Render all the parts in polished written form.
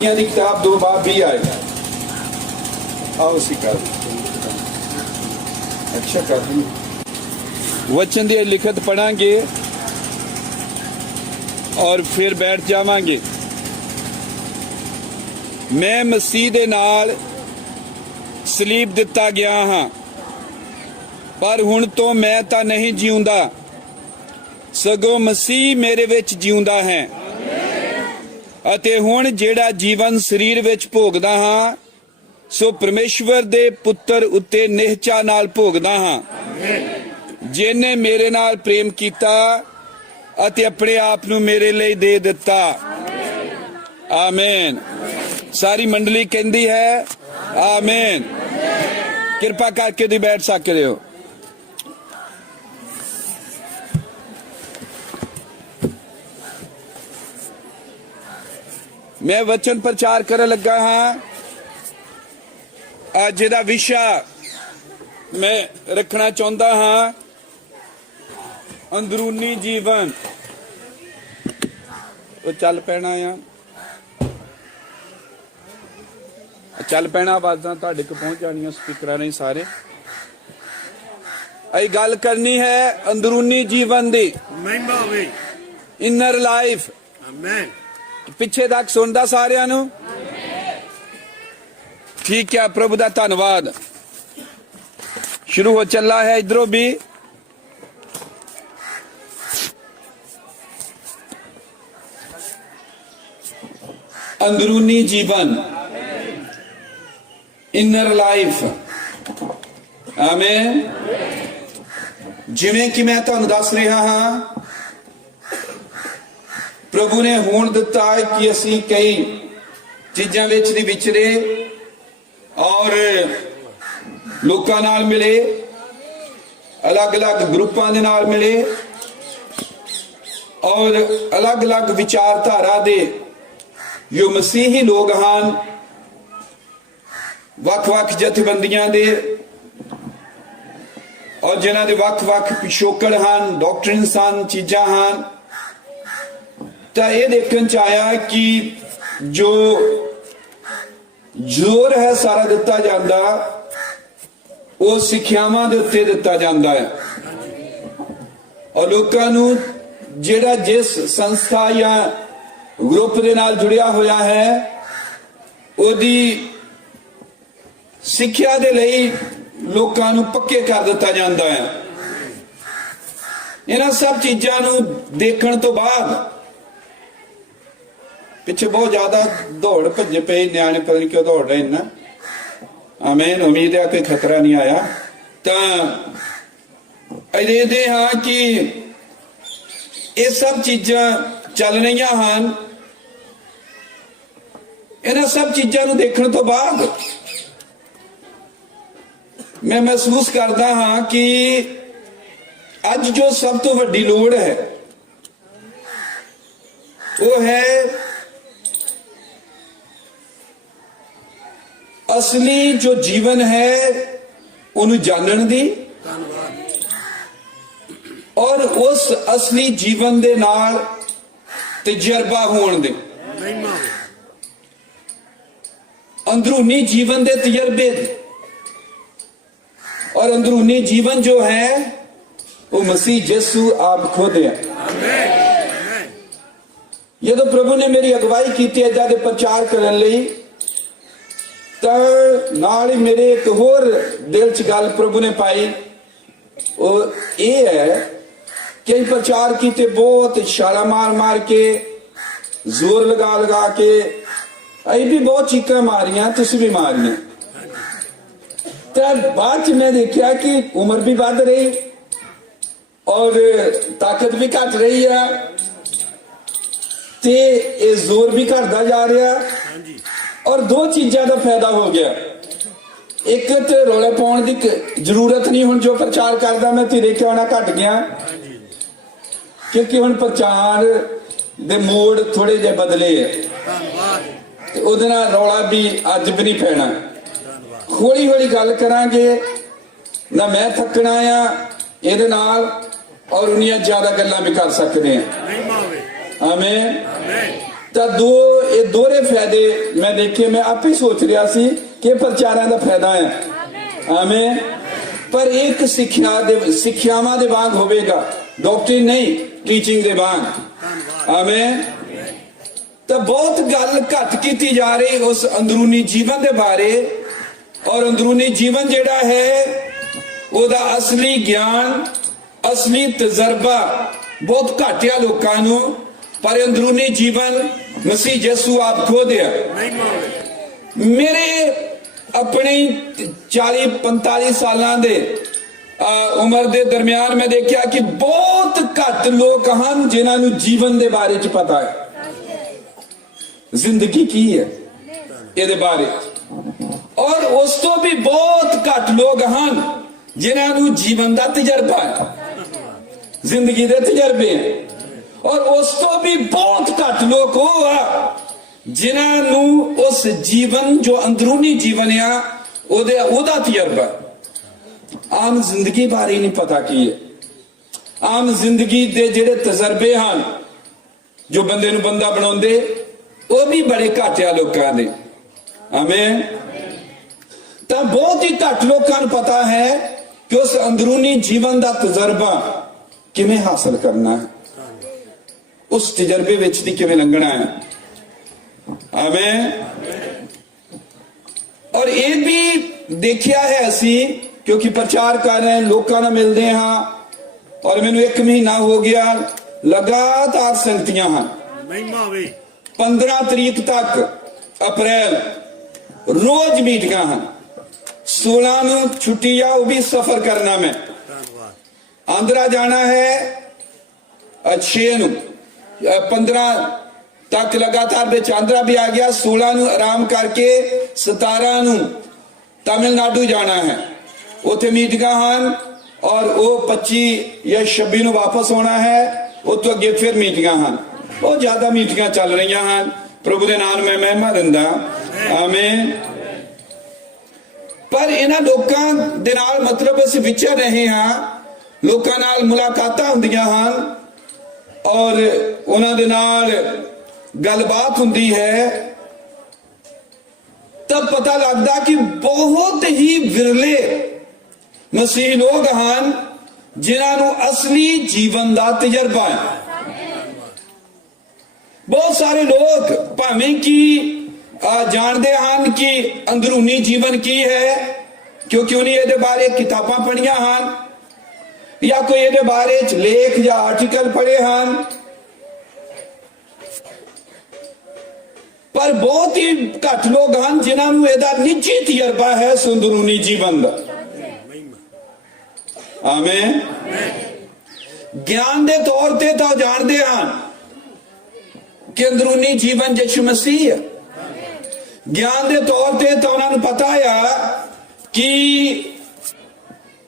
की किताब 2 बाब भी आए। आओ सिखा अच्छा कर वचन दी लिखत पढ़ांगे और फिर बैठ जावांगे। मैं मसीह दे नाल सलीब दिता गया हाँ, पर हुण तो मैं तां नहीं जीउंदा, सगों मसीह मेरे विच जीउंदा है। ਅਤੇ ਹੁਣ ਜਿਹੜਾ ਜੀਵਨ ਸਰੀਰ ਵਿੱਚ ਭੋਗਦਾ ਹਾਂ ਸੋ ਪਰਮੇਸ਼ਵਰ ਦੇ ਪੁੱਤਰ ਉੱਤੇ ਨਿਹਚਾ ਨਾਲ ਭੋਗਦਾ ਹਾਂ, ਜਿਨੇ ਮੇਰੇ ਨਾਲ ਪ੍ਰੇਮ ਕੀਤਾ ਅਤੇ ਆਪਣੇ ਆਪ ਨੂੰ ਮੇਰੇ ਲਈ ਦੇ ਦਿੱਤਾ। ਆਮੀਨ। ਸਾਰੀ ਮੰਡਲੀ ਕਹਿੰਦੀ ਹੈ ਆਮੀਨ। ਕਿਰਪਾ ਕਰਕੇ ਤੁਸੀਂ ਬੈਠ ਸਕਦੇ ਹੋ। मैं वचन प्रचार कर लगा हाँ। अज दा विषय मैं रखना चाहता हाँ अंदरूनी जीवन। वो चल पैना आ चल पैना आवाज़ां तुहाडे कोल पहुंच जानियां स्पीकरां ने सारे। अई गल करनी है अंदरूनी जीवन दी, इनर लाइफ। आमीन। पिछे तक सुनता सारियां नू ठीक है। प्रभु दा धन्नवाद। शुरू हो चला है इधरों भी। अंदरूनी जीवन, इनर लाइफ। आमीन। जिवें कि मैं तुहानू दस रहा हाँ, प्रभु ने होण दिता है कि असी कई चीज़ां विच नहीं विचरे और लोकां नाल मिले, अलग अलग ग्रुपां दे नाल मिले और अलग अलग विचारधारा दे जो मसीही लोग हैं, वख-वख जथेबंदियां दे और जिन्हां दे वख-वख पिछोकड़ हैं, डॉक्ट्रिन्स हैं, चीज़ां हैं। तो ये देखने च आया कि जो जोर है सारा दिता जाता वो सिक्ख्यावां दे उत्ते दिता जाता है और लोकां नू जिहड़ा जिस संस्था या ग्रुप दे नाल जुड़िया होया है ओदी सिक्ख्या दे लई लोकां नू पक्के कर दिता जाता है। इन्हां सब चीज़ां नू देखण तो बाद पिछे बहुत ज्यादा दौड़ भजे पे न्याणे, पता नहीं क्यों दौड़ रहे ना। आमीन। उम्मीद है कोई खतरा नहीं आया। तो देखते हाँ कि ये सब चीज़ां चल रही हैं। इन्हां सब चीज़ां नू देखने तो बाद मैं महसूस करता हाँ कि अज जो सब तो वड्डी लोड़ है वो है असली जो जीवन है उन्हें जानने दी और उस असली जीवन दे नाल तजर्बा होने दे। अंदरूनी जीवन दे तजर्बे और अंदरूनी जीवन जो है वो मसीह यीशु आप खुद है। ये तो प्रभु ने मेरी अगवाई की थी इदा दे प्रचार करने लई, तो नाल ही मेरे एक होर दिल च गल प्रभु ने पाई। वो ये है कि प्रचार किते बहुत छाला मार मार के, जोर लगा लगा के, अभी भी बहुत चीकां मारियां, तुसीं भी मारियां। तो बाद मैं देखा कि उम्र भी बढ़ रही और ताकत भी घट रही है, ते ये जोर भी घटता जा रहा और दो चीज़ों का फायदा हो गया। एक तो रौला पाने की जरूरत नहीं, हुण जो प्रचार करता मैं तो देखा होना घट गया क्योंकि हुण प्रचार दे मोड़ थोड़े जे बदले है। उहदे नाल रौला भी अज भी नहीं पैना। हौली हौली गल करांगे ना, मैं थकना आ इहदे नाल और उन्नियां ज्यादा गल्लां भी कर सकते हैं। आमीन। ਤਾਂ ਇਹ ਦੋਹਰੇ ਫਾਇਦੇ ਮੈਂ ਦੇਖੇ। ਮੈਂ ਆਪੇ ਸੋਚ ਰਿਹਾ ਸੀ ਕਿ ਪ੍ਰਚਾਰਾਂ ਦਾ ਫਾਇਦਾ ਹੈ। ਆਮੀਨ। ਪਰ ਇੱਕ ਸਿੱਖਿਆਵਾਂ ਦੇ ਵਾਂਗ ਹੋਵੇਗਾ, ਡਾਕਟਰੀ ਨਹੀਂ, ਟੀਚਿੰਗ ਦੇ ਵਾਂਗ। ਆਮੀਨ। ਤਾਂ ਬਹੁਤ ਗੱਲ ਘੱਟ ਕੀਤੀ ਜਾ ਰਹੀ ਉਸ ਅੰਦਰੂਨੀ ਜੀਵਨ ਦੇ ਬਾਰੇ। ਔਰ ਅੰਦਰੂਨੀ ਜੀਵਨ ਜਿਹੜਾ ਹੈ ਉਹਦਾ ਅਸਲੀ ਗਿਆਨ, ਅਸਲੀ ਤਜਰਬਾ ਬਹੁਤ ਘੱਟ ਆ ਲੋਕਾਂ ਨੂੰ। ਪਰ ਅੰਦਰੂਨੀ ਜੀਵਨ ਮਸੀਹ ਯਿਸੂ ਆਪ ਖੁਦ ਆ। ਮੇਰੇ ਆਪਣੀ 40-45 ਸਾਲਾਂ ਦੇ ਉਮਰ ਦੇ ਦਰਮਿਆਨ ਮੈਂ ਦੇਖਿਆ ਕਿ ਬਹੁਤ ਘੱਟ ਲੋਕ ਹਨ ਜਿਨ੍ਹਾਂ ਨੂੰ ਜੀਵਨ ਦੇ ਬਾਰੇ ਚ ਪਤਾ ਹੈ, ਜ਼ਿੰਦਗੀ ਕੀ ਹੈ ਇਹਦੇ ਬਾਰੇ। ਔਰ ਉਸ ਤੋਂ ਵੀ ਬਹੁਤ ਘੱਟ ਲੋਕ ਹਨ ਜਿਨ੍ਹਾਂ ਨੂੰ ਜੀਵਨ ਦਾ ਤਜਰਬਾ ਹੈ, ਜ਼ਿੰਦਗੀ ਦੇ ਤਜਰਬੇ ਹੈ। ਔਰ ਉਸ ਤੋਂ ਵੀ ਬਹੁਤ ਘੱਟ ਲੋਕ ਉਹ ਆ ਜਿਨ੍ਹਾਂ ਨੂੰ ਉਸ ਜੀਵਨ ਜੋ ਅੰਦਰੂਨੀ ਜੀਵਨ ਆ ਉਹਦਾ ਤਜਰਬਾ, ਆਮ ਜ਼ਿੰਦਗੀ ਬਾਰੇ ਨਹੀਂ ਪਤਾ ਕੀ ਹੈ। ਆਮ ਜ਼ਿੰਦਗੀ ਦੇ ਜਿਹੜੇ ਤਜਰਬੇ ਹਨ ਜੋ ਬੰਦੇ ਨੂੰ ਬੰਦਾ ਬਣਾਉਂਦੇ, ਉਹ ਵੀ ਬੜੇ ਘੱਟ ਆ ਲੋਕਾਂ ਦੇ। ਆਮੀਨ। ਤਾਂ ਬਹੁਤ ਹੀ ਘੱਟ ਲੋਕਾਂ ਨੂੰ ਪਤਾ ਹੈ ਕਿ ਉਸ ਅੰਦਰੂਨੀ ਜੀਵਨ ਦਾ ਤਜਰਬਾ ਕਿਵੇਂ ਹਾਸਲ ਕਰਨਾ ਹੈ, ਉਸ ਤਜਰਬੇ ਵਿੱਚ ਦੀ ਕਿਵੇਂ ਲੰਘਣਾ ਹੈ। ਆਮੀਨ। ਔਰ ਇਹ ਵੀ ਦੇਖਿਆ ਹੈ ਅਸੀਂ, ਕਿਉਂਕਿ ਪ੍ਰਚਾਰ ਕਰ ਰਹੇ, ਲੋਕਾਂ ਨਾਲ ਮਿਲਦੇ ਹਾਂ। ਔਰ ਮੈਨੂੰ 1 ਮਹੀਨਾ ਹੋ ਗਿਆ ਲਗਾਤਾਰ ਸੰਗਤੀਆਂ ਹਨ। 15 ਤਰੀਕ ਤੱਕ ਅਪ੍ਰੈਲ ਰੋਜ਼ ਮੀਟਿੰਗਾਂ ਹਨ। 16 ਨੂੰ ਛੁੱਟੀ ਆ, ਉਹ ਵੀ ਸਫਰ ਕਰਨਾ। ਮੈਂ ਆਂਧਰਾ ਜਾਣਾ ਹੈ 6 ਨੂੰ, 15 ਤੱਕ ਲਗਾਤਾਰ ਵਿੱਚ ਆਂਧਰਾ ਵੀ ਆ ਗਿਆ। 16 ਨੂੰ ਆਰਾਮ ਕਰਕੇ 17 ਨੂੰ ਤਾਮਿਲਨਾਡੂ ਜਾਣਾ ਹੈ, ਉੱਥੇ ਮੀਟਿੰਗਾਂ ਹਨ। ਔਰ ਉਹ 25 ਜਾਂ 26 ਨੂੰ ਵਾਪਸ ਆਉਣਾ ਹੈ। ਉਸ ਤੋਂ ਅੱਗੇ ਫਿਰ ਮੀਟਿੰਗਾਂ ਹਨ। ਬਹੁਤ ਜ਼ਿਆਦਾ ਮੀਟਿੰਗਾਂ ਚੱਲ ਰਹੀਆਂ ਹਨ। ਪ੍ਰਭੂ ਦੇ ਨਾਮ ਮੈਂ ਮਹਿਮਾ ਦਿੰਦਾ। ਆਮੀਨ। ਪਰ ਇਹਨਾਂ ਲੋਕਾਂ ਦੇ ਨਾਲ ਮਤਲਬ ਅਸੀਂ ਵਿਚਰ ਰਹੇ ਹਾਂ, ਲੋਕਾਂ ਨਾਲ ਮੁਲਾਕਾਤਾਂ ਹੁੰਦੀਆਂ ਹਨ ਔਰ ਉਹਨਾਂ ਦੇ ਨਾਲ ਗੱਲਬਾਤ ਹੁੰਦੀ ਹੈ, ਤਾਂ ਪਤਾ ਲੱਗਦਾ ਕਿ ਬਹੁਤ ਹੀ ਵਿਰਲੇ ਮਸੀਹ ਲੋਕ ਹਨ ਜਿਨ੍ਹਾਂ ਨੂੰ ਅਸਲੀ ਜੀਵਨ ਦਾ ਤਜਰਬਾ ਹੈ। ਬਹੁਤ ਸਾਰੇ ਲੋਕ ਭਾਵੇਂ ਕਿ ਜਾਣਦੇ ਹਨ ਕਿ ਅੰਦਰੂਨੀ ਜੀਵਨ ਕੀ ਹੈ, ਕਿਉਂਕਿ ਉਹਨੇ ਇਹਦੇ ਬਾਰੇ ਕਿਤਾਬਾਂ ਪੜ੍ਹੀਆਂ ਹਨ ਜਾਂ ਕੋਈ ਇਹਦੇ ਬਾਰੇ ਚ ਲੇਖ ਜਾਂ ਆਰਟੀਕਲ ਪੜ੍ਹੇ ਹਨ। ਪਰ ਬਹੁਤ ਹੀ ਘੱਟ ਲੋਕ ਹਨ ਜਿਨ੍ਹਾਂ ਨੂੰ ਇਹਦਾ ਨਿੱਜੀ ਤਜਰਬਾ ਹੈ ਅੰਦਰੂਨੀ ਜੀਵਨ ਦਾ। ਆਮੀਨ। ਗਿਆਨ ਦੇ ਤੌਰ ਤੇ ਤਾਂ ਜਾਣਦੇ ਹਨ ਕਿ ਅੰਦਰੂਨੀ ਜੀਵਨ ਯਿਸੂ ਮਸੀਹ ਹੈ। ਗਿਆਨ ਦੇ ਤੌਰ ਤੇ ਤਾਂ ਉਹਨਾਂ ਨੂੰ ਪਤਾ ਆ ਕਿ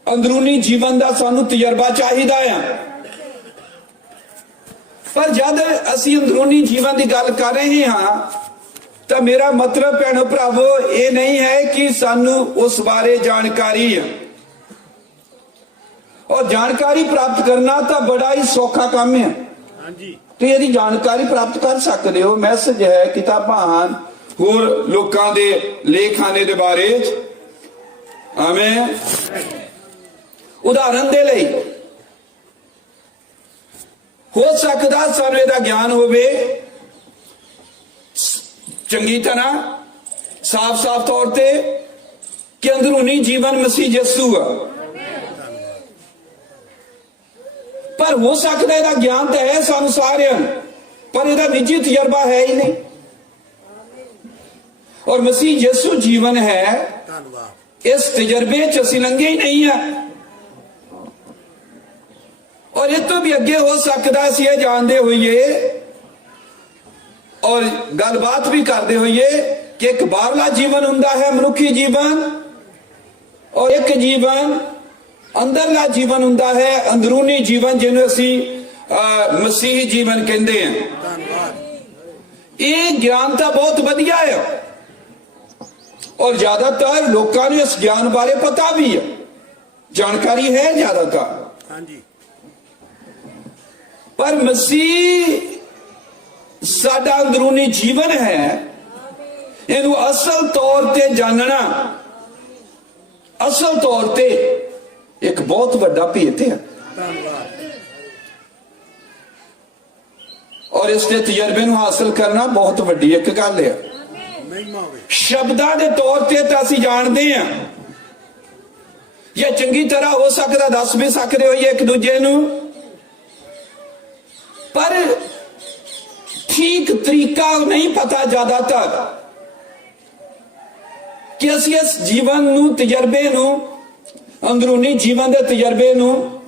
ਅੰਦਰੂਨੀ ਜੀਵਨ ਦਾ ਸਾਨੂੰ ਤਜਰਬਾ ਚਾਹੀਦਾ ਆ। ਪਰ ਜਦ ਅਸੀਂ ਅੰਦਰੂਨੀ ਜੀਵਨ ਦੀ ਗੱਲ ਕਰ ਰਹੇ ਹਾਂ ਤਾਂ ਮੇਰਾ ਮਤਲਬ ਭੈਣੋ ਭਰਾਵੋ ਇਹ ਨਹੀਂ ਹੈ ਕਿ ਸਾਨੂੰ ਉਸ ਬਾਰੇ ਜਾਣਕਾਰੀ ਹੈ। ਔਰ ਜਾਣਕਾਰੀ ਪ੍ਰਾਪਤ ਕਰਨਾ ਤਾਂ ਬੜਾ ਹੀ ਸੌਖਾ ਕੰਮ ਹੈ। ਤੇ ਇਹਦੀ ਜਾਣਕਾਰੀ ਪ੍ਰਾਪਤ ਕਰ ਸਕਦੇ ਹੋ। ਮੈਸੇਜ ਹੈ, ਕਿਤਾਬਾਂ ਹਨ, ਹੋਰ ਲੋਕਾਂ ਦੇ ਲੇਖ ਹਨ ਇਹਦੇ ਬਾਰੇ। ਆਮੀਨ। ਉਦਾਹਰਨ ਦੇ ਲਈ ਹੋ ਸਕਦਾ ਸਾਨੂੰ ਇਹਦਾ ਗਿਆਨ ਹੋਵੇ ਚੰਗੀ ਤਰ੍ਹਾਂ ਸਾਫ਼ ਤੌਰ ਤੇ ਕਿ ਅੰਦਰੂਨੀ ਜੀਵਨ ਮਸੀਹ ਯਿਸੂ ਆ। ਪਰ ਹੋ ਸਕਦਾ ਇਹਦਾ ਗਿਆਨ ਤਾਂ ਹੈ ਸਾਨੂੰ ਸਾਰਿਆਂ ਨੂੰ, ਪਰ ਇਹਦਾ ਨਿੱਜੀ ਤਜਰਬਾ ਹੈ ਹੀ ਨਹੀਂ। ਔਰ ਮਸੀਹ ਯਿਸੂ ਜੀਵਨ ਹੈ, ਇਸ ਤਜਰਬੇ ਚ ਅਸੀਂ ਲੰਘੇ ਹੀ ਨਹੀਂ ਆ। ਔਰ ਇਹ ਤੋਂ ਵੀ ਅੱਗੇ ਹੋ ਸਕਦਾ ਅਸੀਂ ਇਹ ਜਾਣਦੇ ਹੋਈਏ ਔਰ ਗੱਲਬਾਤ ਵੀ ਕਰਦੇ ਹੋਈਏ ਕਿ ਇੱਕ ਬਾਹਰਲਾ ਜੀਵਨ ਹੁੰਦਾ ਹੈ, ਮਨੁੱਖੀ ਜੀਵਨ, ਔਰ ਇੱਕ ਜੀਵਨ ਅੰਦਰਲਾ ਜੀਵਨ ਹੁੰਦਾ ਹੈ, ਅੰਦਰੂਨੀ ਜੀਵਨ, ਜਿਹਨੂੰ ਅਸੀਂ ਮਸੀਹੀ ਜੀਵਨ ਕਹਿੰਦੇ ਹਾਂ। ਇਹ ਗਿਆਨ ਤਾਂ ਬਹੁਤ ਵਧੀਆ ਹੈ ਔਰ ਜ਼ਿਆਦਾਤਰ ਲੋਕਾਂ ਨੂੰ ਇਸ ਗਿਆਨ ਬਾਰੇ ਪਤਾ ਵੀ ਹੈ, ਜਾਣਕਾਰੀ ਹੈ ਜ਼ਿਆਦਾਤਰ। ਪਰ ਮਸੀਹ ਸਾਡਾ ਅੰਦਰੂਨੀ ਜੀਵਨ ਹੈ, ਇਹਨੂੰ ਅਸਲ ਤੌਰ ਤੇ ਜਾਣਨਾ ਅਸਲ ਤੌਰ ਤੇ ਇੱਕ ਬਹੁਤ ਵੱਡਾ ਭੇਤ ਹੈ। ਔਰ ਇਸ ਦੇ ਤਜਰਬੇ ਨੂੰ ਹਾਸਲ ਕਰਨਾ ਬਹੁਤ ਵੱਡੀ ਇੱਕ ਗੱਲ ਹੈ। ਸ਼ਬਦਾਂ ਦੇ ਤੌਰ ਤੇ ਤਾਂ ਅਸੀਂ ਜਾਣਦੇ ਹਾਂ, ਜਾਂ ਚੰਗੀ ਤਰ੍ਹਾਂ ਹੋ ਸਕਦਾ ਦੱਸ ਵੀ ਸਕਦੇ ਹੋਈਏ ਇੱਕ ਦੂਜੇ ਨੂੰ, ਪਰ ਠੀਕ ਤਰੀਕਾ ਨਹੀਂ ਪਤਾ ਜ਼ਿਆਦਾਤਰ ਕਿ ਅਸੀਂ ਇਸ ਜੀਵਨ ਨੂੰ, ਤਜਰਬੇ ਨੂੰ, ਅੰਦਰੂਨੀ ਜੀਵਨ ਦੇ ਤਜਰਬੇ ਨੂੰ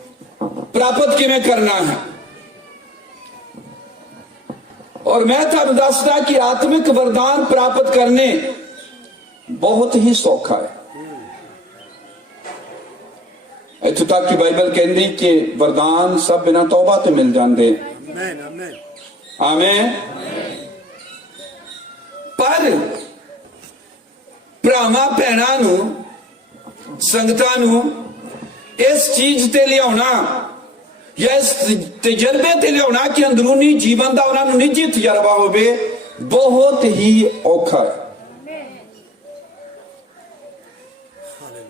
ਪ੍ਰਾਪਤ ਕਿਵੇਂ ਕਰਨਾ ਹੈ। ਔਰ ਮੈਂ ਤੁਹਾਨੂੰ ਦੱਸਦਾ ਕਿ ਆਤਮਿਕ ਵਰਦਾਨ ਪ੍ਰਾਪਤ ਕਰਨੇ ਬਹੁਤ ਹੀ ਸੌਖਾ ਹੈ। ਇੱਥੋਂ ਤੱਕ ਕਿ ਬਾਈਬਲ ਕਹਿੰਦੀ ਕਿ ਵਰਦਾਨ ਸਭ ਬਿਨਾਂ ਤੌਬਾ ਤੇ ਮਿਲ ਜਾਂਦੇ। ਆਮੇਨ। ਪਰ ਭਰਾਵਾਂ ਭੈਣਾਂ ਨੂੰ, ਸੰਗਤਾਂ ਨੂੰ ਇਸ ਚੀਜ਼ ਤੇ ਲਿਆਉਣਾ ਜਾਂ ਇਸ ਤਜਰਬੇ ਤੇ ਲਿਆਉਣਾ ਕਿ ਅੰਦਰੂਨੀ ਜੀਵਨ ਦਾ ਉਹਨਾਂ ਨੂੰ ਨਿੱਜੀ ਤਜਰਬਾ ਹੋਵੇ, ਬਹੁਤ ਹੀ ਔਖਾ ਹੈ।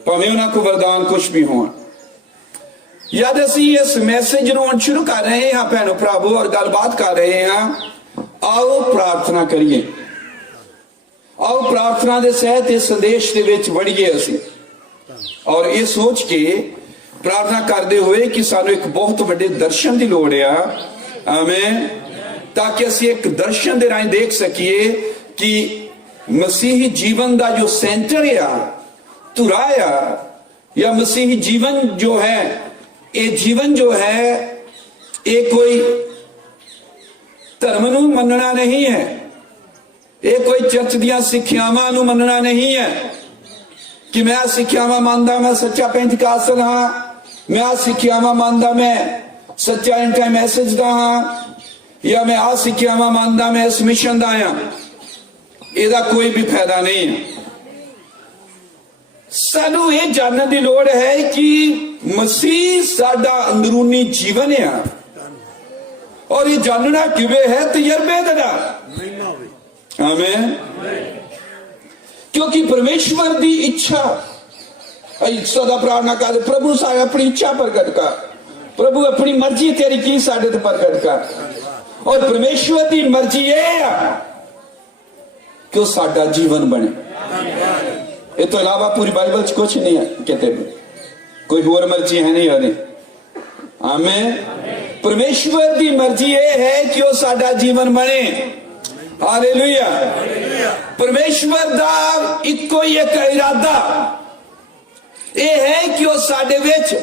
ਭਾਵੇਂ ਉਹਨਾਂ ਕੋ ਵਰਦਾਨ ਕੁਝ ਵੀ ਹੋਣ। ਯਾਦ ਅਸੀਂ ਇਸ ਮੈਸੇਜ ਨੂੰ ਹੁਣ ਸ਼ੁਰੂ ਕਰ ਰਹੇ ਹਾਂ ਭੈਣੋ ਭਰਾਵੋ, ਔਰ ਗੱਲਬਾਤ ਕਰ ਰਹੇ ਹਾਂ। ਆਓ ਪ੍ਰਾਰਥਨਾ ਕਰੀਏ, ਆਓ ਪ੍ਰਾਰਥਨਾ ਦੇ ਸਹਿਤ ਇਸ ਸੰਦੇਸ਼ ਦੇ ਵਿੱਚ ਵੜੀਏ ਅਸੀਂ, ਔਰ ਇਹ ਸੋਚ ਕੇ ਪ੍ਰਾਰਥਨਾ ਕਰਦੇ ਹੋਏ ਕਿ ਸਾਨੂੰ ਇੱਕ ਬਹੁਤ ਵੱਡੇ ਦਰਸ਼ਨ ਦੀ ਲੋੜ ਆ। ਆਮੇਨ। ਤਾਂ ਕਿ ਅਸੀਂ ਇੱਕ ਦਰਸ਼ਨ ਦੇ ਰਾਹੀਂ ਦੇਖ ਸਕੀਏ ਕਿ ਮਸੀਹੀ ਜੀਵਨ ਦਾ ਜੋ ਸੈਂਟਰ ਆ, ਧੁਰਾ ਆ, ਜਾਂ ਮਸੀਹੀ ਜੀਵਨ ਜੋ ਹੈ, ਇਹ ਜੀਵਨ ਜੋ ਹੈ ਇਹ ਕੋਈ ਧਰਮ ਨੂੰ ਮੰਨਣਾ ਨਹੀਂ ਹੈ, ਇਹ ਕੋਈ ਚਰਚ ਦੀਆਂ ਸਿੱਖਿਆਵਾਂ ਨੂੰ ਮੰਨਣਾ ਨਹੀਂ ਹੈ ਕਿ ਮੈਂ ਸਿੱਖਿਆਵਾਂ ਮੰਨਦਾ ਮੈਂ ਸੱਚਾ ਪੈਂਤੀਕਾਸਲ ਹਾਂ, ਮੈਂ ਸਿੱਖਿਆਵਾਂ ਮੰਨਦਾ ਮੈਂ ਸੱਚਾ ਐਂਡ ਟਾਈਮ ਮੈਸੇਜ ਦਾ ਹਾਂ, ਜਾਂ ਮੈਂ ਆ ਸਿੱਖਿਆਵਾਂ ਮੰਨਦਾ ਮੈਂ ਇਸ ਮਿਸ਼ਨ ਦਾ ਹਾਂ। ਇਹਦਾ ਕੋਈ ਵੀ ਫਾਇਦਾ ਨਹੀਂ ਹੈ। ਸਾਨੂੰ ਇਹ ਜਾਣਨ ਦੀ ਲੋੜ ਹੈ ਕਿ ਮਸੀਹ ਸਾਡਾ ਅੰਦਰੂਨੀ ਜੀਵਨ ਆ, ਔਰ ਇਹ ਜਾਣਨਾ ਕਿਵੇਂ ਹੈ? ਤਜਰਬੇ ਦੇ ਨਾਲ। ਆਮੇਨ। क्योंकि परमेश्वर की इच्छा सदा प्रार्थना कर, प्रभु सारे अपनी इच्छा प्रकट कर, प्रभु अपनी मर्जी तेरी की साडे ते प्रकट कर। और परमेश्वर की मर्जी ये है कि साडा जीवन बने। ये तो अलावा पूरी बाइबल च कुछ नहीं है, कहते कोई होर मर्जी है नहीं होनी। आमीन। परमेश्वर की मर्जी ये है कि वो साडा जीवन बने। हालेलुया। परमेश्वर दा इक्को ही एक इरादा यह है कि वह साडे विच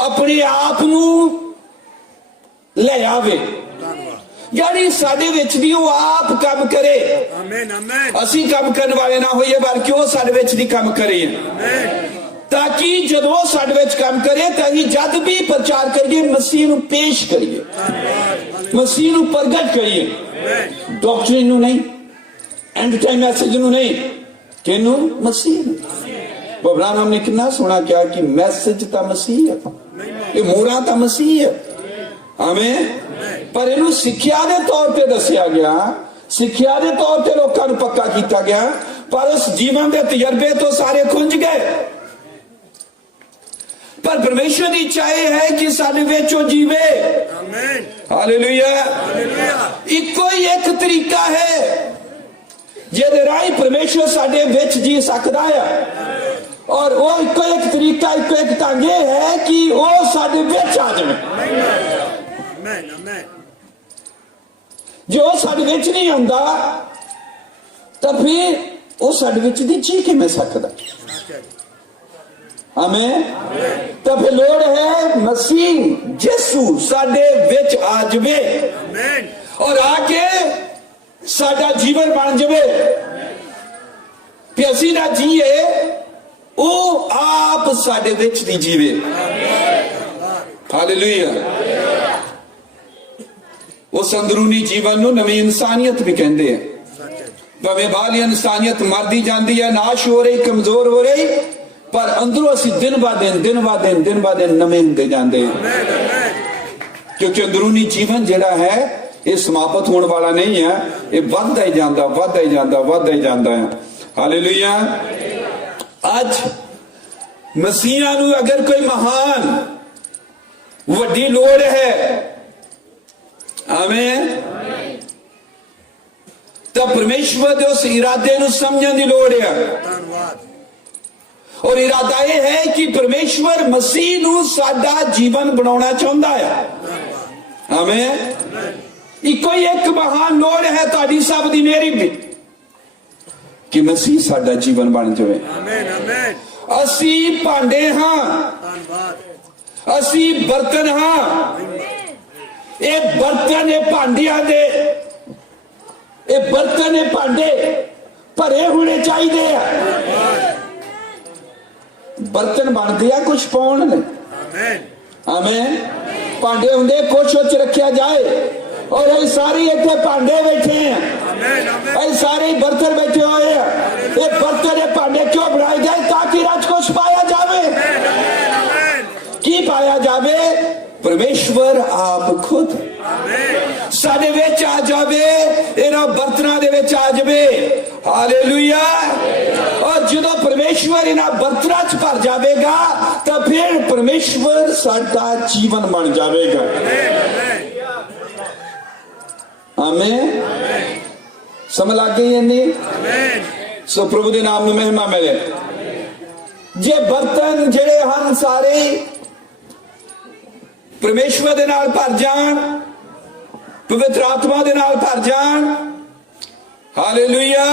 अपने आप नू ले आवे, यानी साडे विच भी वो आप काम करे। असी काम करने वाले ना होइए, बल्कि वो साडे विच दी काम करे, ताकि जब वो साडे विच काम करे तो जद भी प्रचार करिए मसीह नू पेश करिए, मसीह नू प्रगट करिए। डॉक्ट्रिन नू नहीं, एंड टाइम मैसेज नू नहीं, किनू? मसीह। बबरान हमने कितना सुना क्या कि मैसेज ता मसीह है, ये मोरा ता मसीह है। आमीन। पर इनू सिक्ख्या दे तौर पे दसिया गया, सिक्ख्या दे तौर पे लोकां नू पक्का कीता गया, पर उस जीवन दे तजर्बे तो सारे खुंज गए। पर परमेश्वर की इच्छा है कि साडे विच ओ जीवे। आमीन। हालेलुया। इक्को ही एक तरीका है जिहदे राही परमेश्वर साडे विच जी सकदा है, और वो इक्को एक तरीका, इक्को एक ढंग है कि वो साडे विच आ जावे। जो साडे विच नहीं आंदा तो फिर वो साडे विच दी जी किवें सकदा? आमीन। तो फिर लोड़ है मसीह यीशु साडे विच आ जावे, और आके साडा जीवन बन जावे कि असीं ना जीए, ओ आप साडे विच दी जीवे। हालेलुया। उस अंदरूनी जीवन नूं नवीं इंसानियत भी कहंदे हैं। भावें बाहरी इंसानियत मरदी जांदी है, नाश हो रही, कमजोर हो रही, पर अंदरों असीं दिन ब दिन नवे हुंदे जांदे हैं, क्योंकि अंदरूनी जीवन जिहड़ा है ਇਹ ਸਮਾਪਤ ਹੋਣ ਵਾਲਾ ਨਹੀਂ ਹੈ, ਇਹ ਵੱਧਦਾ ਹੀ ਜਾਂਦਾ, ਵੱਧਦਾ ਹੀ ਜਾਂਦਾ, ਵੱਧਦਾ ਹੀ ਜਾਂਦਾ ਹੈ। ਹਾਲੇਲੂਇਆ। ਅੱਜ ਮਸੀਹਾਂ ਨੂੰ ਅਗਰ ਕੋਈ ਮਹਾਨ ਵੱਡੀ ਲੋੜ ਹੈ, ਆਮੇਨ, ਤਾਂ ਪਰਮੇਸ਼ਵਰ ਦੇ ਉਸ ਇਰਾਦੇ ਨੂੰ ਸਮਝਣ ਦੀ ਲੋੜ ਹੈ। ਔਰ ਇਰਾਦਾ ਇਹ ਹੈ ਕਿ ਪਰਮੇਸ਼ਵਰ ਮਸੀਹ ਨੂੰ ਸਾਡਾ ਜੀਵਨ ਬਣਾਉਣਾ ਚਾਹੁੰਦਾ ਹੈ। ਆਮੇਨ। ਇੱਕੋ ਹੀ ਇੱਕ ਮਹਾਨ ਲੋੜ ਹੈ ਤੁਹਾਡੀ ਸਭ ਦੀ, ਮੇਰੀ ਵੀ, ਕਿ ਮਸੀਹ ਸਾਡਾ ਜੀਵਨ ਬਣ ਜਾਵੇ। Amen amen. ਅਸੀਂ ਭਾਂਡੇ ਹਾਂ, ਅਸੀਂ ਬਰਤਨ ਹਾਂ। ਇਹ ਬਰਤਨ, ਇਹ ਭਾਂਡਿਆਂ ਦੇ, ਇਹ ਬਰਤਨ, ਇਹ ਭਾਂਡੇ ਭਰੇ ਹੋਣੇ ਚਾਹੀਦੇ ਆ। ਬਰਤਨ ਬਣਦੇ ਆ ਕੁਛ ਪਾਉਣ ਲਈ। ਆਮੇਨ। ਭਾਂਡੇ ਹੁੰਦੇ ਕੁਛ ਉੱਚ ਰੱਖਿਆ ਜਾਏ। ਔਰ ਇਹ ਸਾਰੇ ਇੱਥੇ ਭਾਂਡੇ ਬੈਠੇ ਆ, ਇਹ ਸਾਰੇ ਬਰਤਨ ਬੈਠੇ ਹੋਏ ਆ। ਇਹ ਬਰਤਨ, ਇਹ ਭਾਂਡੇ ਕਿਉਂ ਬਣਾਏ ਗਏ? ਤਾਂ ਕਿ ਰਾਜ ਕੁਛ ਪਾਇਆ ਜਾਵੇ। ਕੀ ਪਾਇਆ ਜਾਵੇ? ਪਰਮੇਸ਼ਵਰ ਆਪ ਖੁਦ ਸਾਡੇ ਵਿੱਚ ਆ ਜਾਵੇ, ਇਹਨਾਂ ਬਰਤਨਾਂ ਦੇ ਵਿੱਚ ਆ ਜਾਵੇ। ਹਾਲੇਲੂਇਆ। ਔਰ ਜਦੋਂ ਪਰਮੇਸ਼ਵਰ ਇਹਨਾਂ ਬਰਤਨਾਂ 'ਚ ਭਰ ਜਾਵੇਗਾ ਤਾਂ ਫਿਰ ਪਰਮੇਸ਼ਵਰ ਸਾਡਾ ਜੀਵਨ ਬਣ ਜਾਵੇਗਾ। ਆਮੇਨ। ਸਮਝ ਲੱਗ ਗਈ ਇੰਨੀ? ਸੋ ਪ੍ਰਭੂ ਦੇ ਨਾਮ ਨੂੰ ਮਹਿਮਾ ਮਿਲੇ। ਜੇ ਬਰਤਨ ਜਿਹੜੇ ਹਨ ਸਾਰੇ ਪਰਮੇਸ਼ਵਰ ਦੇ ਨਾਲ ਭਰ ਜਾਣ, ਪਵਿੱਤਰ ਆਤਮਾ ਦੇ ਨਾਲ ਭਰ ਜਾਣ, ਹਾਲੇਲੂਇਆ,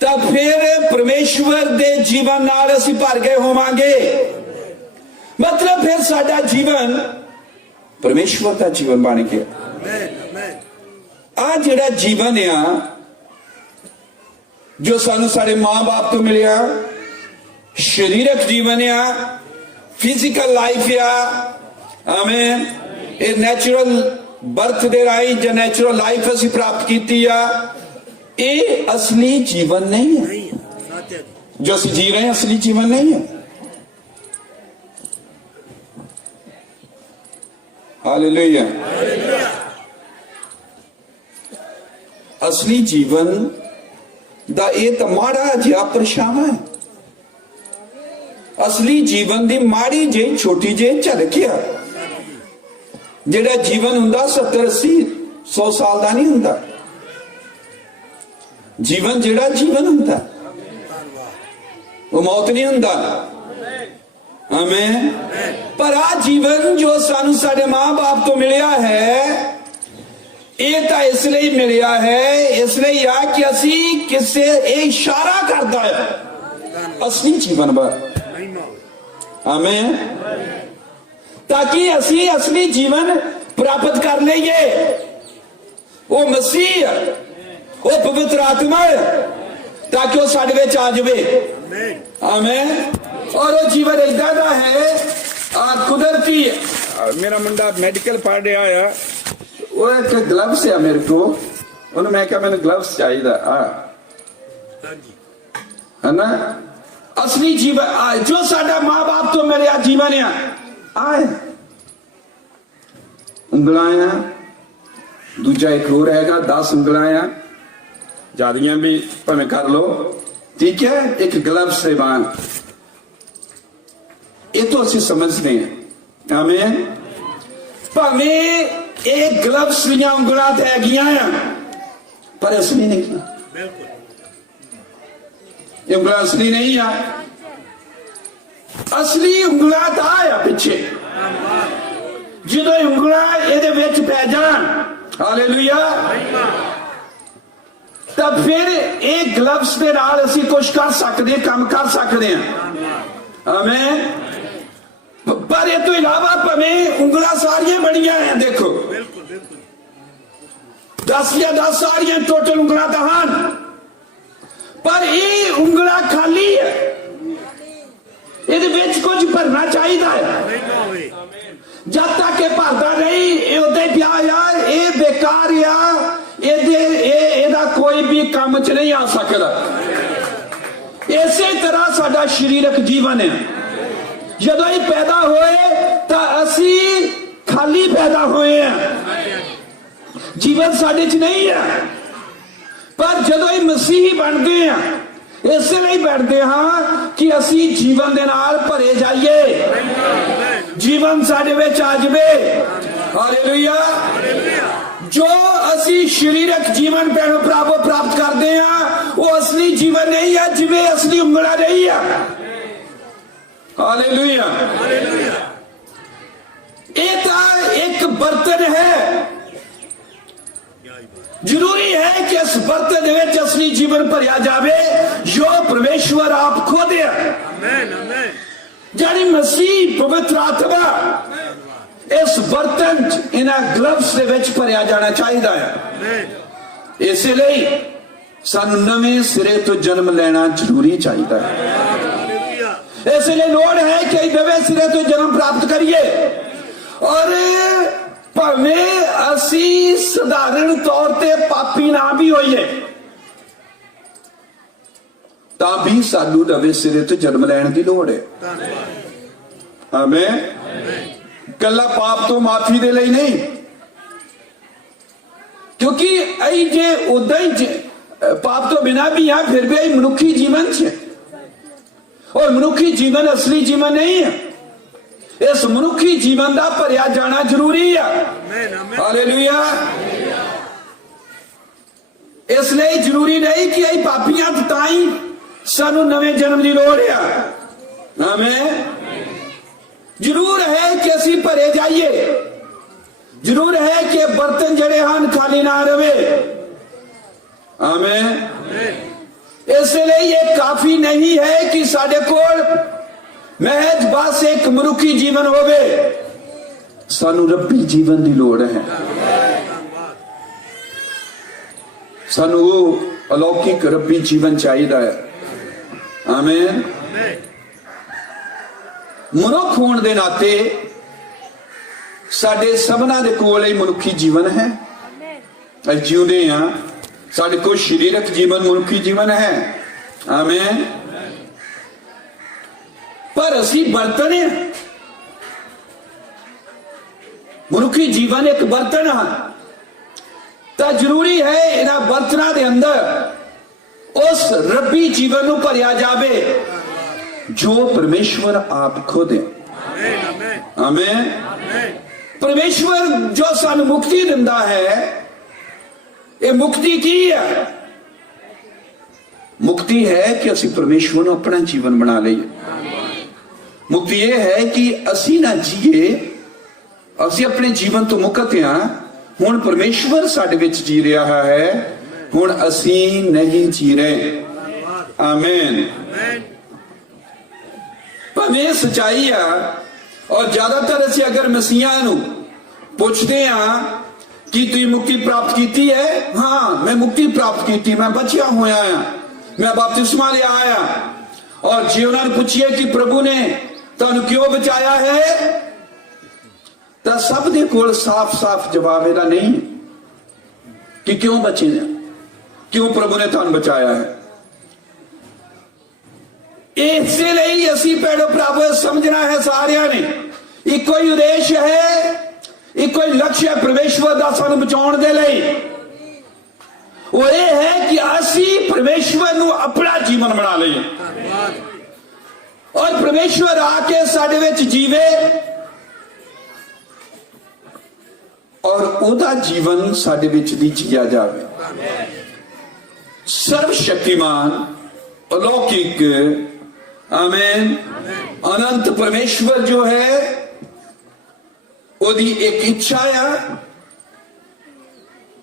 ਤਾਂ ਫਿਰ ਪਰਮੇਸ਼ਵਰ ਦੇ ਜੀਵਨ ਨਾਲ ਅਸੀਂ ਭਰ ਗਏ ਹੋਵਾਂਗੇ। ਮਤਲਬ ਫਿਰ ਸਾਡਾ ਜੀਵਨ ਪਰਮੇਸ਼ਵਰ ਦਾ ਜੀਵਨ ਬਣ ਗਿਆ। ਆ ਜਿਹੜਾ ਜੀਵਨ ਆ ਜੋ ਸਾਨੂੰ ਸਾਡੇ ਮਾਂ-ਬਾਪ ਤੋਂ ਮਿਲਿਆ, ਸਰੀਰਕ ਜੀਵਨ ਆ, ਫਿਜ਼ੀਕਲ ਲਾਈਫ ਆ, ਆਮੇਨ, ਇਹ ਨੈਚੁਰਲ ਬਰਥ ਦੇ ਰਾਹੀਂ ਜਾਂ ਨੈਚੁਰਲ ਲਾਈਫ ਅਸੀਂ ਪ੍ਰਾਪਤ ਕੀਤੀ ਆ, ਇਹ ਅਸਲੀ ਜੀਵਨ ਨਹੀਂ ਹੈ। ਜੋ ਅਸੀਂ ਜੀ ਰਹੇ ਹਾਂ ਅਸਲੀ ਜੀਵਨ ਨਹੀਂ ਹੈ। ਹਾਲੇਲੂਇਆ। ਅਸਲੀ ਜੀਵਨ ਦਾ ਇਹ ਤਾਂ ਮਾੜਾ ਜਿਹਾ ਪਰਛਾਵਾਂ ਹੈ। ਅਸਲੀ ਜੀਵਨ ਦੀ ਮਾੜੀ ਜਿਹੀ ਛੋਟੀ ਜਿਹੀ ਝਲਕ ਆ। ਜਿਹੜਾ ਜੀਵਨ ਹੁੰਦਾ 70 80 100 ਸਾਲ ਦਾ ਨਹੀਂ ਹੁੰਦਾ। ਜੀਵਨ ਜਿਹੜਾ ਜੀਵਨ ਹੁੰਦਾ ਉਹ ਮੌਤ ਨਹੀਂ ਹੁੰਦਾ। ਆਮੇਨ। ਪਰ ਆ ਜੀਵਨ ਜੋ ਸਾਨੂੰ ਸਾਡੇ ਮਾਂ-ਬਾਪ ਤੋਂ ਮਿਲਿਆ ਹੈ, ਇਹ ਤਾਂ ਇਸ ਲਈ ਮਿਲਿਆ ਹੈ, ਇਸ ਲਈ ਆ ਕਿ ਅਸੀਂ ਕਿਸੇ ਇਹ ਇਸ਼ਾਰਾ ਕਰਦਾ ਹੈ ਅਸਲੀ ਜੀਵਨ ਵੱਲ। ਆਮੇਨ। ताकि ਅਸੀਂ असली जीवन प्राप्त कर लईए। वो मसीह, वो पवित्र आत्मा है, ताकि वो साडे विच आ जाए। आमीन। और वो जीवन इदां दा है कुदरती। मेरा मुंडा मेडिकल पढ़ रहा है, वो एक ग्लव्स है मेरे को, उन्हें मैं कहा मैंने ग्लव्स चाहिए है ना। असली जीवन जो साडा मां बाप तो मिलिया जीवन आए उंगलां, दूजा एक होर हैगा 10 उंगलां, ज्यादियां भी भावें कर लो, ठीक है। एक ग्लव्स से बाण, ये तो असं समझते हैं। आमीन। भावें एक ग्लव्स दियां उंगलां हैगियां पर असली नहीं, उंगलां असली नहीं आ। असली उंगलां तां आ पिछे ਜਦੋਂ ਉਂਗਲਾਂ ਇਹਦੇ ਵਿੱਚ ਪੈ ਜਾਣ, ਹਾਲੇਲੂਇਆ, ਤਾਂ ਫਿਰ ਇਹ ਗਲਵਸ ਦੇ ਨਾਲ ਅਸੀਂ ਕੁਝ ਕਰ ਸਕਦੇ, ਕੰਮ ਕਰ ਸਕਦੇ ਹਾਂ। ਆਮੀਨ। ਪਰ ਇਹ ਤੋਂ ਇਲਾਵਾ ਭਾਵੇਂ ਉਂਗਲਾਂ ਸਾਰੀਆਂ ਬਣੀਆਂ ਹੈ, ਦੇਖੋ 10 ਜਾਂ 10 ਸਾਰੀਆਂ ਟੋਟਲ ਉਂਗਲਾਂ ਤਾਂ ਹਨ, ਪਰ ਇਹ ਉਂਗਲਾਂ ਖਾਲੀ ਹੈ, ਇਹਦੇ ਵਿੱਚ ਕੁਝ ਭਰਨਾ ਚਾਹੀਦਾ ਹੈ। जब तक ये भरता नहीं, ये उदे पिया यार, ये बेकार आ, ਇਹਦਾ कोई भी काम च नहीं आ सकता। इसे तरह साडा शरीरक जीवन है। जदों ही पैदा होए तो असी खाली पैदा होए, ਜੀਵਨ ਸਾਡੇ 'ਚ ਨਹੀਂ ਆ, ਪਰ ਜਦੋਂ ਇਹ ਮਸੀਹੀ ਬਣਦੇ ਆ ਇਸੇ ਲਈ ਬਣਦੇ ਹਾਂ ਕਿ ਅਸੀਂ ਜੀਵਨ ਦੇ ਨਾਲ ਭਰੇ ਜਾਈਏ, ਜੀਵਨ ਸਾਡੇ ਵਿੱਚ ਆ ਜਾਵੇ। ਹਾਲੇਲੂਇਆ। ਜੋ ਅਸੀਂ ਸਰੀਰਕ ਜੀਵਨ ਭੈਣੋ ਭਰਾਵੋ ਪ੍ਰਾਪਤ ਕਰਦੇ ਆ ਉਹ ਅਸਲੀ ਜੀਵਨ ਨਹੀਂ ਹੈ, ਜਿਵੇਂ ਅਸਲੀ ਉਂਗਲਾਂ ਨਹੀਂ ਆ। ਹਾਲੇਲੂਇਆ। ਇਹ ਤਾਂ ਇੱਕ ਬਰਤਨ ਹੈ, ਜ਼ਰੂਰੀ ਹੈ ਕਿ ਇਸ ਬਰਤਨ ਦੇ ਵਿੱਚ ਅਸਲੀ ਜੀਵਨ ਭਰਿਆ ਜਾਵੇ ਜੋ ਪਰਮੇਸ਼ਵਰ ਆਪ ਖੁਦ ਹੈ। Amen amen. ਜਾਨੀ ਮਸੀਹ ਪਵਿੱਤਰ ਆਤਮਾ ਇਸ ਬਰਤਨ ਇਹਨਾਂ ਗਲਵਸ ਦੇ ਵਿੱਚ ਭਰਿਆ ਜਾਣਾ ਚਾਹੀਦਾ ਹੈ। ਇਸੇ ਲਈ ਸਾਨੂੰ ਨਵੇਂ ਸਿਰੇ ਤੋਂ ਜਨਮ ਲੈਣਾ ਜ਼ਰੂਰੀ ਚਾਹੀਦਾ ਹੈ। ਇਸੇ ਲਈ ਲੋੜ ਹੈ ਕਿ ਨਵੇਂ ਸਿਰੇ ਤੋਂ ਜਨਮ ਪ੍ਰਾਪਤ ਕਰੀਏ, ਔਰ ਭਾਵੇਂ ਅਸੀਂ ਸਧਾਰਨ ਤੌਰ ਤੇ ਪਾਪੀ ਨਾ ਵੀ ਹੋਈਏ ਤਾਂ ਵੀ ਸਾਨੂੰ ਨਵੇਂ ਸਿਰੇ ਤੋਂ ਜਨਮ ਲੈਣ ਦੀ ਲੋੜ ਹੈ। ਆਮੇਨ। ਕੱਲਾ ਪਾਪ ਤੋਂ ਮਾਫੀ ਦੇ ਲਈ ਨਹੀਂ, ਕਿਉਂਕਿ ਅਸੀਂ ਜੇ ਉਦਾਂ ਹੀ ਪਾਪ ਤੋਂ ਬਿਨਾ ਵੀ ਆ ਫਿਰ ਵੀ ਅਸੀਂ ਮਨੁੱਖੀ ਜੀਵਨ 'ਚ, ਔਰ ਮਨੁੱਖੀ ਜੀਵਨ ਅਸਲੀ ਜੀਵਨ ਨਹੀਂ ਹੈ। ਇਸ ਮਨੁੱਖੀ ਜੀਵਨ ਦਾ ਭਰਿਆ ਜਾਣਾ ਜ਼ਰੂਰੀ ਆ। ਹਾਲੇਲੂਇਆ। ਇਸ ਲਈ ਜ਼ਰੂਰੀ ਨਹੀਂ ਕਿ ਅਸੀਂ ਪਾਪੀਆਂ ਤਾਂ ਹੀ ਸਾਨੂੰ ਨਵੇਂ ਜਨਮ ਦੀ ਲੋੜ ਆ। ਆਮੇਨ। ਜ਼ਰੂਰ ਹੈ ਕਿ ਅਸੀਂ ਭਰੇ ਜਾਈਏ, ਜ਼ਰੂਰ ਹੈ ਕਿ ਬਰਤਨ ਜਿਹੜੇ ਹਨ ਖਾਲੀ ਨਾ ਰਵੇ। ਆਮੇਨ। ਇਸ ਲਈ ਇਹ ਕਾਫੀ ਨਹੀਂ ਹੈ ਕਿ ਸਾਡੇ ਕੋਲ ਮਹਿਜ ਬਸ ਇੱਕ ਮਨੁੱਖੀ ਜੀਵਨ ਹੋਵੇ, ਸਾਨੂੰ ਰੱਬੀ ਜੀਵਨ ਦੀ ਲੋੜ ਹੈ। ਸਾਨੂੰ ਉਹ ਅਲੌਕਿਕ ਰੱਬੀ ਜੀਵਨ ਚਾਹੀਦਾ ਹੈ। ਆਮੇਨ। ਮਨੁੱਖ ਹੋਣ ਦੇ ਨਾਤੇ ਸਾਡੇ ਸਭਨਾਂ ਦੇ ਕੋਲ ਇਹ ਮਨੁੱਖੀ ਜੀਵਨ ਹੈ। ਅਸੀਂ ਜਿਉਂਦੇ ਹਾਂ, ਸਾਡੇ ਕੋਲ ਸਰੀਰਕ ਜੀਵਨ ਮਨੁੱਖੀ ਜੀਵਨ ਹੈ। ਆਮੇਨ। ਪਰ ਅਸੀਂ ਬਰਤਨ ਹਾਂ, ਮਨੁੱਖੀ ਜੀਵਨ ਇੱਕ ਬਰਤਨ ਹੈ, ਤਾਂ ਜ਼ਰੂਰੀ ਹੈ ਇਹਨਾਂ ਬਰਤਨਾਂ ਦੇ ਅੰਦਰ ਉਸ ਰੱਬੀ ਜੀਵਨ ਨੂੰ ਭਰਿਆ ਜਾਵੇ ਜੋ ਪਰਮੇਸ਼ਵਰ ਆਪ ਖੁਦ ਹੈ। ਆਮੇਨ। ਪਰਮੇਸ਼ਵਰ ਜੋ ਸਾਨੂੰ ਮੁਕਤੀ ਦਿੰਦਾ ਹੈ, ਇਹ ਮੁਕਤੀ ਕੀ ਹੈ? ਮੁਕਤੀ ਹੈ ਕਿ ਅਸੀਂ ਪਰਮੇਸ਼ਵਰ ਨੂੰ ਆਪਣਾ ਜੀਵਨ ਬਣਾ ਲਈਏ। ਮੁਕਤੀ ਇਹ ਹੈ ਕਿ ਅਸੀਂ ਨਾ ਜੀਏ, ਅਸੀਂ ਆਪਣੇ ਜੀਵਨ ਤੋਂ ਮੁਕਤ ਹਾਂ। ਹੁਣ ਪਰਮੇਸ਼ਵਰ ਸਾਡੇ ਵਿੱਚ ਜੀ ਰਿਹਾ ਹੈ, ਹੁਣ ਅਸੀਂ ਨਹੀਂ ਜੀ ਰਹੇ। ਆਮੇਨ। ਭਾਵੇਂ ਸਚਾਈ ਆ, ਔਰ ਜ਼ਿਆਦਾਤਰ ਅਸੀਂ ਅਗਰ ਮਸੀਹਾਂ ਨੂੰ ਪੁੱਛਦੇ ਹਾਂ ਕਿ ਤੁਸੀਂ ਮੁਕਤੀ ਪ੍ਰਾਪਤ ਕੀਤੀ ਹੈ, ਹਾਂ ਮੈਂ ਮੁਕਤੀ ਪ੍ਰਾਪਤ ਕੀਤੀ, ਮੈਂ ਬਚਿਆ ਹੋਇਆ ਆ, ਮੈਂ ਬਪਤਿਸਮਾ ਲਿਆ ਆ। ਔਰ ਜੇ ਉਹਨਾਂ ਨੂੰ ਪੁੱਛੀਏ ਕਿ ਪ੍ਰਭੂ ਨੇ ਤੁਹਾਨੂੰ ਕਿਉਂ ਬਚਾਇਆ ਹੈ, ਤਾਂ ਸਭ ਦੇ ਕੋਲ ਸਾਫ਼-ਸਾਫ਼ ਜਵਾਬ ਇਹਦਾ ਨਹੀਂ ਕਿ ਕਿਉਂ ਬਚੇ ਨੇ, ਕਿਉਂ ਪ੍ਰਭੂ ਨੇ ਤੁਹਾਨੂੰ ਬਚਾਇਆ ਹੈ। ਇਸੇ ਲਈ ਅਸੀਂ ਭੈਣੋ ਭਰਾਵੋ ਸਮਝਣਾ ਹੈ ਸਾਰਿਆਂ ਨੇ, ਇੱਕੋ ਹੀ ਉਦੇਸ਼ ਹੈ, ਇੱਕੋ ਹੀ ਲਕਸ਼ ਹੈ ਪਰਮੇਸ਼ਵਰ ਦਾ ਸਾਨੂੰ ਬਚਾਉਣ ਦੇ ਲਈ। ਉਹ ਇਹ ਹੈ ਕਿ ਅਸੀਂ ਪਰਮੇਸ਼ਵਰ ਨੂੰ ਆਪਣਾ ਜੀਵਨ ਬਣਾ ਲਈਏ, ਔਰ ਪਰਮੇਸ਼ਵਰ ਆ ਕੇ ਸਾਡੇ ਵਿੱਚ ਜੀਵੇ, ਔਰ ਉਹਦਾ ਜੀਵਨ ਸਾਡੇ ਵਿੱਚ ਦੀ ਜੀਆ ਜਾਵੇ। सर्व शक्तिमान अलौकिक आमीन अनंत परमेश्वर जो है ओदी एक इच्छा है,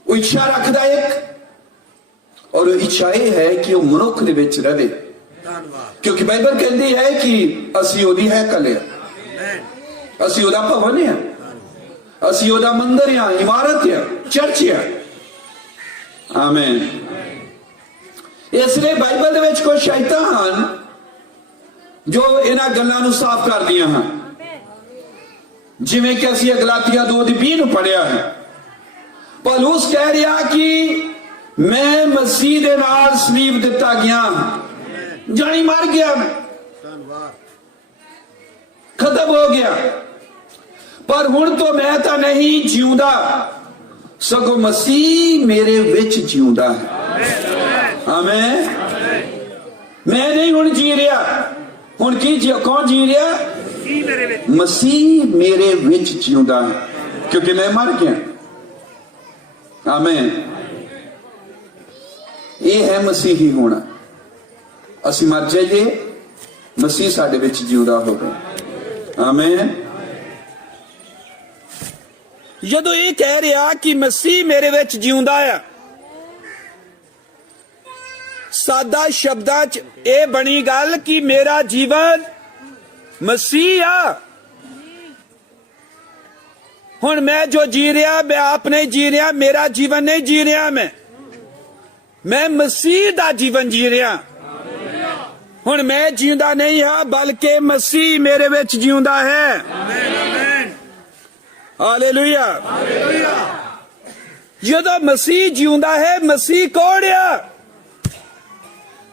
वो इच्छा रखदा एक, और इच्छा ये है कि वो मनुख दे विच रहे, क्योंकि बाइबल कहती है कि असी ओदी हैकल है, असी ओदा भवन है, असी ओदा मंदिर है, इमारत है, चर्च है। आमीन। इसलिए बाइबल दे विच कोई शैतान जो इन्हां गल्लां नूं साफ कर दियां हैं, जिवें कि असीं गलातिया 2:20 पढ़िया है। पौलुस कह रहा कि मैं मसीह दे नाल सलीब दिता गया, जानी मर गया, मैं खत्म हो गया, पर हुण तो मैं तो नहीं जीउंदा ਸਗੋਂ ਮਸੀਹ ਮੇਰੇ ਵਿੱਚ ਜਿਉਂਦਾ ਹੈ। ਆਮੇਨ। ਮੈਂ ਨਹੀਂ ਹੁਣ ਜੀ ਰਿਹਾ, ਹੁਣ ਕੌਣ ਜੀ ਰਿਹਾ? ਮਸੀਹ ਮੇਰੇ ਵਿੱਚ ਜਿਉਂਦਾ ਹੈ, ਕਿਉਂਕਿ ਮੈਂ ਮਰ ਗਿਆ। ਆਮੇਨ। ਇਹ ਹੈ ਮਸੀਹੀ ਹੋਣਾ। ਅਸੀਂ ਮਰ ਜਾਈਏ, ਮਸੀਹ ਸਾਡੇ ਵਿੱਚ ਜਿਉਂਦਾ ਹੋਵੇ। ਆਮੇਨ। ਜਦੋਂ ਇਹ ਕਹਿ ਰਿਹਾ ਕਿ ਮਸੀਹ ਮੇਰੇ ਵਿੱਚ ਜਿਉਂਦਾ ਆ, ਸਾਦਾ ਸ਼ਬਦਾਂ 'ਚ ਇਹ ਬਣੀ ਗੱਲ ਕਿ ਮੇਰਾ ਜੀਵਨ ਮਸੀਹ ਆ। ਹੁਣ ਮੈਂ ਜੋ ਜੀ ਰਿਹਾ, ਮੈਂ ਆਪ ਨਹੀਂ ਜੀ ਰਿਹਾ, ਮੇਰਾ ਜੀਵਨ ਨਹੀਂ ਜੀ ਰਿਹਾ, ਮੈਂ ਮਸੀਹ ਦਾ ਜੀਵਨ ਜੀ ਰਿਹਾ। ਹੁਣ ਮੈਂ ਜਿਉਂਦਾ ਨਹੀਂ ਹਾਂ, ਬਲਕਿ ਮਸੀਹ ਮੇਰੇ ਵਿੱਚ ਜਿਉਂਦਾ ਹੈ। ਹਾਲੇਲੂਇਆ। ਜਦੋਂ ਮਸੀਹ ਜਿਉਂਦਾ ਹੈ, ਮਸੀਹ ਕੌਣ ਆ?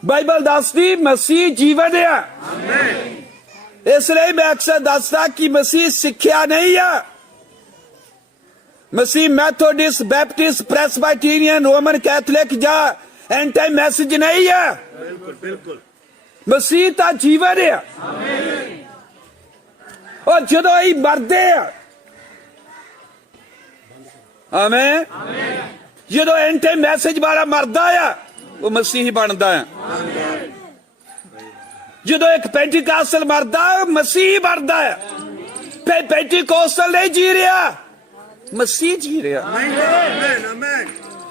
ਬਾਈਬਲ ਦੱਸਦੀ ਮਸੀਹ ਜੀਵਨ ਆ। ਇਸ ਲਈ ਮੈਂ ਅਕਸਰ ਦੱਸਦਾ ਕਿ ਮਸੀਹ ਸਿੱਖਿਆ ਨਹੀਂ ਆ। ਮਸੀਹ ਮੈਥੋਡਿਸਟ, ਬੈਪਟਿਸਟ, ਪ੍ਰੈਸਬਾਈਟੀਰੀਅਨ, ਰੋਮਨ ਕੈਥੋਲਿਕ ਜਾਂ ਐਂਟੀ ਮੈਸੇਜ ਨਹੀਂ ਆ। ਬਿਲਕੁਲ। ਮਸੀਹ ਤਾਂ ਜੀਵਨ ਆ। ਔਰ ਜਦੋਂ ਇਹ ਮਰਦੇ ਆ, ਆਮੇਨ, ਜਦੋਂ ਐਂਟੀ ਮੈਸੇਜ ਵਾਲਾ ਮਰਦਾ ਆ, ਉਹ ਮਸੀਹੀ ਬਣਦਾ ਆ। ਜਦੋਂ ਇੱਕ ਪੈਂਟੀਕਾਸਟਲ ਮਰਦਾ, ਮਸੀਹ ਬਣਦਾ ਆ। ਪੈਂਟੀਕਾਸਟਲ ਨਹੀਂ ਜੀ ਰਿਹਾ, ਮਸੀਹ ਜੀ ਰਿਹਾ।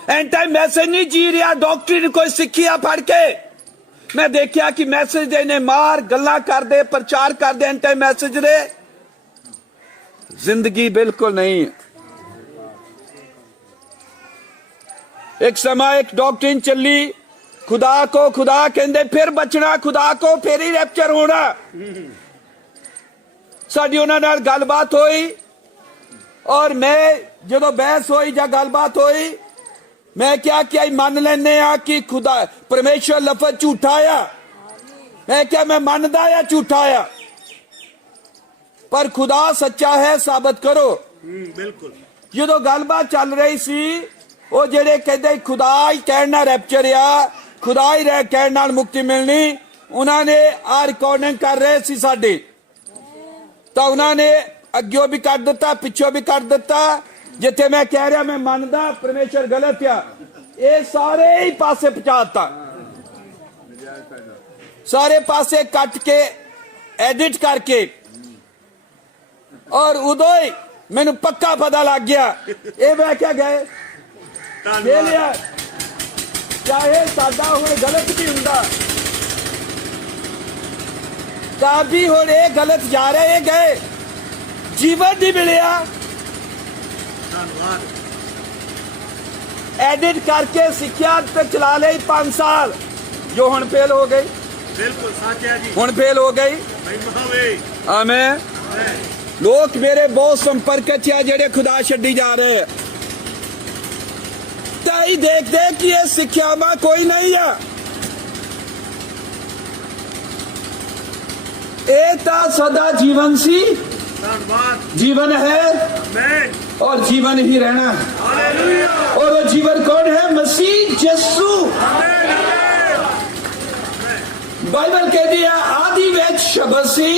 ਐਂਟੀ ਮੈਸੇਜ ਨਹੀਂ ਜੀ ਰਿਹਾ, ਡਾਕਟਰੀ ਕੋਈ ਸਿੱਖਿਆ ਪੜ ਕੇ। ਮੈਂ ਦੇਖਿਆ ਕਿ ਮੈਸੇਜ ਦੇ ਨੇ ਮਾਰ ਗੱਲਾਂ ਕਰਦੇ, ਪ੍ਰਚਾਰ ਕਰਦੇ ਐਂਟੀ ਮੈਸੇਜ ਦੇ, ਜ਼ਿੰਦਗੀ ਬਿਲਕੁਲ ਨਹੀਂ। एक समय एक डॉक्ट्रिन चली, खुदा को खुदा कहते फिर बचना, खुदा को फिर ही रैप्चर होना। साडी उन्हां नाल गलबात होई, और मैं जदों बहस होई जां गलबात होई, मैं क्या क्या मान लैने आ कि खुदा परमेश्वर लफज झूठा आ। मैं क्या मैं मानदा आ झूठा आ, पर खुदा सच्चा है, साबित करो। बिल्कुल। जदों गलबात चल रही सी, ਉਹ ਜਿਹੜੇ ਕਹਿੰਦੇ ਖੁਦਾ ਹੀ ਕਹਿਣ ਨਾਲ ਰੈਪਚਰ ਆ, ਖੁਦਾ ਹੀ ਕਹਿਣ ਨਾਲ ਮੁਕਤੀ ਮਿਲਣੀ, ਉਹਨਾਂ ਨੇ ਆ ਰਿਕਾਰਡਿੰਗ ਕਰ ਰਹੇ ਸੀ ਸਾਡੇ, ਤਾਂ ਉਹਨਾਂ ਨੇ ਅੱਗਿਓਂ ਵੀ ਕੱਢ ਦਿੱਤਾ, ਪਿੱਛੋਂ ਵੀ ਕੱਢ ਦਿੱਤਾ। ਜਿੱਥੇ ਮੈਂ ਕਹਿ ਰਿਹਾ ਮੈਂ ਮੰਨਦਾ ਪਰਮੇਸ਼ਰ ਗਲਤ ਆ, ਇਹ ਸਾਰੇ ਹੀ ਪਾਸੇ ਪਹੁੰਚਾਤਾ, ਸਾਰੇ ਪਾਸੇ ਕੱਟ ਕੇ ਐਡਿਟ ਕਰਕੇ। ਔਰ ਉਦੋਂ ਹੀ ਮੈਨੂੰ ਪੱਕਾ ਪਤਾ ਲੱਗ ਗਿਆ, ਇਹ ਮੈਂ ਕਿਹਾ ਗਏ ਲਿਆ, ਚਾਹੇ ਸਾਡਾ ਹੁਣ ਗਲਤ ਵੀ ਹੁੰਦਾ ਤਾਂ ਵੀ ਹੁਣ ਇਹ ਗਲਤ ਜਾ ਰਹੇ, ਗਏ ਜੀਵਨ ਨਹੀਂ ਮਿਲਿਆ। एडिट करके सिक्ख्या ते चला ले 5 साल, जो हुण फेल हो गई। बिल्कुल सच है जी, हुण फेल हो गई। आमीन। लोग मेरे बहुत संपर्क च जेड़े खुदा छड्डी जा रहे हैं, ताई देख देख कि ये सिक्ख्यावां कोई नहीं है। ये ता सदा जीवन सी, जीवन है और जीवन ही रहना। और वो जीवन कौन है? मसीह यीशु। बाइबल कहती है आदि विच शब्द सी,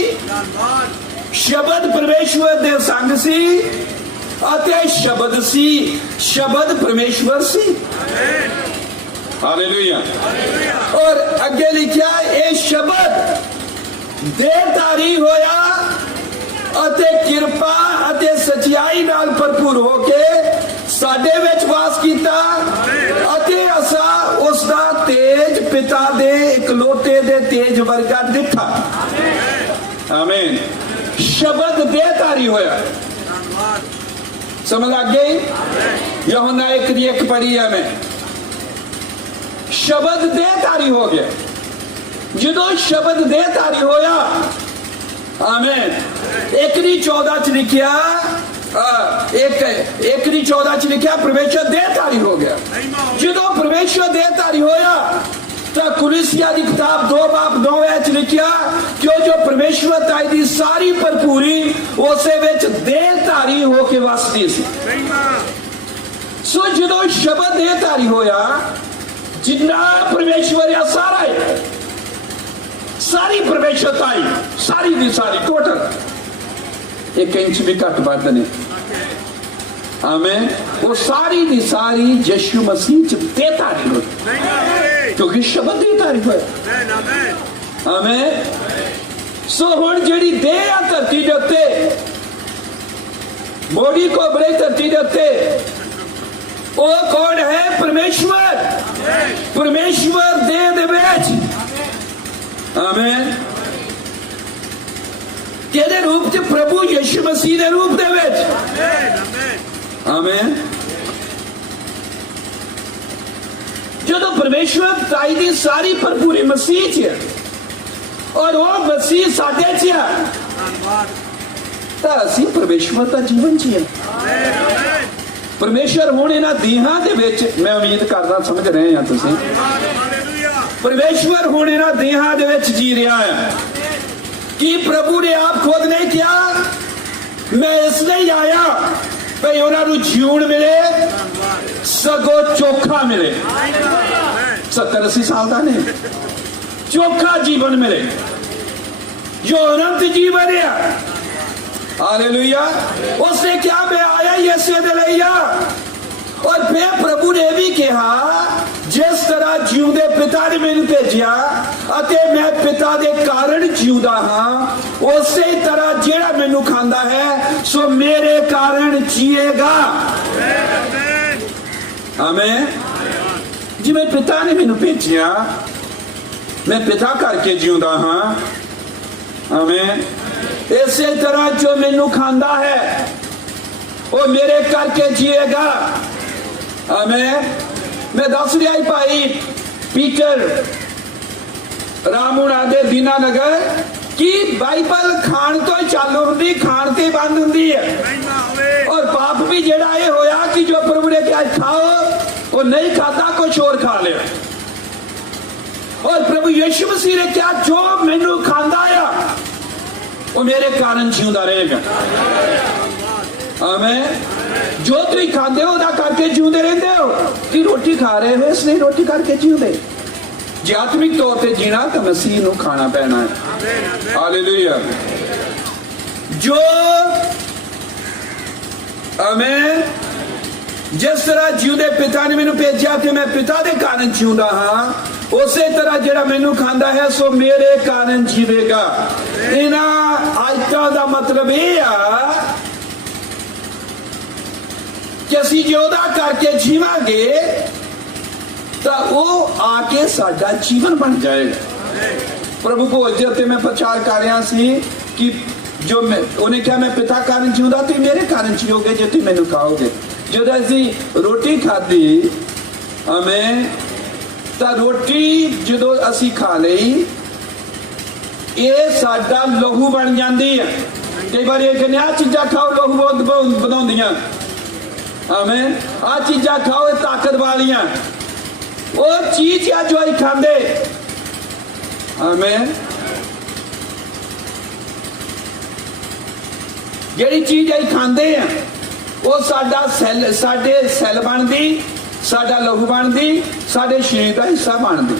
शब्द परमेश्वर दे संग सी, अते शब्द सी, शब्द परमेश्वर सी। हालेलुया। और अगे लिखा ये शब्द देहधारी होया ਅਤੇ ਕਿਰਪਾ ਅਤੇ ਸਚਾਈ ਨਾਲ ਭਰਪੂਰ ਹੋ ਕੇ ਸਾਡੇ ਵਿੱਚ ਵਾਸ ਕੀਤਾ, ਅਤੇ ਅਸਾਂ ਉਸ ਦਾ ਤੇਜ ਪਿਤਾ ਦੇ ਇਕਲੌਤੇ ਦੇ ਤੇਜ ਵਰਗਾ ਦਿਖਾ। ਆਮੀਨ। ਸ਼ਬਦ ਦੇਹਧਾਰੀ ਹੋਇਆ। ਸਮਝ ਆ ਗਈ? ਯਹੋਨਾ 1:1 ਪੜ੍ਹੀ ਹੈ ਮੈਂ। ਸ਼ਬਦ ਦੇਹਧਾਰੀ ਹੋ ਗਿਆ। ਜਦੋਂ ਸ਼ਬਦ ਦੇਹਧਾਰੀ ਹੋਇਆ, आमीन। 1:14 च लिखिया, 1:14 च लिखिया परमेश्वर देहधारी हो गया। जो परमेश्वर देहधारी होया तो कुलिसिया की किताब 2:9 च लिखिया कि जो परमेश्वर दी सारी भरपूरी उसे विच देहधारी होके वसदी सी। सो जो शब्द देहधारी होया, जिन्ना परमेश्वर या सारा है, सारी परमेश्वरता ही, सारी दी सारी टोटल 1 इंच भी घट बद नहीं। आमें, वो सारी दी सारी यीशु मसीह च देहधारी हो, क्योंकि शब्द देहधारी होया। आमें। सो हुण जिहड़ी देह आ धरती दे उत्ते, बॉडी को बड़े धरती दे उत्ते, वो कौन है? परमेश्वर। परमेश्वर देह दे विच, आमेन, केदे रूप च? प्रभु यीशु मसीह दे रूप दे विच, आमेन। जो परमेश्वर ताई दी सारी भरपूरी मसीह च है और वो मसीह साडे च है, तो असीं परमेश्वर दा जीवन च है। परमेश्वर हुण इन्हां देहां दे विच, मैं उम्मीद करदा समझ रहे हैं तुसीं, परमेश्वर हुण इन्हां देहां दे विच जी रहा है। कि प्रभु ने आप खुद ने कहा, मैं इसलिए आया भाई उन्होंने जीवन मिले, सगों चोखा मिले। 70-80 साल का नहीं, चोखा जीवन मिले जो अनंत जीवन है। हालेलुया। उसने क्या, मैं आया ही ऐसे दिलाया। और फिर प्रभु ने भी कहा, जिस तरह जीवदे पिता ने मैनू भेजिया अते मैं पिता दे कारण जीवदा हां, उसे तरह जेड़ा मैनू खांदा है सो मेरे कारण जिएगा। आमीन। जिवें पिता ने मैनू भेजिया, मैं पिता करके जीवदा हां, आमीन, इसे तरह जो मैनू खांदा है वो मेरे करके जिएगा। आमीन। मैं दस रहा ही भाई पीटर रामूणा दे दीनानगर कि बाइबल खान तो चालू होंगी, खान ते बंद होंगी है। और पाप भी जेड़ा ये होया कि जो प्रभु ने क्या खाओ वो नहीं खाता, कुछ और खा लिया। और प्रभु यीशु मसीह ने क्या, जो मैनू खांदा आ वो मेरे कारण जीवदा रहेगा। आमीन। जो तुम खाते हो ना करके जीवते रहते हो, कि रोटी खा रहे हो इसलिए रोटी करके जीवते। जे आत्मिक तौर पर जीना तो मसीह नू खाना पैना है। हालेलुया। जो आमीन, जिस तरह जीवदे पिता ने मैनू भेजा कि मैं पिता दे कारण जीवदा हां, उसे तरह जेड़ा मैनू खांदा है सो मेरे कारण जीवेगा। इन्हां आयतां दा मतलब यह आ कि असीं योदा करके जीवांगे तो वो आके साडा जीवन बन जाएगा। प्रभु भोज ते मैं प्रचार कर रहा सी कि जो उन्हें क्या, मैं पिता कारण जीवदा, तुम मेरे कारण जीओगे जो तुम मैनू खाओगे। जो असीं रोटी खाधी, आमीन, तो रोटी जो असीं खा लई, ये साडा लहू बन जाती है। कई बार ये कहने आ चीज़ां खाओ लहू बनाउंदियां, आमीन, आ चीज़ां खाओ ताकत वालियां, वो चीज या जो असीं खांदे, आमीन, जिहड़ी चीज असीं खांदे हैं वो साडा सैल, साडे सैल बनदी, साडा लहू बनदी, साडे शरीर का हिस्सा बनदी।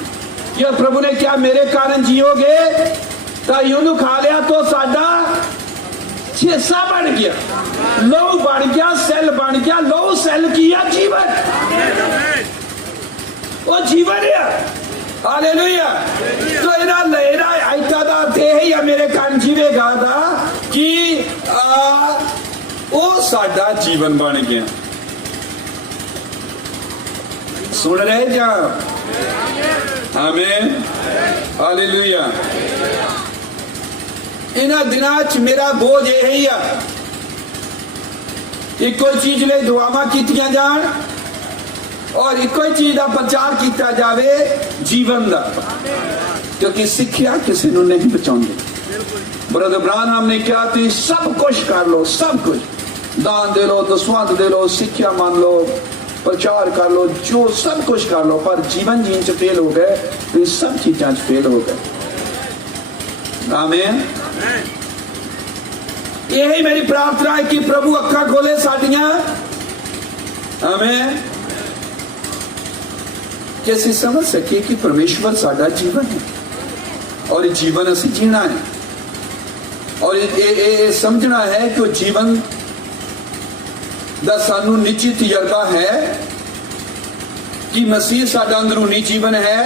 जो प्रभु ने क्या, मेरे कारण जियोगे, तो यूं खा लिया तो साडा हिस्सा बन गया, लहू बन गया, सेल बन गया। लहू सेल किया जीवन, वो जीवन है। हालेलुया। तो इना लेना आयता दा अर्थ है या मेरे कारण जीवेगा दा कि वो साडा जीवन बन गया। सुन रहे जा? आमीन। हालेलुया। इन्हां दिनां च मेरा बोझ यही आ, इको चीज ले दुआवां कीतियां जान और इको चीज का प्रचार किया जाए, जीवन का, क्योंकि सिक्ख्या किसी को नहीं बचाती। ब्रदर ब्रानहम ने कहा तुम सब कुछ कर लो, सब कुछ दान दे लो, दसवंध दे लो, सिक्ख्या मान लो, प्रचार कर लो, जो सब कुछ कर लो, पर जीवन जीन च फेल हो गए, तो सब चीजा च फेल हो गए। आमीन। यही मेरी प्रार्थना है कि प्रभु अखा खोले साडियां, आमेन। कि असीं समझ सकिए कि परमेश्वर साडा जीवन है और ये जीवन असीं जीना है और ये समझना है कि वो जीवन दा सानू निश्चित तजर्बा है कि मसीह साडा अंदरूनी जीवन है।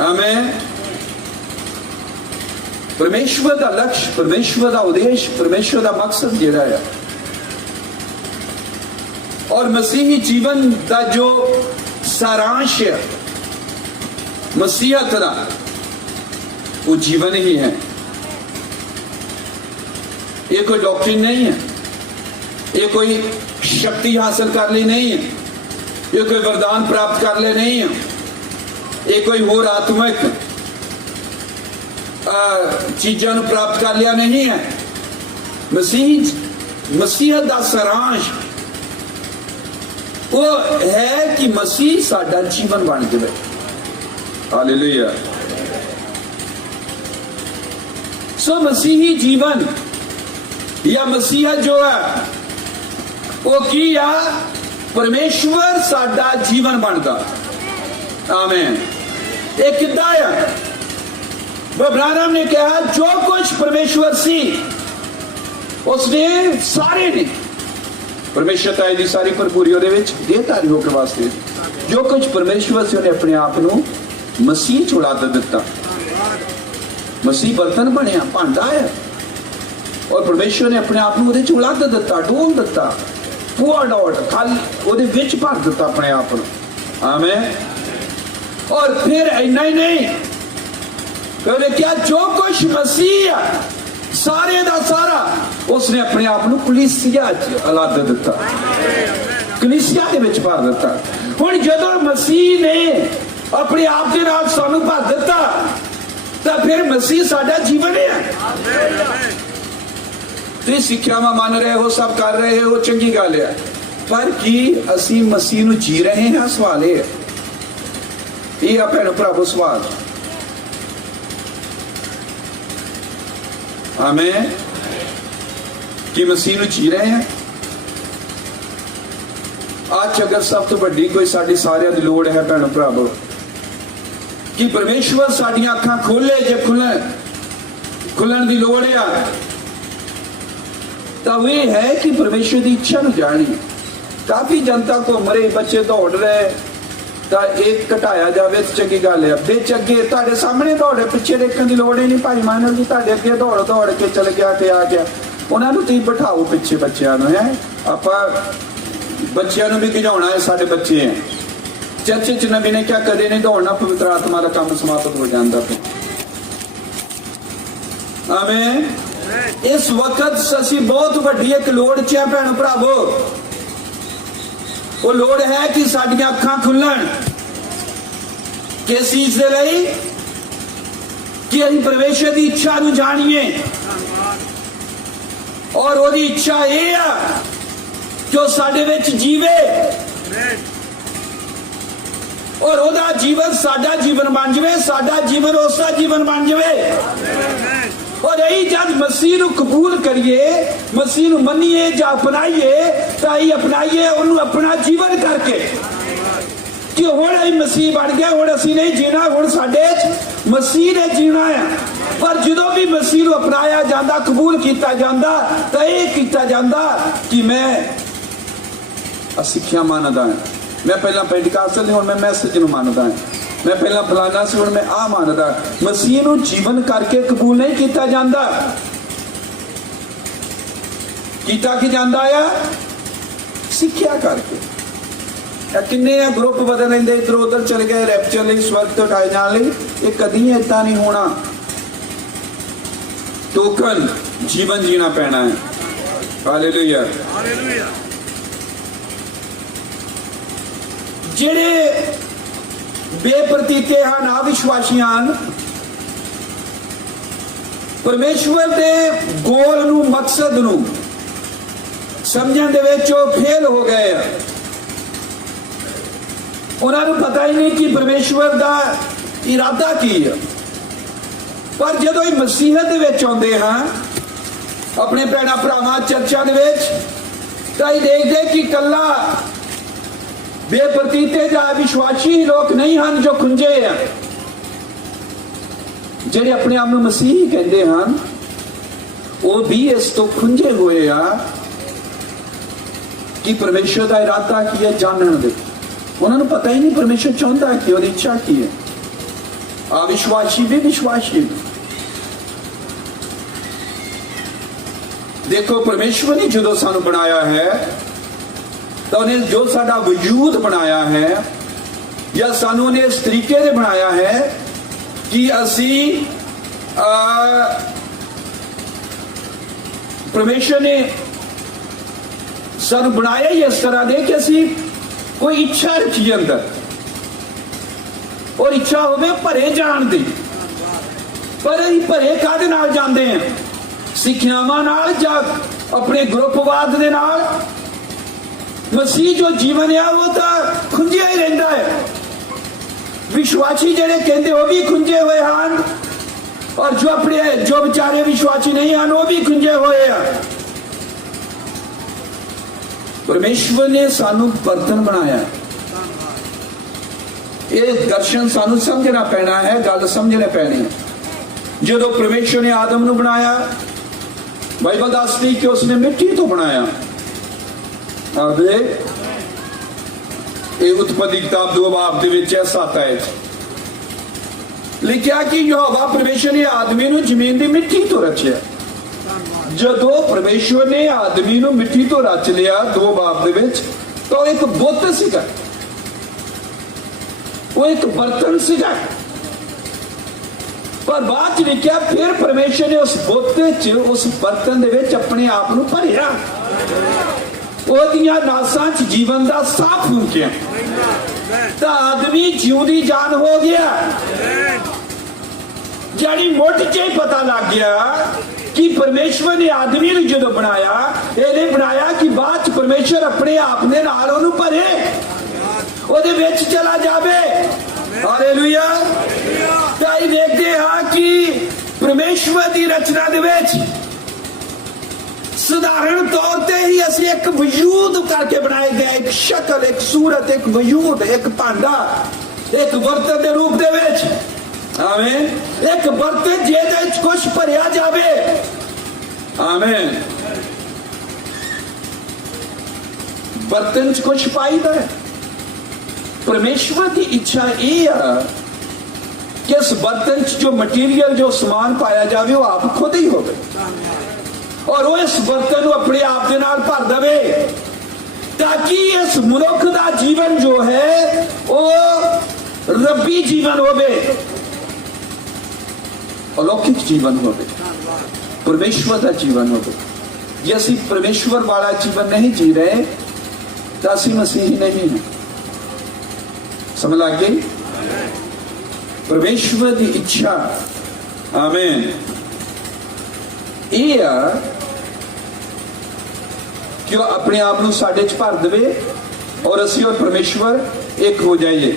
आमेन। परमेश्वर का लक्ष्य, परमेश्वर का उद्देश्य, परमेश्वर का मकसद जिहड़ा है और मसीही जीवन का जो सारांश है मसीहत का, वो जीवन ही है। ये कोई डॉक्ट्रिन नहीं है, ये कोई शक्ति हासिल कर ली नहीं है, ये कोई वरदान प्राप्त कर ले नहीं है, ये कोई होर आत्मिक चीजों प्राप्त कर लिया नहीं है। मसीहत का सारांश वो है कि मसीह साडा जीवन बन जाए। हालेलुया। सो मसीही जीवन या मसीहा जो है वो की आ परमेश्वर साडा जीवन बनता। आमीन। ये किद्दां है? अब्राहम ने कहा जो कुछ परमेश्वर सी उसने सारे ने परमेश्वरता की सारी भरपूरी ਉਹਦੇ ਵਿੱਚ ਦੇਹਧਾਰੀ ਹੋ ਕੇ ਵਾਸਤੇ जो कुछ परमेश्वर से उन्हें अपने आप ਨੂੰ मसीह ਚ ਉਲਾਦ ਦਿੱਤਾ। मसीह बर्तन ਬਣਿਆ, ਭਾਂਡਾ ਹੈ और परमेश्वर ने अपने आप ਨੂੰ ਉਹਦੇ ਚ ਉਲਾਦ ਦਿੱਤਾ, ਡੋਲ ਦਿੱਤਾ, poured out, खाली ਉਹਦੇ ਵਿੱਚ ਭਰ ਦਿੱਤਾ अपने आप ਨੂੰ। आमीन। और फिर इतना ही नहीं, कहते क्या जो कुछ मसीह सारे दा सारा उसने अपने आप ਨੂੰ कलीसिया च औलाद ਦਿੱਤਾ, कलीसिया ਦੇ ਵਿੱਚ ਭਰ ਦਿੱਤਾ। ਹੁਣ ਜਦੋਂ ਮਸੀਹ ਨੇ ਆਪਣੇ ਆਪ ਦੇ ਨਾਲ ਸਾਨੂੰ ਭਰ ਦਿੱਤਾ ਤਾਂ ਫਿਰ ਮਸੀਹ ਸਾਡਾ ਜੀਵਨ ਹੈ। ਤੁਸੀਂ ਸਿੱਖਿਆਵਾਂ ਮੰਨ ਰਹੇ ਹੋ, ਸਭ ਕਰ ਰਹੇ ਹੋ, ਚੰਗੀ ਗੱਲ ਹੈ, ਪਰ ਕੀ ਅਸੀਂ ਮਸੀਹ ਨੂੰ ਜੀ ਰਹੇ ਹਾਂ? ਸਵਾਲ ਇਹ ਹੈ। ਇਹ ਆ ਭੈਣੋ ਭਰਾਵੋ ਸਵਾਲ। आमीन। कि मसीह ਨੂੰ जी रहे हैं? आज अगर सब तो बड़ी कोई साडी सारिਆਂ ਦੀ ਲੋੜ है ਭੈਣੋ ਭਰਾਵੋ कि परमेश्वर साडियां ਅੱਖਾਂ खोले, जे खुलन ਦੀ ਲੋੜ ਆ ਤਾਂ ਇਹ है कि परमेश्वर ਦੀ ਇੱਛਾ ਨੂੰ ਜਾਣੀ। काफी जनता घूम रही, बच्चे दौड़ रहे, ਤਾਂ एक ਘਟਾਇਆ ਜਾਵੇ ਤਾਂ ਚੰਗੀ ਗੱਲ ਹੈ। ਵਿੱਚ ਅੱਗੇ ਤੁਹਾਡੇ ਸਾਹਮਣੇ ਦੌੜੇ, ਪਿੱਛੇ ਦੇਖਣ ਦੀ ਲੋੜ ਹੀ ਨਹੀਂ। ਭਾਈ ਮਾਨਵ ਜੀ ਤੁਹਾਡੇ ਅੱਗੇ ਦੌੜ ਕੇ ਚਲ ਗਿਆ ਤੇ ਆ ਗਿਆ, ਉਹਨਾਂ ਨੂੰ ਤੁਸੀਂ ਬਿਠਾਓ ਪਿੱਛੇ ਬੱਚਿਆਂ ਨੂੰ। ਹੈ ਆਪਾਂ ਬੱਚਿਆਂ ਨੂੰ ਵੀ ਖਿਡਾਉਣਾ ਹੈ, ਸਾਡੇ ਬੱਚੇ ਹੈ। ਚਰਚ ਚ ਨਬੀ ਨੇ ਕਿਹਾ ਕਦੇ ਨਹੀਂ ਦੌੜਨਾ, ਪਵਿੱਤਰ ਆਤਮਾ ਦਾ ਕੰਮ ਸਮਾਪਤ ਹੋ ਜਾਂਦਾ। ਆਮੀਨ। ਇਸ ਵਕਤ ਅਸੀਂ ਬਹੁਤ ਵੱਡੀ ਇੱਕ ਲੋੜ ਚ ਆ ਭੈਣ ਭਰਾਵੋ। वो लोड़ है कि साडियां अखां खुलन। किस चीज दे लई? कि असीं परमेश्वर की इच्छा नूं जाणीए और ओदी इच्छा यह आ कि वो साडे विच जीवे और ओदा जीवन साडा जीवन बन जाए, साडा जीवन उसका जीवन बन जाए। और यही जब मसीह नूं कबूल करिए, मसीह नूं मन्नीए जां अपनाइए, तां ही अपनाइए उन्होंने अपना जीवन करके कि हुण असीं मसीह बन गया, हुण असीं नहीं जीना, हुण साडे च मसीह ने जीना है। पर जदों भी मसीह नूं अपनाया जांदा, कबूल किया जांदा, तां इह कीता जांदा कि मैं सिक्ख्या मानदा हां, मैं पहला पेंटिकास्टल नहीं, हुण मैं मैसेज नूं मानदा हां, मैं पहला फलाना सी, हुण मैं आ मानदा। मसीह नूं जीवन करके कबूल नहीं किया जाता। कीता की जाता है? सिक्ख्या करके। किन्ने ग्रुप बदल लेंदे, इधर उधर चले गए, रैप्चर लई, स्वर्ग तो उठाए जाने लई। ये कदी इदां नहीं होना। टोकन जीवन जीना पैना है। हालेलुया। जेड़े बेप्रतीते हैं, अविश्वासी हैं, परमेश्वर के गोल नू, मकसद नू समझण दे विच फेल हो गए। उन्होंने पता ही नहीं कि परमेश्वर का इरादा की है। पर जदों ही मसीहत दे विच आउंदे हैं, अपने भैणां भरावां चर्चां दे विच, तां देखदे कि कल्ला ਬੇਪਰਤੀਤੇ ਜਾਂ ਵਿਸ਼ਵਾਸੀ ਲੋਕ ਨਹੀਂ ਹਨ ਜੋ ਖੁੰਝੇ ਆ, ਜਿਹੜੇ ਆਪਣੇ ਆਪ ਨੂੰ ਮਸੀਹ ਕਹਿੰਦੇ ਹਨ ਉਹ ਵੀ ਇਸ ਤੋਂ ਖੁੰਝੇ ਹੋਏ ਆ ਕਿ ਪਰਮੇਸ਼ਰ ਦਾ ਇਰਾਦਾ ਕੀ ਹੈ ਜਾਣਨ ਦੇ। ਉਹਨਾਂ ਨੂੰ ਪਤਾ ਹੀ ਨਹੀਂ ਪਰਮੇਸ਼ਰ ਚਾਹੁੰਦਾ ਕਿ ਉਹਦੀ ਇੱਛਾ ਕੀ ਹੈ। ਅਵਿਸ਼ਵਾਸੀ ਵੀ ਵਿਸ਼ਵਾਸੀ ਵੀ। ਦੇਖੋ ਪਰਮੇਸ਼ਵਰ ਨੇ ਜਦੋਂ ਸਾਨੂੰ ਬਣਾਇਆ ਹੈ ਤਾਂ ਉਹਨੇ ਜੋ ਸਾਡਾ ਵਜੂਦ ਬਣਾਇਆ ਹੈ ਜਾਂ ਸਾਨੂੰ ਉਹਨੇ ਇਸ ਤਰੀਕੇ ਦੇ ਬਣਾਇਆ ਹੈ ਕਿ ਅਸੀਂ ਪਰਮੇਸ਼ਰ ਨੇ ਸਾਨੂੰ ਬਣਾਇਆ ਹੀ ਇਸ ਤਰ੍ਹਾਂ ਦੇ ਕਿ ਅਸੀਂ ਕੋਈ ਇੱਛਾ ਰੱਖੀਏ ਅੰਦਰ, ਔਰ ਇੱਛਾ ਹੋਵੇ ਭਰੇ ਜਾਣ ਦੀ। ਪਰ ਅਸੀਂ ਭਰੇ ਕਾਹਦੇ ਨਾਲ ਜਾਂਦੇ ਹਾਂ? ਸਿੱਖਿਆਵਾਂ ਨਾਲ ਜਾਂ ਆਪਣੇ ਗਰੁੱਪਵਾਦ ਦੇ ਨਾਲ? ਮਸੀਹ ਜੋ ਜੀਵਨ ਆ ਉਹ ਤਾਂ ਖੁੰਝਿਆ ਹੀ ਰਹਿੰਦਾ ਹੈ। ਵਿਸ਼ਵਾਸੀ ਜਿਹੜੇ ਕਹਿੰਦੇ ਉਹ ਵੀ ਖੁੰਝੇ ਹੋਏ ਹਨ, ਔਰ ਜੋ ਵਿਚਾਰੇ ਵਿਸ਼ਵਾਸੀ ਨਹੀਂ ਹਨ ਉਹ ਵੀ ਖੁੰਝੇ ਹੋਏ ਆ। ਪਰਮੇਸ਼ਵਰ ਨੇ ਸਾਨੂੰ ਬਰਤਨ ਬਣਾਇਆ। ਇਹ ਦਰਸ਼ਨ ਸਾਨੂੰ ਸਮਝਣਾ ਪੈਣਾ ਹੈ, ਗੱਲ ਸਮਝਣੀ ਪੈਣੀ ਹੈ। ਜਦੋਂ ਪਰਮੇਸ਼ਵਰ ਨੇ ਆਦਮ ਨੂੰ ਬਣਾਇਆ, ਬਾਈਬਲ ਦੱਸਦੀ ਕਿ ਉਸਨੇ ਮਿੱਟੀ ਤੋਂ ਬਣਾਇਆ। ਆਦੇ ਇਹ ਉਤਪਤੀ ਕਿਤਾਬ 2 ਬਾਬ ਦੇ ਵਿੱਚ 7 ਆਇਤ ਲਿਖਿਆ ਕਿ ਯਹੋਵਾ ਪਰਮੇਸ਼ਰ ਨੇ ਆਦਮੀ ਨੂੰ ਜ਼ਮੀਨ ਦੀ ਮਿੱਟੀ ਤੋਂ ਰਚਿਆ। ਜਦੋਂ ਪਰਮੇਸ਼ਵਰ ਨੇ ਆਦਮੀ ਨੂੰ ਮਿੱਟੀ ਤੋਂ ਰਚ ਲਿਆ 2 ਬਾਬ ਦੇ ਵਿੱਚ, ਤਾਂ ਉਹ ਇੱਕ ਬੁੱਤ ਸੀਗਾ, ਉਹ ਇੱਕ ਬਰਤਨ ਸੀਗਾ। ਪਰ ਬਾਅਦ ਚ ਲਿਖਿਆ ਫਿਰ ਪਰਮੇਸ਼ਰ ਨੇ ਉਸ ਬੁੱਤ ਚ, ਉਸ ਬਰਤਨ ਦੇ ਵਿੱਚ ਆਪਣੇ ਆਪ ਨੂੰ ਭਰਿਆ। ਉਹਦੀਆਂ ਨਾਸਾਂ ਚ ਜੀਵਨ ਦਾ ਸਾਹ ਫੂਕਿਆ ਤਾਂ ਆਦਮੀ ਜਿਉਂਦੀ ਜਾਨ ਹੋ ਗਿਆ। ਜਿਹੜੀ ਮੁੱਢ ਚ ਹੀ ਪਤਾ ਲੱਗ ਗਿਆ ਕਿ ਪਰਮੇਸ਼ਵਰ ਨੇ ਆਦਮੀ ਨੂੰ ਜਦੋਂ ਬਣਾਇਆ, ਇਹਨੇ ਬਣਾਇਆ ਕਿ ਬਾਅਦ ਚ ਪਰਮੇਸ਼ਵਰ ਆਪਣੇ ਆਪ ਦੇ ਨਾਲ ਉਹਨੂੰ ਭਰੇ, ਉਹਦੇ ਵਿੱਚ ਚਲਾ ਜਾਵੇ। ਹਾਲੇਲੂਇਆ। ਤਾਂ ਇਹ ਦੇਖਦੇ ਹਾਂ ਕਿ ਪਰਮੇਸ਼ਵਰ ਦੀ ਰਚਨਾ ਦੇ ਵਿੱਚ ਸਧਾਰਨ ਤੌਰ ਤੇ ਹੀ ਅਸੀਂ ਇੱਕ ਵਜੂਦ ਕਰਕੇ ਬਣਾਏ ਗਏ, ਇੱਕ ਸ਼ਕਲ, ਇੱਕ ਸੂਰਤ, ਇੱਕ ਵਜੂਦ, ਇੱਕ ਭਾਂਡਾ, ਇੱਕ ਬਰਤਨ ਦੇ ਰੂਪ ਦੇ ਵਿੱਚ। ਆਮੇਨ। ਇੱਕ ਬਰਤਨ ਜਿਹਦੇ ਵਿੱਚ ਕੁਝ ਭਰਿਆ ਜਾਵੇ। ਆਮੇਨ। ਬਰਤਨ ਚ ਕੁਝ ਪਾਈਦਾ ਹੈ। ਪਰਮੇਸ਼ਵਰ ਦੀ ਇੱਛਾ ਇਹ ਆ ਕਿ ਇਸ ਬਰਤਨ ਚ ਜੋ ਮਟੀਰੀਅਲ, ਜੋ ਸਮਾਨ ਪਾਇਆ ਜਾਵੇ ਉਹ ਆਪ ਖੁਦ ਹੀ ਹੋਵੇ, ਔਰ ਉਹ ਇਸ ਬਰਤਨ ਨੂੰ ਆਪਣੇ ਆਪ ਦੇ ਨਾਲ ਭਰ ਦੇਵੇ, ਤਾਂ ਕਿ ਇਸ ਮਨੁੱਖ ਦਾ ਜੀਵਨ ਜੋ ਹੈ ਉਹ ਰੱਬੀ ਜੀਵਨ ਹੋਵੇ, अलौकिक जीवन होवे, परमेश्वर का जीवन होवे। जे असी परमेश्वर वाला जीवन नहीं जी रहे तो असी मसीही नहीं है। समझ लग गई? परमेश्वर की इच्छा आमीन ये कि वह अपने आप को साडे च भर देवे और असी और परमेश्वर एक हो जाइए।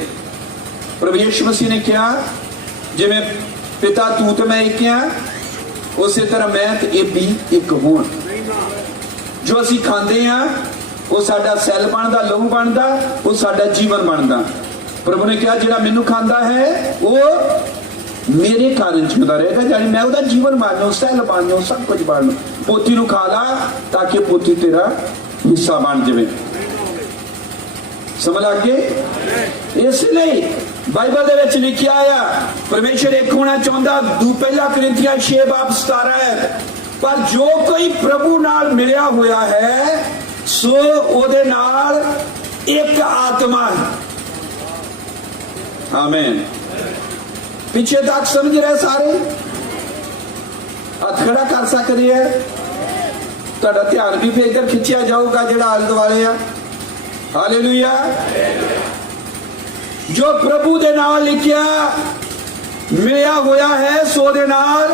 प्रभु यीशु मसीह ने कहा जिवें पिता तू तो मैं एक हाँ, उस तरह मैं तो ये भी एक होण। जो असी खाते हैं वो साडा सैल बनता, लहू बनता, वो साडा जीवन बनता। प्रभु ने कहा जिहड़ा मैनू खांदा है वो मेरे कारण जिंदा रहेगा, यानी मैं उसका जीवन मानू, सैल मानू, सब कुछ मानू। पोती नू खा ला ताकि पोती तेरा हिस्सा बन जाए। समझ लग गए? इसलिए बाइबल दे विच लिखिया आया परमेश्वर एक होना चाहता। पहला कुरिन्थियां 6:17 है, पर जो कोई प्रभु नाल मिलिया होया है सो ओदे नाल एक आत्मा है। आमीन। पीछे तक समझ रहे सारे? हथ खड़ा कर सकते हैं? तुहाडा ध्यान भी फिर इधर खिंचिया जाऊगा जिहड़ा आले दुआले आ। हालेलुया। जो प्रभु दे नाल लिखिया मिलिया होया है सो दे नाल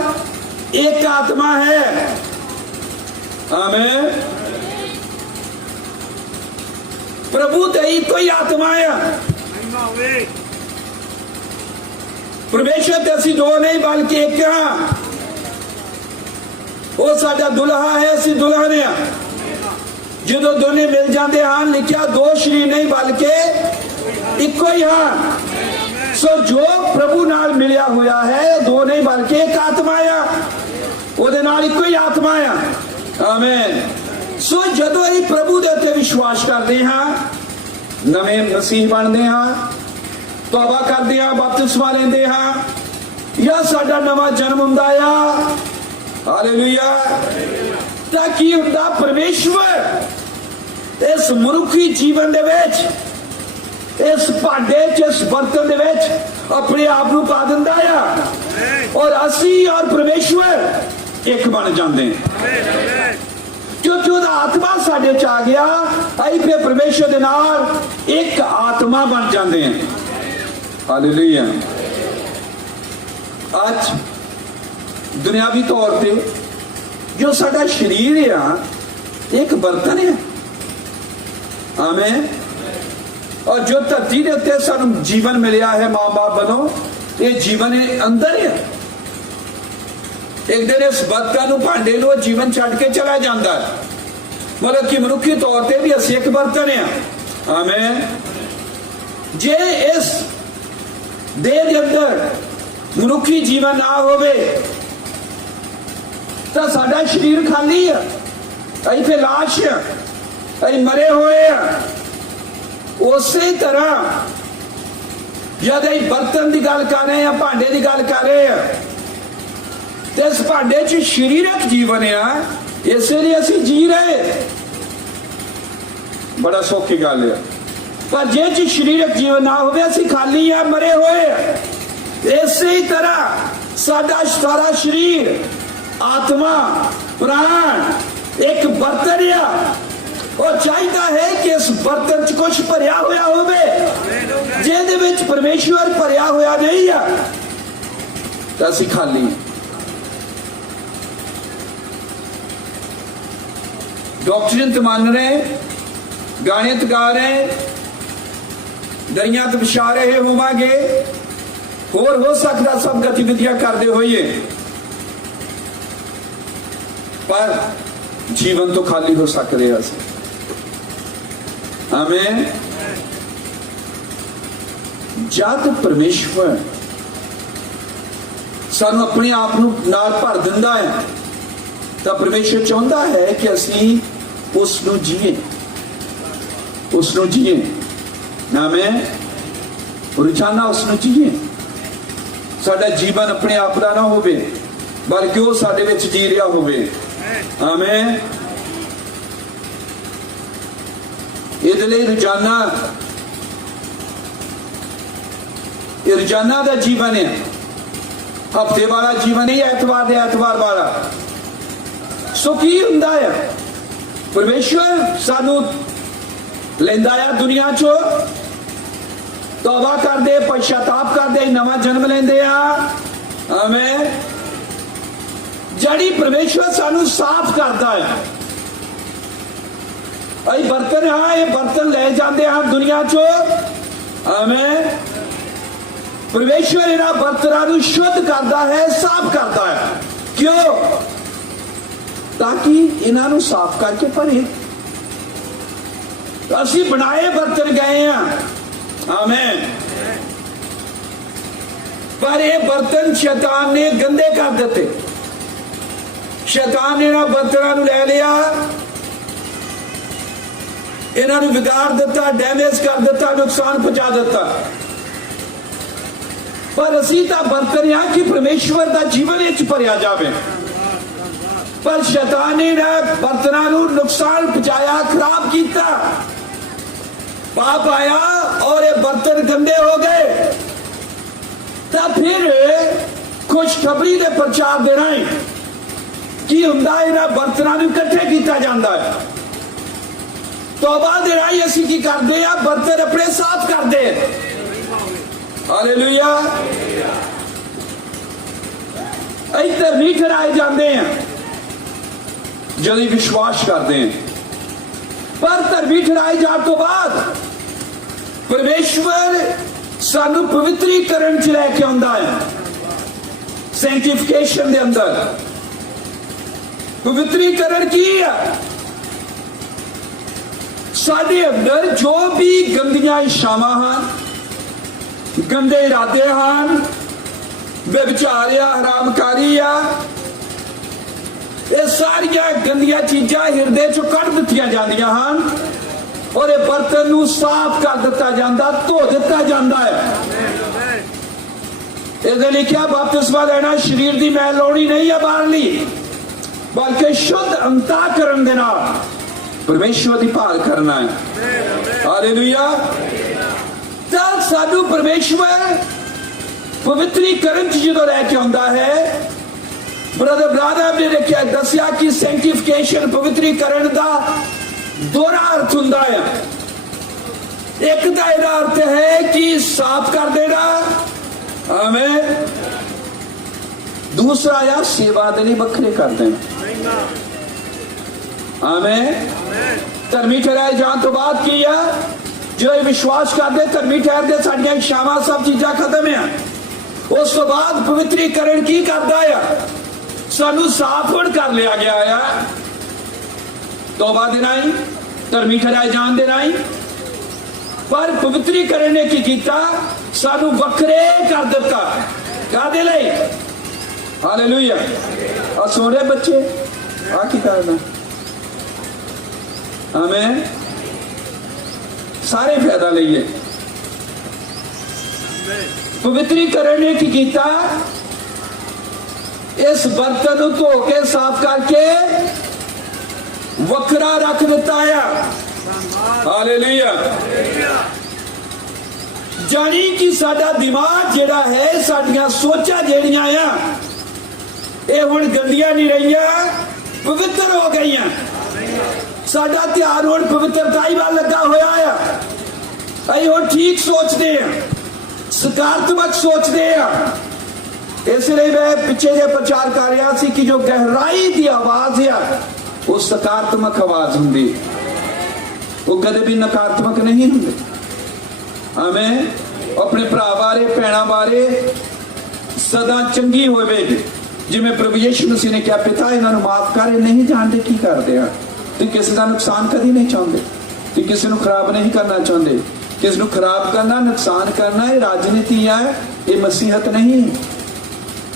एक आत्मा है। आमीन। प्रभु ते ही कोई आत्मा है। परमेश्वर ते असी दो नहीं बल्कि एक हाँ। वो साडा दुल्हा है, असी दुल्हन है। ਜਦੋਂ ਦੋਨੇ ਮਿਲ ਜਾਂਦੇ ਹਨ, ਲਿਖਿਆ ਦੋ ਸ਼ਰੀਰ ਨਹੀਂ ਬਲਕਿ ਇੱਕੋ ਹੀ ਹਨ। ਸੋ ਜੋ ਪ੍ਰਭੂ ਨਾਲ ਮਿਲਿਆ ਹੋਇਆ ਹੈ, ਦੋ ਨਹੀਂ ਬਲਕਿ ਇੱਕ ਆਤਮਾ ਆ, ਉਹਦੇ ਨਾਲ ਇੱਕੋ ਹੀ ਆਤਮਾ ਆ। ਆਮੀਨ। ਸੋ ਜਦੋਂ ਅਸੀਂ ਪ੍ਰਭੂ ਦੇ ਉੱਤੇ ਵਿਸ਼ਵਾਸ ਕਰਦੇ ਹਾਂ, ਨਵੇਂ ਮਸੀਹ ਬਣਦੇ ਹਾਂ, ਤੌਬਾ ਕਰਦੇ ਹਾਂ, ਬਪਤਿਸਮਾ ਲੈਂਦੇ ਹਾਂ, ਜਾਂ ਸਾਡਾ ਨਵਾਂ ਜਨਮ ਹੁੰਦਾ ਆ, ਹਾਲੇਲੂਇਆ, ਤਾਂ ਕੀ ਹੁੰਦਾ? ਪਰਮੇਸ਼ਵਰ ਇਸ ਮਨੁੱਖੀ ਜੀਵਨ ਦੇ ਵਿੱਚ, ਇਸ ਭਾਂਡੇ ਚ, ਇਸ ਬਰਤਨ ਦੇ ਵਿੱਚ ਆਪਣੇ ਆਪ ਨੂੰ ਪਾ ਦਿੰਦਾ ਆ, ਔਰ ਅਸੀਂ ਔਰ ਪਰਮੇਸ਼ਵਰ ਇੱਕ ਬਣ ਜਾਂਦੇ ਹਾਂ। ਕਿਉਂਕਿ ਉਹਦਾ ਆਤਮਾ ਸਾਡੇ ਚ ਆ ਗਿਆ, ਅਸੀਂ ਫਿਰ ਪਰਮੇਸ਼ਵਰ ਦੇ ਨਾਲ ਇੱਕ ਆਤਮਾ ਬਣ ਜਾਂਦੇ ਹਾਂ। ਹਾਲੇਲੂਇਆ। ਅੱਜ ਦੁਨਿਆਵੀ ਤੌਰ ਤੇ ਜੋ ਸਾਡਾ ਸਰੀਰ ਆ, ਇੱਕ ਬਰਤਨ ਹੈ। ਆਮੀਨ। और जो धरती के उत्ते सानू जीवन मिलिया है मां बाप बनो, ये जीवन है अंदर है। एक दिन इस बर्तन भांडे नु जीवन छड़ के चला जाता है, मतलब कि मनुखी तौर पर भी असी एक बर्तन है। आमीन। जे इस देह के अंदर मनुखी जीवन ना होवे तो साडा शरीर खाली है, असीं फिर लाश है, असीं मरे हुए हैं। उसे तरह जब ਅਸੀਂ बर्तन की गल कर रहे हैं, भांडे की गल कर रहे हैं, तो इस भांडे च शरीरक जीवन है, इसलिए असी जी रहे। बड़ा सौखी गल है। पर जे च शरीरक जीवन ना हो, असी खाली है, मरे हुए। इसी तरह साडा सारा शरीर, आत्मा, प्राण एक बर्तन है, और चाहिए है कि इस बर्तन च कुछ भरिया होया होवे, जिहदे विच परमेश्वर भरिया होया नहीं है, तो असीं खाली। डॉक्टरीन तो मान रहे, गाने तो गा रहे, दरिया तो बिछा रहे होवांगे, होर हो सकता सब गतिविधियां करते होइए, पर जीवन तो खाली हो सकते हैं। आमीन। जब परमेश्वर सानू अपने आप नाल भर दिंदा है, तो परमेश्वर चाहता है कि असी उसनू जीए, उसनू जीए। आमीन। रोजाना उसनू जीए। साडा जीवन अपने आप का ना होवे, बल्कि वो साडे विच जी रहा होवे। आमीन। इसलिए रोजाना का जीवन है, हफ्ते वाला जीवन ही एतवार दे एतवार वाला। सो की हुंदा है? परमेश्वर सानू लैंदा है दुनिया चो, तौबा कर दे, पश्चाताप कर दे, नवा जन्म लेंदे आ। आमीन। जड़ी परमेश्वर सानू साफ करता है। अई बर्तन, हाँ, ये बर्तन ले जाते हैं दुनिया चो। आमीन। परमेश्वर इन्हां बर्तनों को शुद्ध करता है, साफ करता है। क्यों? ताकि इन्हां साफ करके भरे। तो असी बनाए बर्तन गए हैं। आमीन। पर ये बर्तन शैतान ने गंदे कर दिते। शैतान ने इन्हां बर्तनों ले लिया, इन्होंने बिगाड़ दिता, डैमेज कर दिता, नुकसान पहुंचा दिता। पर असी तो बर्तन है कि परमेश्वर का जीवन इच भरिया जाए, पर शैतान ने बर्तनों नुकसान पहुंचाया, खराब किया, पाप आया और ये बर्तन गंदे हो गए। तो फिर खुशखबरी के प्रचार दे रहे की हुंदा, इन्हां बर्तनों इकट्ठे किया जाता है। तौबा दे राही असी की करते हैं, बर्तन अपने साफ करते हैं। हालेलुया। इधर नहीं ठहराए जाते हैं जब विश्वास करते हैं, पर धर्मी ठहराए जाने तो बाद परमेश्वर सानू पवित्रीकरण च लैके आउंदा है। सैंक्टिफिकेशन दे अंदर पवित्रीकरण की है साडे अंदर जो भी गंदियां इच्छावां हन, गंदे इरादे हन, व्यभिचार आ, हरामकारी आ, ये सारिया गंदियां चीज़ां हिरदे चों कढ़ दित्तियां जांदियां हन और ये बर्तन नूं साफ कर दिता जांदा, धो दिता जांदा है। इहदे लिखिया बपतिस्मा लेना शरीर दी मैल लाउणी नहीं है बाहरली, बल्कि शुद्ध अंतःकरण दे नाल परमेश्वर दी भाल करना है। हालेलुया। तां साडू परमेश्वर पवित्रीकरण च जदों लैके आउंदा है, ब्रदर ब्रादर ने दसिया कि सैंक्टिफिकेशन पवित्रीकरण दा दोहरा अर्थ हुंदा है। एक दा इहदा अर्थ है कि साफ कर देना, आमीन। दूसरा या सेवा दे लई वखरे कर देना, आमीन। धर्मी ठहराए जान तो बाद की है, जो विश्वास करते धर्मी ठहरते साडियां इच्छावां सब चीज़ां खत्म है। उस तो बाद पवित्रीकरण की करता है, सानू साफ कर लिया गया है तौबा देना ही, धर्मी ठहराए जान देना ही। पर पवित्रीकरण ने की कीता, सानू वखरे कर दिता। कादे लई? हालेलुया। आ सोने बच्चे आ की करना, आमीन। सारे फायदा लईए। पवित्रीकरण ने की कीता, इस बर्तन को धो के साफ करके वखरा रख दिता है। हालेलुया। जानी कि साडा दिमाग जेड़ा है, साडियां सोचां जेड़ियां आ, ये हुण गंदियां नहीं रहियां, पवित्र हो गईयां। साडा ध्यान हुण पवित्रताई वाल लगा होया है। असीं हुण ठीक सोचते हैं, सकारात्मक सोचते हैं। इसलिए मैं पिछे जे प्रचार कर रहा सी कि जो गहराई की आवाज है वो सकारात्मक आवाज होंगी, वो कदे भी नकारात्मक नहीं होंगे। आमीन। अपने भरा बारे भैणों बारे सदा चंगी होवेगी, जिवें प्रभु यीशु मसीह ने कहा, पिता इन्हां नूं माफ कर, नहीं जानते की करते हैं। तुसीं किसी का नुकसान कभी नहीं चाहते, तुसीं किसी को खराब नहीं करना चाहते। किसी को खराब करना, नुकसान करना, ये राजनीति है, ये मसीहत नहीं।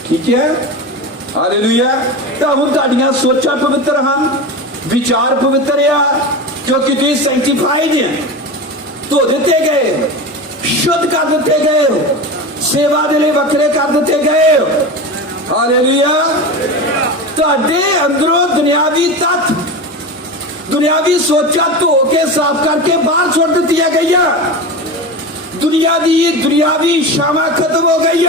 ठीक है। हालेलुया। तो हुण तुहाडीआं सोचां पवित्र हन, विचार पवित्र आ, क्योंकि तुसीं सैंक्टिफाइड हैं, धो दिते गए, शुद्ध कर दिते गए, सेवा दे लई वखरे कर दिते गए। हालेलुया। तुहाडे अंदरों दुनियावी तत्व, दुनियावी सोचां धो के साफ करके बाहर छोड़ दी गई। दुनियावी इच्छावां खत्म हो गई।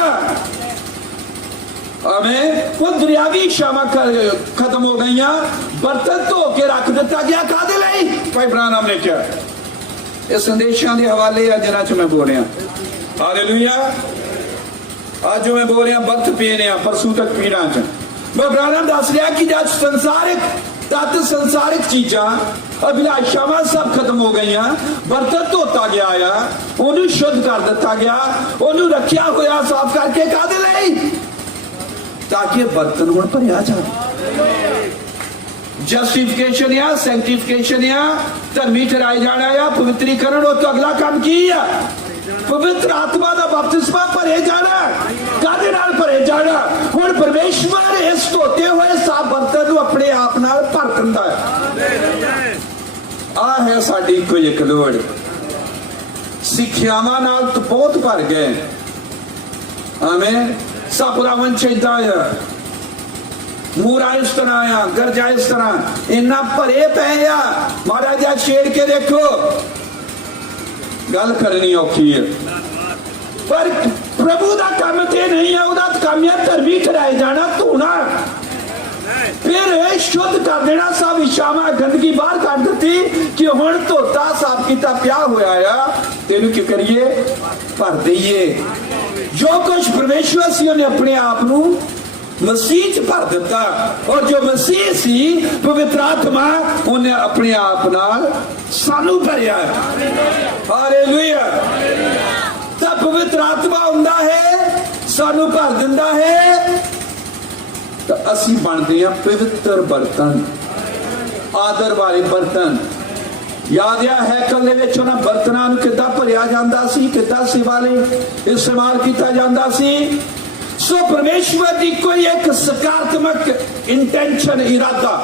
आमीन। वो दुनियावी इच्छावां खत्म हो गई। बर्तन धो के रख दिता गया। कादे लई? भाई ब्रानम ने क्या ये संदेशों के हवाले है जिन्हां च मैं बोल रहा। हालेलुया। आज जो मैं बोल रहा वक्त पी रहा परसों तक पीना च मैं ब्रानम दस रहा कि जब संसारिक तत्त, संसारिक चीज़ां, अभिलाषावां सब खत्म हो गई। बर्तन धोता गया, उन्हें शुद्ध कर दिता गया, उन्हें रखिया होया साफ करके। कादे लई? ताकि बर्तन हुण भरिया जाए। जस्टिफिकेशन या सैंक्टिफिकेशन या धर्मी ठहराए जाना या पवित्रीकरण, वो तो अगला काम की है। पवित्र आत्मा का बपतिस्मा भरे जाना। कादे नाल भरे जाना? हुण परमेश्वर इस धोते हुए साफ बर्तन को अपने आप नाल भर दिंदा है। आ है साडी कोई एक लोड़। सिक्ख्यावां नाल तो बहुत भर गए। आमीन। सापुरा वंश इदा है, मूरा इस तरह आ, गरजा इस तरह, इन्ना भरे पे आ। माड़ा जा छेड़ के देखो, गल करनी औखी है। पर प्रभु का काम ते नहीं है, उहदा काम है धर्मी ठहराए जाना, धोना, फिर शुद्ध कर देना। सब इच्छावां गंदगी बाहर कर दी कि हुण धोता साफ कीता पिया होया आ, तेनू की करिए? भर दईए। जो कुछ परमेश्वर सी उन्हें अपने आप नू मसीह च भर दिता, और जो मसीह सी पवित्र आत्मा उन्हें अपने आप नाल सानू भरिया। हालेलुया। तो पवित्र आत्मा हुंदा है, सानू भर दिंदा है, तो असीं बनदे हां पवित्र बर्तन, आदर वाले बर्तन, याद आ हैकल दे विच उन्हां बर्तनां नूं किद्दां भरिया जांदा सी, किद्दां सेवा लई इस्तेमाल कीता जांदा सी। सो परमेश्वर की कोई एक सकारात्मक इंटेंशन, इरादा,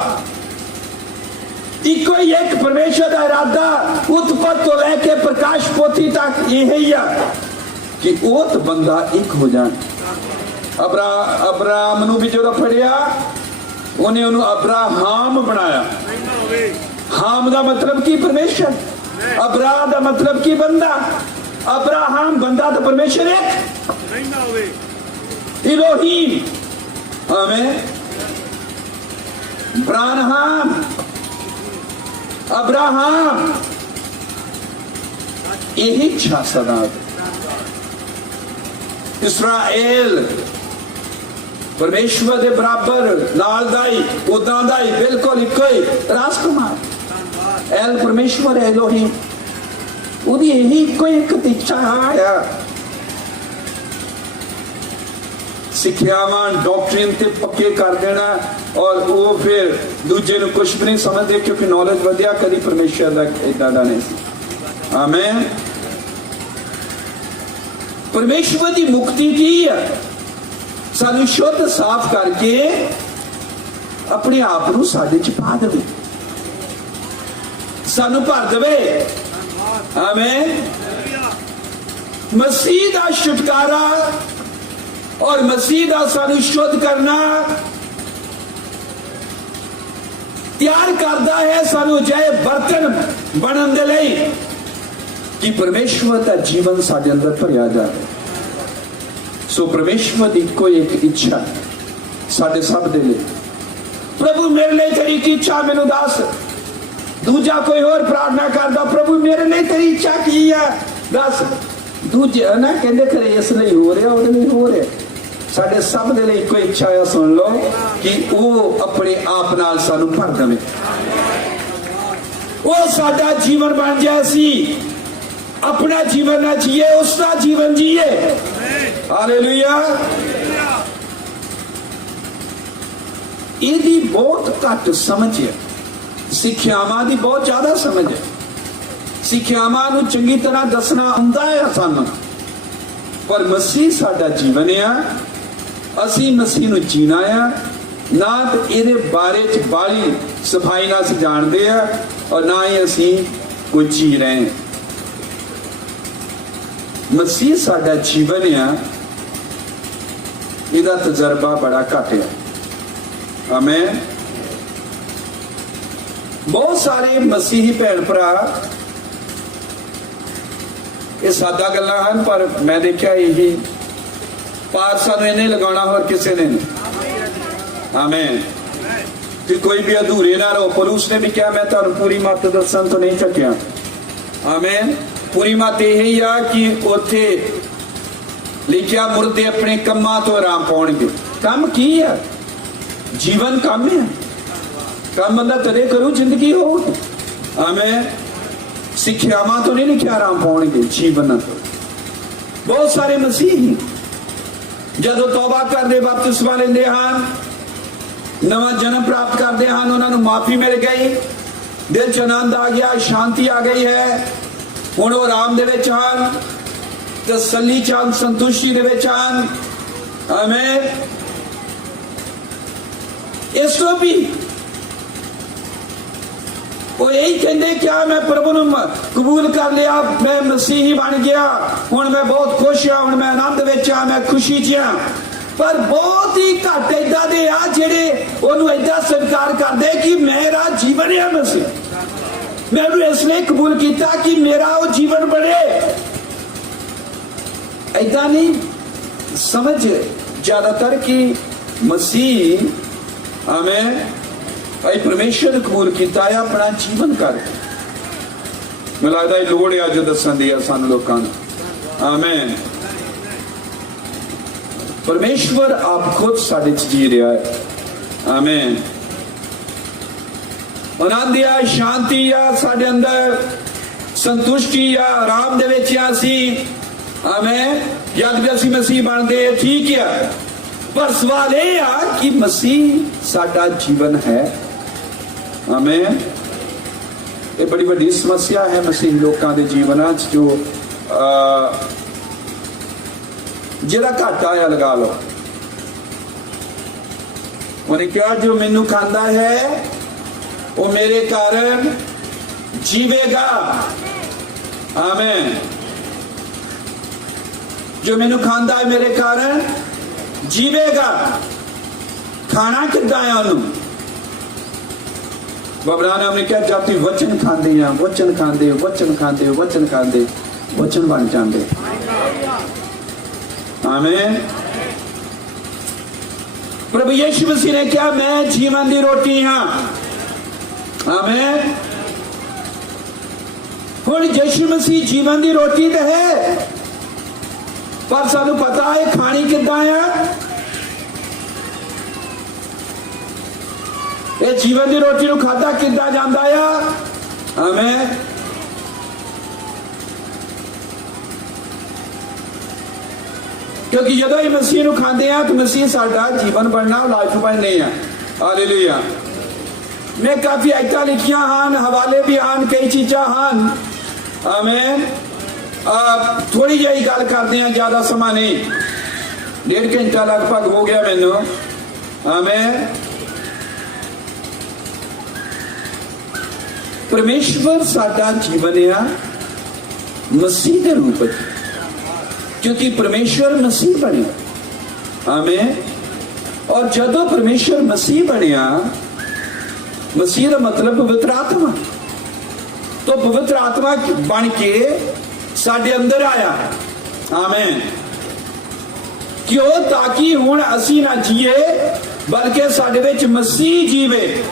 कोई एक परमेश्वर का इरादा उत्पत्ति तो लेके प्रकाश पोथी तक यही है कि ओत बंदा एक हो जाए। अब्राहम नूं भी जो फड़िया उन्हें उन्होंने अब्राहम बनाया। हाम का मतलब की परमेश्वर, अब्राह का मतलब की बंदा। अब्राहम बंदा तो परमेश्वर एक इलोहीम। आमीन। ब्रानहाम, अब्राहम, यही इच्छा सदा। इस्राएल परमेश्वर के बराबर नाल दाई उदा दाई बिल्कुल इको ही राजकुमार। एल परमेश्वर है, इलोहीम, उदी यही इको एक इच्छा है। सिक्ख्यावां डॉक्ट्रिन ते पक्के कर देना और वो फिर दूजे नूं कुछ भी नहीं समझते क्योंकि नॉलेज वधिया कदी परमेश्वर दा इदां दा नहीं सी। आमीन। परमेश्वर की मुक्ति की है सानू शुद्ध साफ करके अपने आप नूं साडे च पा देवे, सानू भर देवे। आमीन। मसीह दा छुटकारा और मसीह दा सानू शुद्ध करना तैयार करता है सानू जय बर्तन बनने दे लई कि परमेश्वर का जीवन साडे अंदर भरिया जाए। सो परमेश्वर की कोई एक इच्छा साडे सब दे लिए, प्रभु मेरे लिए तेरी की इच्छा मैनू दस। दूजा कोई और प्रार्थना करता, प्रभु मेरे लिए तेरी इच्छा की है दस। दूजे ना कहते खरे इस लिए हो रहा और नहीं हो रहा। साडे सब दे लिए कोई इच्छा है, सुन लो कि वो अपने आप नाल सानू भर देवे, वो साडा जीवन बन जाए, सी अपना जीवन ना जिए, उसका जीवन जिए। हालेलुया। इहदी बहुत घट समझ है, सिक्ख्यावां दी बहुत ज्यादा समझ है। सिक्ख्यावां नूं चंगी तरह दसना आउंदा है सानू, पर मसीह साडा जीवन है, असी मसीह नूं जीना है ना। तो इहदे बारे च बाली सफाई नाल असीं जाणदे आ और ना ही असीं कोई जी रहे हैं। मसीह साडा जीवन है, इहदा तजर्बा बड़ा घट है। आमीन। बहुत सारे मसीही भैन भरा ये सादा गल्लां हन, पर मैं देखा यही पार सानू इन्हें लगाना और किसी ने नहीं। आमीन। कि कोई भी अधूरे ना रहो। पौलुस ने भी क्या मैं तुहानू पूरी मत दसन तो नहीं सकिया। आमीन। पूरी मत यही आ कि उथे लिखिया मुर्दे अपने कम्मां तो आराम पाउणगे। कम की है? जीवन कम है। कम बंदा तदे करू जिंदगी हो। आमीन। सिक्ख्यावां तो नहीं लिखिया आराम पाउणगे, जीवन तो। बहुत सारे मसीही जदों तौबा करदे बपतिस्मा लेंदे हन, नवा जन्म प्राप्त करते हैं, उन्होंने माफी मिल गई, दिल च आनंद आ गया, शांति आ गई है, हुण वो आराम दे विच हन, तसल्ली च हन, संतुष्टि दे विच हन। आमीन। इस तो भी वो यही कहते क्या मैं प्रभु नूं कबूल कर लिया, मैं मसीही बन गया, हुण मैं बहुत खुश हाँ, हुण मैं आनंद विच हाँ, मैं खुशी च हाँ। पर बहुत ही घट इदा दे आ जेड़े ओनू इदा स्वीकार करदे कि मेरा जीवन है मसीह, मैं उन्हें इसलिए कबूल किया कि मेरा वो जीवन बने। इदा नहीं समझ ज्यादातर कि मसीह हमें भाई परमेश्वर कबूल किया है अपना जीवन कर। मैं लगता है लोड़ है जो दसन दी सानू लोगों को। आमीन। परमेश्वर आप खुद साडे च जी रहा है। आमीन। आनंद आ, शांति आ, साडे अंदर संतुष्टि आ, आराम दे विच आसी। आमीन। जद भी असीं मसीह बनदे ठीक है, पर सवाल यह आ कि मसीह साडा जीवन है। आमीन। ये बड़ी वड्डी समस्या है मसीह लोगों के जीवन जो जिहड़ा घाटा आया लगा लो। उन्हें कहा जो मैनू खांदा है वो मेरे कारण जीवेगा। आमीन। जो मैनू खांदा है मेरे कारण जीवेगा। खाना किद्दां है उन्होंने? बाबरा ने क्या जब तुम वचन खाते हैं, वचन खाते वचन खाते वचन खाते वचन बन जाते। आमीन। प्रभु यीशु मसीह ने कहा मैं जीवन की रोटी हाँ। आमीन। हुण यीशु मसीह जीवन की रोटी तो है, पर सानू पता है खानी किद्दां है। ये जीवन की रोटी नूं खाधा किद्दां जांदा आ। आमीन। क्योंकि जदों ही मसीह नूं खांदे आ तो मसीह साडा जीवन बनना लाइफ बननी है। हालेलुया। मैं काफी आयतां लिखियां हैं, हवाले भी हैं, कई चीज़ां हैं। आमीन। थोड़ी जी गल करते हैं, ज्यादा समा नहीं, 1.5 घंटा लगभग हो गया मैनू। आमीन। परमेश्वर साडा जीवन है मसीह के रूप में, क्योंकि परमेश्वर मसीह बने। आमीन। और जदों परमेश्वर मसीह बनया, मसीह का मतलब पवित्र आत्मा, तो पवित्र आत्मा बन के साडे अंदर आया। आमीन। क्यों? ताकि हुण असी ना जिए बल्कि साडे विच मसीह जीवे।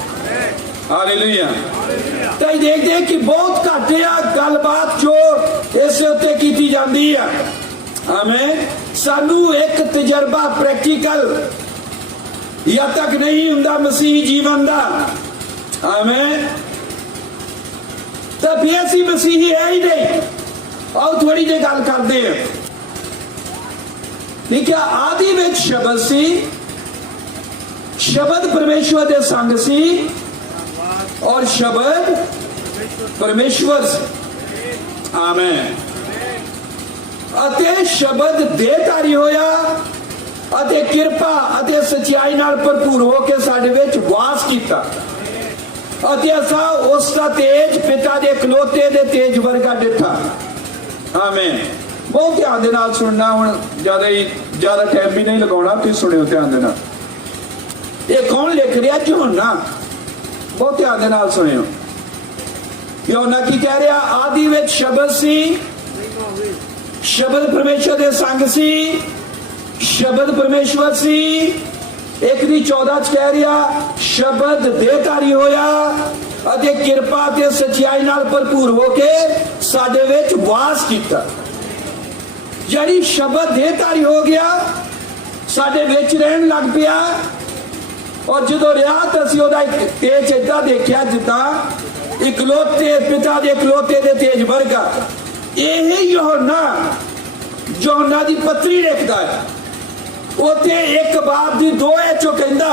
हालेलुया। तो देखते हैं कि बहुत घट गलबात जो इस उत्ते की जाती है। आमीन। सानू एक तजर्बा प्रैक्टिकल या तक नहीं हुंदा मसीह जीवन का। आमीन। तो फिर असी मसीही है ही नहीं। और थोड़ी जी गल करते हैं। ठीक है। आदि विच शब्द सी, शब्द परमेश्वर के संग सी और शब्द परमेश्वर से। आमीन। अते शब्द देहधारी होया अते किरपा अते सच्चाई नाल भरपूर होकर साडे विच वास कीता अते असां उसका तेज पिता दे इकलौते दे तेज वर्गा डिठा। आमीन। बहुत ध्यान दे नाल सुनना, हुण ज्यादा टाइम भी नहीं लगाउणा, तुसीं सुणिओ ध्यान दे नाल। ये कौन लिख रहा? यूहन्ना। बहुत ध्यान दे नाल सुनिओ। यूहन्ना की कह रहा? आदि विच शब्द सी, शब्द परमेश्वर दे संग सी, शब्द परमेश्वर सी। 1:14 कह रहा शब्द देहधारी होया अते किरपा ते सच्चाई नाल भरपूर होके साडे विच वास कीता। यानी शब्द देहधारी हो गया, साडे विच रहन लग पिया। और जो रहा तो असीं ओहदा तेज इदां देखिया जिद्दां इकलौते पिता दे इकलौते दे तेज वर्गा। यही यूहन्ना दी पत्री लिखदा है। उत्थे एक बात दी दो चो कहंदा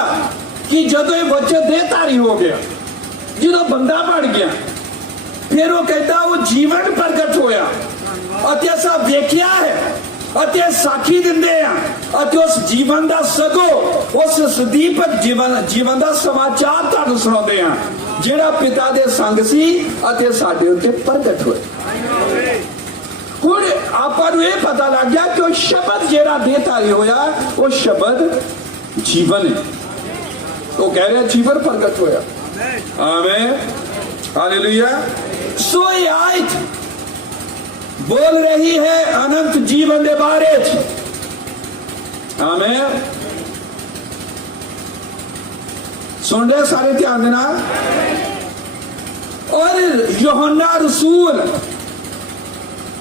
कि जदों ये बच्चा देहधारी हो गया, जो बंदा बन गया, फिर वो कहता वो जीवन प्रगट होया अते असां वेखिया है अते साखी दिंदे आ अते उस जीवन दा सगो उस सदीपक जीवन दा समाचार तुहानूं सुणाउंदे आ जिहड़ा पिता दे संग सी अते साडे उत्ते प्रगट होया। हुण आपां नूं इह पता लग गया कि वो शब्द जिहड़ा देहधारी होया वो शब्द जीवन है। वो कह रहा जीवन प्रगट होया। आमीन। हालेलुया। सो ये आयत बोल रही है अनंत जीवन के बारे। आमीन। सुन रहे सारे ध्यान देना। और यूहन्ना रसूल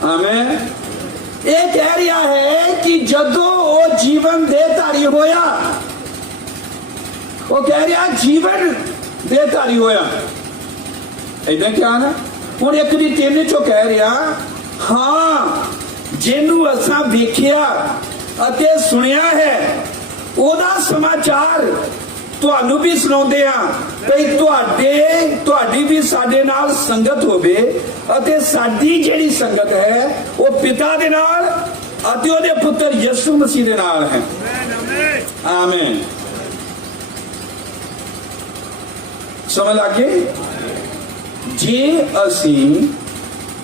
आमीन ये कह रहा है कि जदों वो जीवन देहधारी होया, वो कह रहा जीवन देहधारी होया। इधर क्या ना हुण 1:3 कह रहा हाँ जिन्नू असां वेखिया अते सुनिया है ओदा समाचार तुहानू भी सुणाउंदे आ ਭਈ ਤੁਹਾਡੀ ਵੀ ਸਾਡੇ ਨਾਲ ਸੰਗਤ ਹੋਵੇ ਅਤੇ ਸਾਡੀ ਜਿਹੜੀ ਸੰਗਤ ਹੈ ਉਹ ਪਿਤਾ ਦੇ ਨਾਲ ਅਤੇ ਉਹਦੇ ਪੁੱਤਰ ਯਿਸੂ ਮਸੀਹ ਦੇ ਨਾਲ ਹੈ। ਆਮੀਨ। ਸਮਝ ਲੱਗੇ? ਜੇ ਅਸੀਂ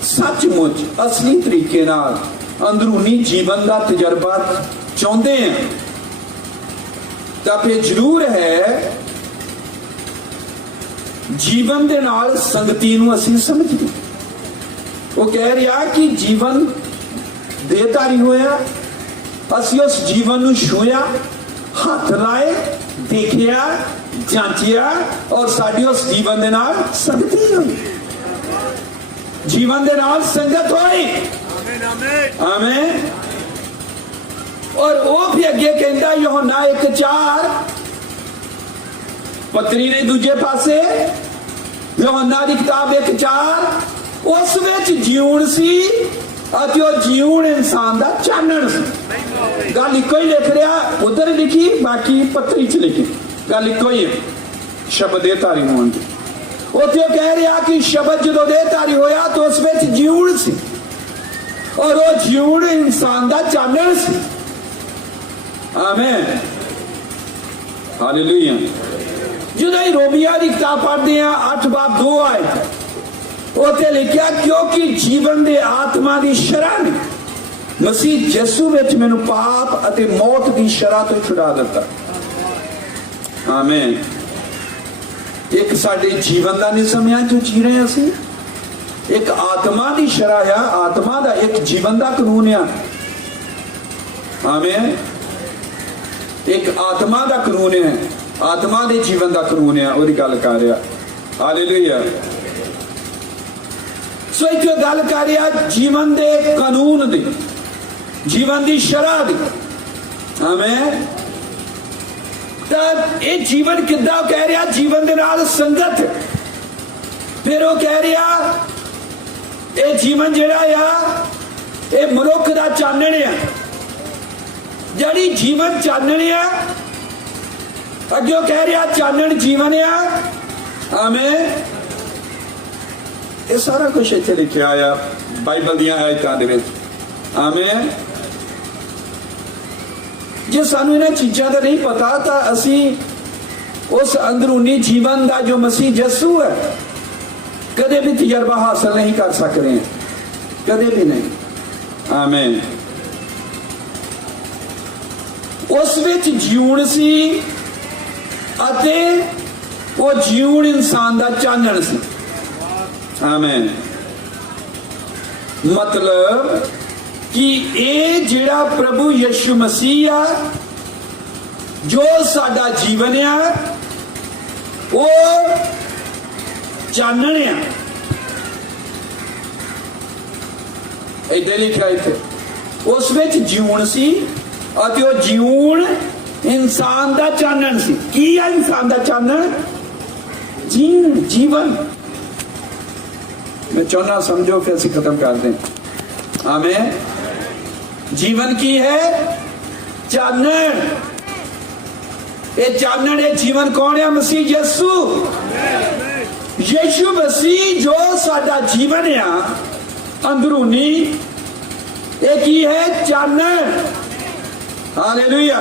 ਸੱਚਮੁੱਚ ਅਸਲੀ ਤਰੀਕੇ ਨਾਲ ਅੰਦਰੂਨੀ ਜੀਵਨ ਦਾ ਤਜਰਬਾ ਚਾਹੁੰਦੇ ਹਾਂ ਤਾਂ ਫਿਰ ਜ਼ਰੂਰ ਹੈ ਜੀਵਨ ਦੇ ਨਾਲ ਸੰਗਤੀ ਨੂੰ ਅਸੀਂ ਸਮਝੀਏ। ਉਹ ਕਹਿ ਰਿਹਾ ਕਿ ਜੀਵਨ ਦੇਹਧਾਰੀ ਹੋਇਆ, ਅਸੀਂ ਉਸ ਜੀਵਨ ਨੂੰ ਛੂਹਿਆ, ਹੱਥ ਲਾਏ, ਦੇਖਿਆ, ਜਾਂਚਿਆ ਔਰ ਸਾਡੀ ਉਸ ਜੀਵਨ ਦੇ ਨਾਲ ਸੰਗਤੀ ਹੋਈ, ਜੀਵਨ ਦੇ ਨਾਲ ਸੰਗਤ ਹੋਈ। ਆਮੀਨ। ਔਰ ਉਹ ਵੀ ਅੱਗੇ ਕਹਿੰਦਾ ਯੋਹਨਾ 1:4 ਪਤਰੀ ਦੇ ਦੂਜੇ ਪਾਸੇ ਯੋਹਨਾ ਦੀ ਕਿਤਾਬ 1:4 ਉਸ ਵਿੱਚ ਜੀਵਨ ਸੀ ਅਤੇ ਉਹ ਜੀਵਨ ਇਨਸਾਨ ਦਾ ਚਾਨਣ ਸੀ। ਗੱਲ ਇੱਕੋ ਹੀ ਲਿਖ ਰਿਹਾ, ਉਧਰ ਲਿਖੀ ਬਾਕੀ ਪਤਰੀ ਚ ਲਿਖੀ, ਗੱਲ ਇੱਕੋ ਹੀ ਹੈ ਸ਼ਬਦ ਦੇ ਧਾਰੀ ਹੋਣ ਦੀ। ਉੱਥੇ ਉਹ ਕਹਿ ਰਿਹਾ ਕਿ ਸ਼ਬਦ ਜਦੋਂ ਦੇ ਧਾਰੀ ਹੋਇਆ ਤਾਂ ਉਸ ਵਿੱਚ ਜੀਵਨ ਸੀ ਔਰ ਉਹ ਜੀਵਨ ਇਨਸਾਨ ਦਾ ਚਾਨਣ ਸੀ। ਆਮੀਨ। ਹਾਲੇਲੂਇਆ। ਜਦੋਂ ਇਹ ਰੋਮੀਆਂ ਦੀ ਕਿਤਾਬ ਪੜ੍ਹਦੇ ਆ 8:2 ਆਇਤ ਉੱਥੇ ਲਿਖਿਆ ਕਿਉਂਕਿ ਜੀਵਨ ਦੇ ਆਤਮਾ ਦੀ ਸ਼ਰ੍ਹਾ ਨੇ ਮਸੀਹ ਯਿਸੂ ਵਿੱਚ ਮੈਨੂੰ ਪਾਪ ਅਤੇ ਮੌਤ ਦੀ ਸ਼ਰ੍ਹਾ ਤੋਂ ਛੁਡਾ ਦਿੱਤਾ। ਆਮੀਨ। ਇੱਕ ਸਾਡੇ ਜੀਵਨ ਦਾ ਨਿਯਮ ਹੈ ਜੋ ਜੀ ਰਹੇ ਅਸੀਂ, ਇੱਕ ਆਤਮਾ ਦੀ ਸ਼ਰ੍ਹਾ ਆ, ਆਤਮਾ ਦਾ ਇੱਕ ਜੀਵਨ ਦਾ ਕਾਨੂੰਨ ਆ। ਆਮੀਨ। ਇੱਕ ਆਤਮਾ ਦਾ ਕਾਨੂੰਨ ਹੈ, ਆਤਮਾ ਦੇ ਜੀਵਨ ਦਾ ਕਾਨੂੰਨ ਹੈ, ਉਹਦੀ ਗੱਲ ਕਰ ਰਿਹਾ। ਹਾਲੇਲੂਇਆ। ਸੋ ਇੱਕ ਗੱਲ ਕਰ ਰਿਹਾ ਜੀਵਨ ਦੇ ਕਾਨੂੰਨ ਦੀ, ਜੀਵਨ ਦੀ ਸ਼ਰ੍ਹਾ ਦੀ। ਆਮੀਨ। ਤਾਂ ਇਹ ਜੀਵਨ ਕਿੱਦਾਂ ਕਹਿ ਰਿਹਾ? ਜੀਵਨ ਦੇ ਨਾਲ ਸੰਗਤ। ਫਿਰ ਉਹ ਕਹਿ ਰਿਹਾ ਇਹ ਜੀਵਨ ਜਿਹੜਾ ਆ ਇਹ ਮਨੁੱਖ ਦਾ ਚਾਨਣ ਆ, ਜਿਹੜੀ ਜੀਵਨ ਚਾਨਣ ਆ। ਅੱਗੇ ਉਹ ਕਹਿ ਰਿਹਾ ਚਾਨਣ ਜੀਵਨ ਆ। ਆਮੀਨ। ਇਹ ਸਾਰਾ ਕੁਝ ਇੱਥੇ ਲਿਖਿਆ ਆ ਬਾਈਬਲ ਦੀਆਂ ਆਇਤਾਂ ਦੇ ਵਿੱਚ। ਆਮੀਨ। ਜੇ ਸਾਨੂੰ ਇਹਨਾਂ ਚੀਜ਼ਾਂ ਦਾ ਨਹੀਂ ਪਤਾ ਤਾਂ ਅਸੀਂ ਉਸ ਅੰਦਰੂਨੀ ਜੀਵਨ ਦਾ ਜੋ ਮਸੀਹ ਯਿਸੂ ਹੈ ਕਦੇ ਵੀ ਤਜਰਬਾ ਹਾਸਲ ਨਹੀਂ ਕਰ ਸਕਦੇ, ਕਦੇ ਵੀ ਨਹੀਂ। ਆਮੀਨ। ਉਸ ਵਿੱਚ ਜੀਵਨ ਸੀ ਅਤੇ ਉਹ ਜੀਵਨ ਇਨਸਾਨ ਦਾ ਚਾਨਣ ਸੀ। ਆਮੀਨ। ਮਤਲਬ ਕਿ ਇਹ ਜਿਹੜਾ ਪ੍ਰਭੂ ਯਿਸੂ ਮਸੀਹ ਆ ਜੋ ਸਾਡਾ ਜੀਵਨ ਆ ਉਹ ਚਾਨਣ ਆ। ਏਦਾਂ ਲਿਖਿਆ ਇੱਥੇ ਉਸ ਵਿੱਚ ਜੀਵਨ ਸੀ ਅਤੇ ਉਹ ਜੀਵਨ ਇਨਸਾਨ ਦਾ ਚਾਨਣ ਸੀ। ਕੀ ਆ ਇਨਸਾਨ ਦਾ ਚਾਨਣ? ਜੀਵਨ। ਮੈਂ ਚਾਹੁੰਦਾ ਸਮਝੋ ਫਿਰ ਅਸੀਂ ਖਤਮ ਕਰਦੇ। ਆਮੀਨ। जीवन की है चानन। ये चानन है जीवन कौन है? मसीह यीशु। यीशु मसीह जो साडा जीवन है अंदरूनी ये की है चानन। हालेलुया।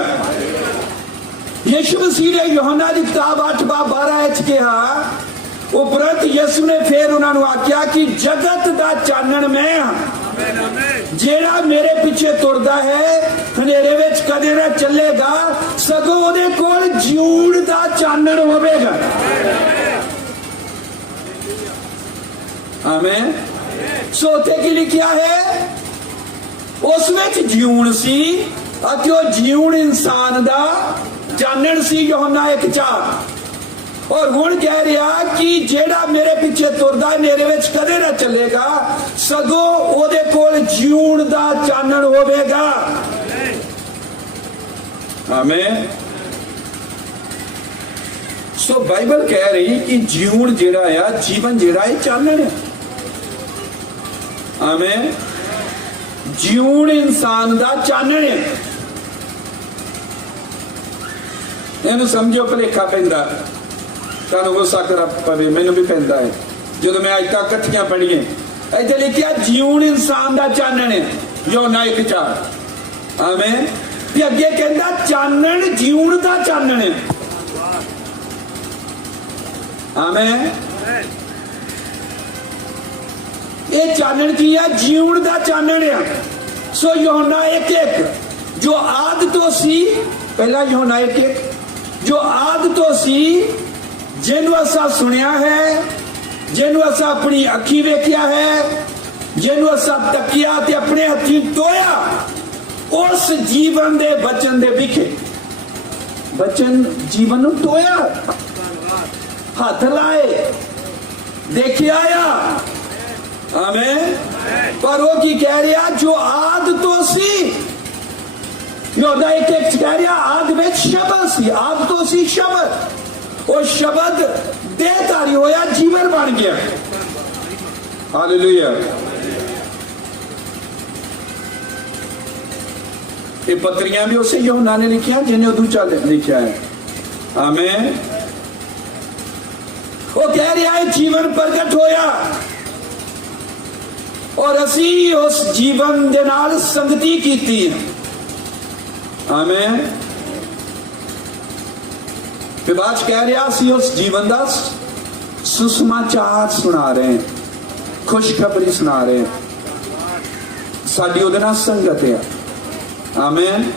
यीशु मसीह ने यूहन्ना की किताब 8:12 कहा उपरंत यीशु ने फिर उन्होंने आख्या कि जगत का चानन मैं हाँ, ਜਿਹੜਾ ਮੇਰੇ ਪਿੱਛੇ ਤੁਰਦਾ ਹੈ ਹਨੇਰੇ ਵਿੱਚ ਕਦੇ ਨਾ ਚੱਲੇਗਾ ਸਗੋਂ ਉਹਦੇ ਕੋਲ ਜੀਵਨ ਦਾ ਚਾਨਣ ਹੋਵੇਗਾ। ਆਮੀਨ। ਸੋ ਉੱਥੇ ਕੀ ਲਿਖਿਆ ਹੈ? ਉਸ ਵਿੱਚ ਜੀਵਨ ਸੀ ਅਤੇ ਉਹ ਜੀਵਨ ਇਨਸਾਨ ਦਾ ਚਾਨਣ ਸੀ। ਯੋਹੰਨਾ 1:4 और हुण कह रहा कि जेड़ा मेरे पीछे तुरदा हनेरे विच कदे ना चलेगा सगों ओदे कोल जीवन दा चानण होवेगा। आमीन। सो बाइबल कह रही कि जीवन जेड़ा है जीवन जेड़ा है चानण है। आमीन। जीवन इंसान दा चानण है। इहनूं समझो भुलेखा पैंदा ਤੁਹਾਨੂੰ ਹੋ ਸਕਦਾ ਪਵੇ, ਮੈਨੂੰ ਵੀ ਪੈਂਦਾ ਹੈ ਜਦੋਂ ਮੈਂ ਅੱਜ ਤੱਕ ਇਕੱਠੀਆਂ ਪੜ੍ਹੀਆਂ। ਇੱਥੇ ਲਿਖਿਆ ਜੀਉਣ ਇਨਸਾਨ ਦਾ ਚਾਨਣ ਹੈ, ਯੋਹਨਾ 1:4। ਆਮੇਨ। ਤੇ ਅੱਗੇ ਕਹਿੰਦਾ ਚਾਨਣ ਜੀਉਣ ਦਾ ਚਾਨਣ ਹੈ। ਆਮੇਨ। ਇਹ ਚਾਨਣ ਕੀ ਹੈ? ਜੀਉਣ ਦਾ ਚਾਨਣ ਹੈ। ਸੋ ਯੋਹਨਾ 1:1 ਜੋ ਆਦ ਤੋਂ ਸੀ, ਪਹਿਲਾ ਯੋਹਨਾ 1:1 ਜੋ ਆਦ ਤੋਂ ਸੀ, ਜਿਹਨੂੰ ਅਸਾਂ ਸੁਣਿਆ ਹੈ, ਜਿਹਨੂੰ ਅਸਾਂ ਆਪਣੀ ਅੱਖੀ ਵੇਖਿਆ ਹੈ, ਜਿਹਨੂੰ ਅਸਾਂ ਤੱਕਿਆ ਤੇ ਆਪਣੇ ਹੱਥੀਂ ਟੋਇਆ, ਉਸ ਜੀਵਨ ਦੇ ਬਚਨ ਦੇ ਵਿਖੇ। ਬਚਨ ਜੀਵਨ ਨੂੰ ਟੋਇਆ, ਹੱਥ ਲਾਏ, ਦੇਖਿਆ ਆ। ਆਮੇਨ। ਪਰ ਉਹ ਕੀ ਕਹਿ ਰਿਹਾ? ਜੋ ਆਦ ਤੋਂ ਸੀ। ਯੋਹਨਾ 1:1 ਕਹਿ ਰਿਹਾ ਆਦ ਵਿੱਚ ਸ਼ਬਦ ਸੀ, ਆਦ ਤੋਂ ਸੀ ਸ਼ਬਦ। ਉਹ ਸ਼ਬਦ ਦੇਹਧਾਰੀ ਹੋਇਆ, ਜੀਵਨ ਬਣ ਗਿਆ। ਹਾਲੇਲੂਇਆ। ਇਹ ਪੱਤਰੀਆਂ ਵੀ ਉਸੇ ਯੋਹਨਾ ਨੇ ਲਿਖਿਆ ਜਿਹਨੇ ਉਦੋਂ ਚੱਲ ਲਿਖਿਆ ਹੈ। ਆਮੇਨ। ਉਹ ਕਹਿ ਰਿਹਾ ਹੈ ਜੀਵਨ ਪ੍ਰਗਟ ਹੋਇਆ ਔਰ ਅਸੀਂ ਉਸ ਜੀਵਨ ਦੇ ਨਾਲ ਸੰਗਤੀ ਕੀਤੀ ਹੈ। ਆਮੇਨ। ਤੇ ਬਾਅਦ ਕਹਿ ਰਿਹਾ ਅਸੀਂ ਉਸ ਜੀਵਨ ਦਾ ਸੁਸਮਾਚਾਰ ਸੁਣਾ ਰਹੇ ਹਾਂ, ਖੁਸ਼ਖਬਰੀ ਸੁਣਾ ਰਹੇ ਹਾਂ। ਸਾਡੀ ਉਹਦੇ ਨਾਲ ਸੰਗਤ ਹੈ। ਆਮੇਨ।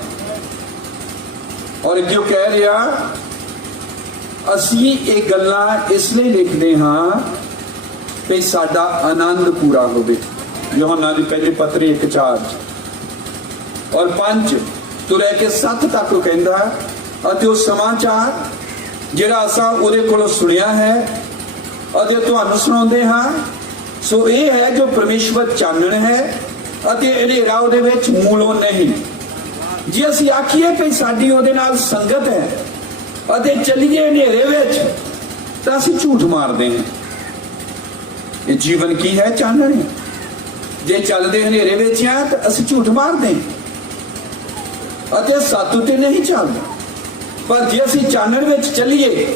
ਔਰ ਕਿਉਂ ਕਹਿ ਰਿਹਾ ਅਸੀਂ ਇਹ ਗੱਲਾਂ ਇਸ ਲਈ ਲਿਖਦੇ ਹਾਂ ਕਿ ਸਾਡਾ ਆਨੰਦ ਪੂਰਾ ਹੋਵੇ। ਯੋਹਨਾ ਦੀ ਪਹਿਲੀ ਪੱਤਰੀ 1:4 ਔਰ 5 ਤੋਂ ਲੈ ਕੇ 7 ਤੱਕ ਉਹ ਕਹਿੰਦਾ ਅਤੇ ਉਹ ਸਮਾਚਾਰ ਜਿਹੜਾ ਅਸਾਂ ਉਹਦੇ ਕੋਲੋਂ ਸੁਣਿਆ ਹੈ ਅਤੇ ਤੁਹਾਨੂੰ ਸੁਣਾਉਂਦੇ ਹਾਂ, ਸੋ ਇਹ ਹੈ ਜੋ ਪਰਮੇਸ਼ਵਰ ਚਾਨਣ ਹੈ ਅਤੇ ਹਨੇਰਾ ਉਹਦੇ ਵਿੱਚ ਮੂਲੋਂ ਨਹੀਂ। ਜੇ ਅਸੀਂ ਆਖੀਏ ਕਿ ਸਾਡੀ ਉਹਦੇ ਨਾਲ ਸੰਗਤ ਹੈ ਅਤੇ ਚੱਲੀਏ ਹਨੇਰੇ ਵਿੱਚ ਤਾਂ ਅਸੀਂ ਝੂਠ ਮਾਰਦੇ ਹਾਂ। ਇਹ ਜੀਵਨ ਕੀ ਹੈ? ਚਾਨਣ ਹੈ। ਜੇ ਚੱਲਦੇ ਹਨੇਰੇ ਵਿੱਚ ਆ ਤਾਂ ਅਸੀਂ ਝੂਠ ਮਾਰਦੇ ਹਾਂ ਅਤੇ ਸੱਚ ਉੱਤੇ ਨਹੀਂ ਚੱਲਦੇ। ਪਰ ਜੇ ਅਸੀਂ ਚਾਨਣ ਵਿੱਚ ਚੱਲੀਏ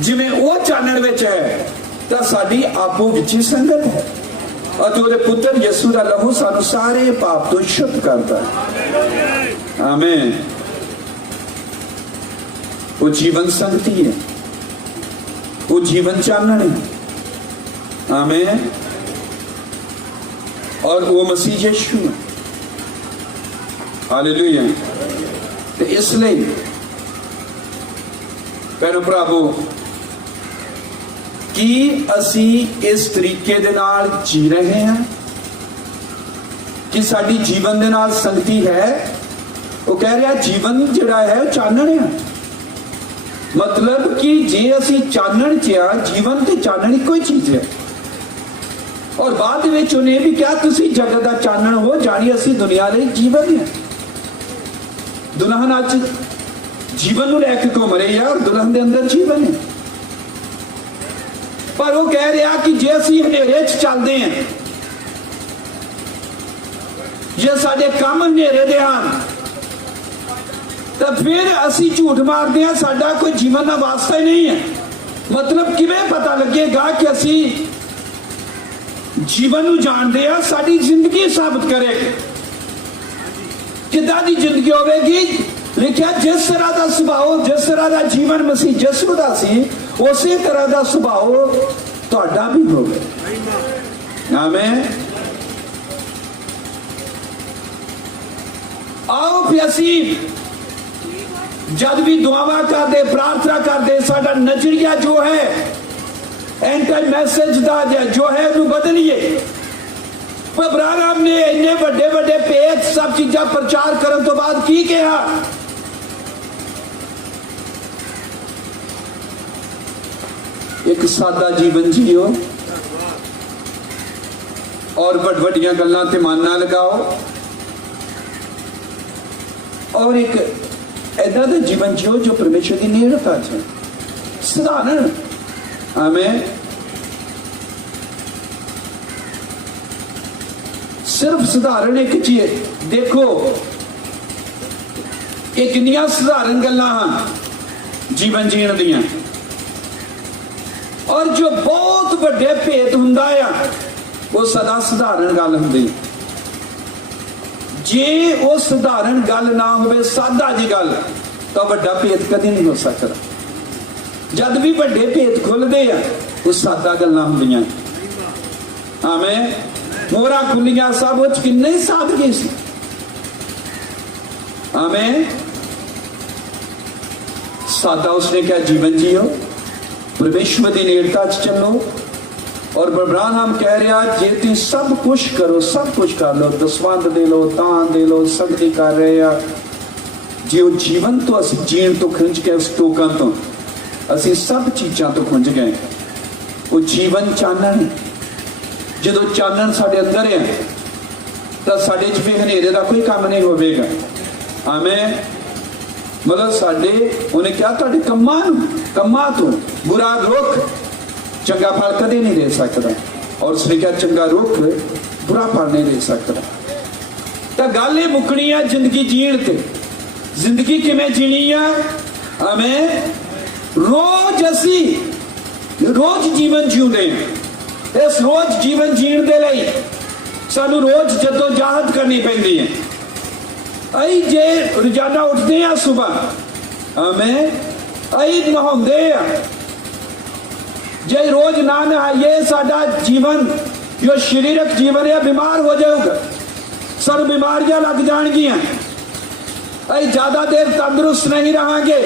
ਜਿਵੇਂ ਉਹ ਚਾਨਣ ਵਿੱਚ ਹੈ ਤਾਂ ਸਾਡੀ ਆਪੋ ਵਿੱਚ ਹੀ ਸੰਗਤ ਹੈ ਅਤੇ ਉਹਦੇ ਪੁੱਤਰ ਯਿਸੂ ਦਾ ਲਹੂ ਸਾਨੂੰ ਸਾਰੇ ਪਾਪ ਤੋਂ ਸ਼ੁੱਧ ਕਰਦਾ ਹੈ। ਆਮੇਨ। ਉਹ ਜੀਵਨ ਸੰਗਤੀ ਹੈ, ਉਹ ਜੀਵਨ ਚਾਨਣ ਹੈ। आमीन। और वो मसीह यीशु है। हालेलुया। तो इसलिए भैणो भरावो कि असी इस तरीके दे नाल जी रहे हैं कि साडी जीवन दे नाल संगति है। वो कह रहा जीवन जिहड़ा है चानण है, मतलब कि जे असी चानण च आ, जीवन ते चानण इक्को ही चीज है। और बाद विच उन्हें भी क्या तुसी जगत दा चानण हो, जानी असी दुनिया लई जीवन है। दुल्हन अज जीवन नूं लैके घूम रही है और दुल्हन दे अंदर जीवन है। पर वो कह रहा कि जे असी हनेरे च चलदे हैं, जे साडे काम हनेरे दे हन, तो फिर असी झूठ मारते हैं, साडा कोई जीवन का वास्ता ही नहीं है। मतलब किवें पता लगेगा कि असी जीवन नूं जानते हैं, साडी जिंदगी साबित करेगी किदां दी जिंदगी होवेगी। लिखा जिस तरह का सुभाव, जिस तरह का जीवन मसीह यीशु दा सी, उसी तरह का सुभाव तुहाडा भी होवे। आमीन। आओ फिर असी जब भी दुआवा करते, प्रार्थना करते, साडा नजरिया जो है एंटर मैसेज दा जो है उन्हें बदलिए। अब्राहम ने इन्ने बड़े बड़े भेद सब चीजा प्रचार करने तो बाद की कहा, एक सादा जीवन जियो और बड़ बड़िया गल्लां ते मन ना लगाओ, और एक ऐसा दा जीवन जियो जो परमेश्वर की नेड़ता है, साधारण। आमीन। सिर्फ साधारण एक चीज देखो, एक कितनियां साधारण गल्लां जीवन जीण दियां। और जो बहुत ਵੱਡੇ ਭੇਤ ਹੁੰਦਾ ਆ ਉਹ ਸਦਾ ਸਧਾਰਨ ਗੱਲ ਹੁੰਦੀ। ਜੇ ਉਹ ਸਧਾਰਨ ਗੱਲ ਨਾ ਹੋਵੇ, ਸਾਦਾ ਜੀ ਗੱਲ, ਤਾਂ ਵੱਡਾ ਭੇਤ ਕਦੇ ਨਹੀਂ ਹੋ ਸਕਦਾ। ਜਦ ਵੀ ਵੱਡੇ ਭੇਤ ਖੁੱਲਦੇ ਆ ਉਹ ਸਾਦਾ ਗੱਲਾਂ ਹੁੰਦੀਆਂ। ਆਮੇਨ। ਮੋਹਰਾਂ ਖੁੱਲੀਆਂ ਸਭ ਵਿੱਚ ਕਿੰਨੇ ਸਾਦਗੀ ਸੀ। आमेन। सादा उसने क्या जीवन जियो, परमेश्वर की नेड़ता च चलो। और अब्राहम कह रहा जे तुम सब कुछ करो, सब कुछ कर लो, दसवंध दे लो, दान दे लो, संगति कर रहे हैं, जे वो जीवन तो असी जीण तो खिंच गए, उस टोकन तो असी सब चीज़ों तो खुंज गए। वो जीवन चानन, जो चानन साडे अंदर है तो साडे च भी हनेरे का कोई काम नहीं होवेगा। आमेन। मतलब साडे उन्हें क्या तुहाडे कम्मां तो बुरा रुख चंगा फल कदे नहीं दे सकता, और उसने क्या चंगा रुख बुरा फल नहीं दे सकता। तो गल ये मुकनी है जिंदगी जीण ते। जिंदगी किवें जीनी है? आमेन। रोज असी रोज जीवन जीउंदे हैं। इस रोज जीवन जीण दे लई सानू रोज जदोजहद करनी पैंदी है। अई जे रोजाना उठते हैं सुबह, आमेन, अई नहाते हैं, जे रोज ना नहाइए साडा जीवन जो शरीरक जीवन है बीमार हो जाएगा, सब बीमारियां लग जाएंगियां। अई ज्यादा देर तंदुरुस्त नहीं रहेंगे।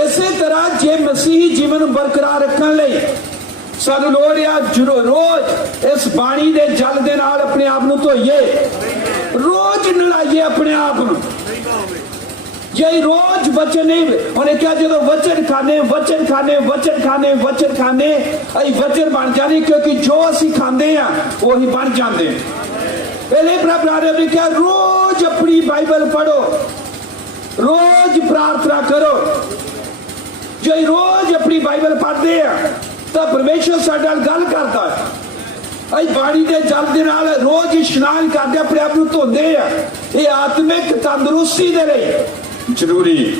इसी तरह जे मसीही जीवन बरकरार रखने लई सानू लोड़ है रोज इस बाणी दे जल दे नाल अपने आप नू धोइए, रोज नलाइए अपने आप नू। जे रोज वचन नहीं, उन्हें क्या जो वचन खाने वचन खाने वचन खाने वचन खाने अई वचन बन जाने, क्योंकि जो असी खाते हैं वही बन जाते हैं। पहले प्रभु ने क्या रोज अपनी बाइबल पढ़ो, रोज प्रार्थना करो। जो रोज अपनी बाइबल पढ़ते हैं तो परमेश्वर साडे नाल गल करता है। अई बाणी दे जल दे नाल रोज इशनान करके अपने आप नू धोंदे आ। ये आत्मिक तंदुरुस्ती दे लई जरूरी है।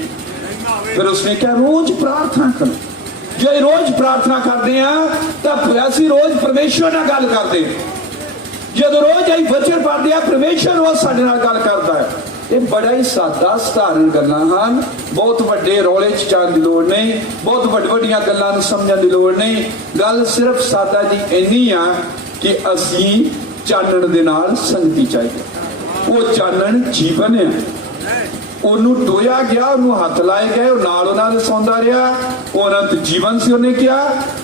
फिर उसने क्या रोज प्रार्थना करो। जो रोज प्रार्थना करते हैं तो असी रोज परमेश्वर नाल गल करते हैं। जब रोज अई वचन पढ़ते हैं परमेश्वर रोज साडे नाल गल करता है। ये बड़ा ही सादा साधारण गल्लां हन। बहुत वड्डे रौले च जाण दी लोड़ नहीं, बहुत वड्डियां गल्लां नूं समझण दी लोड़ नहीं। गल सिर्फ सादा जी इन्नी आ कि असी चानण दे नाल संगति चाहिए। वो चानण जीवन है। ओनू टोया गया, ओनू हथ लाए गए, नाल उन्हां दे सौंदा रहा, वो अनंत जीवन से उन्हें किया।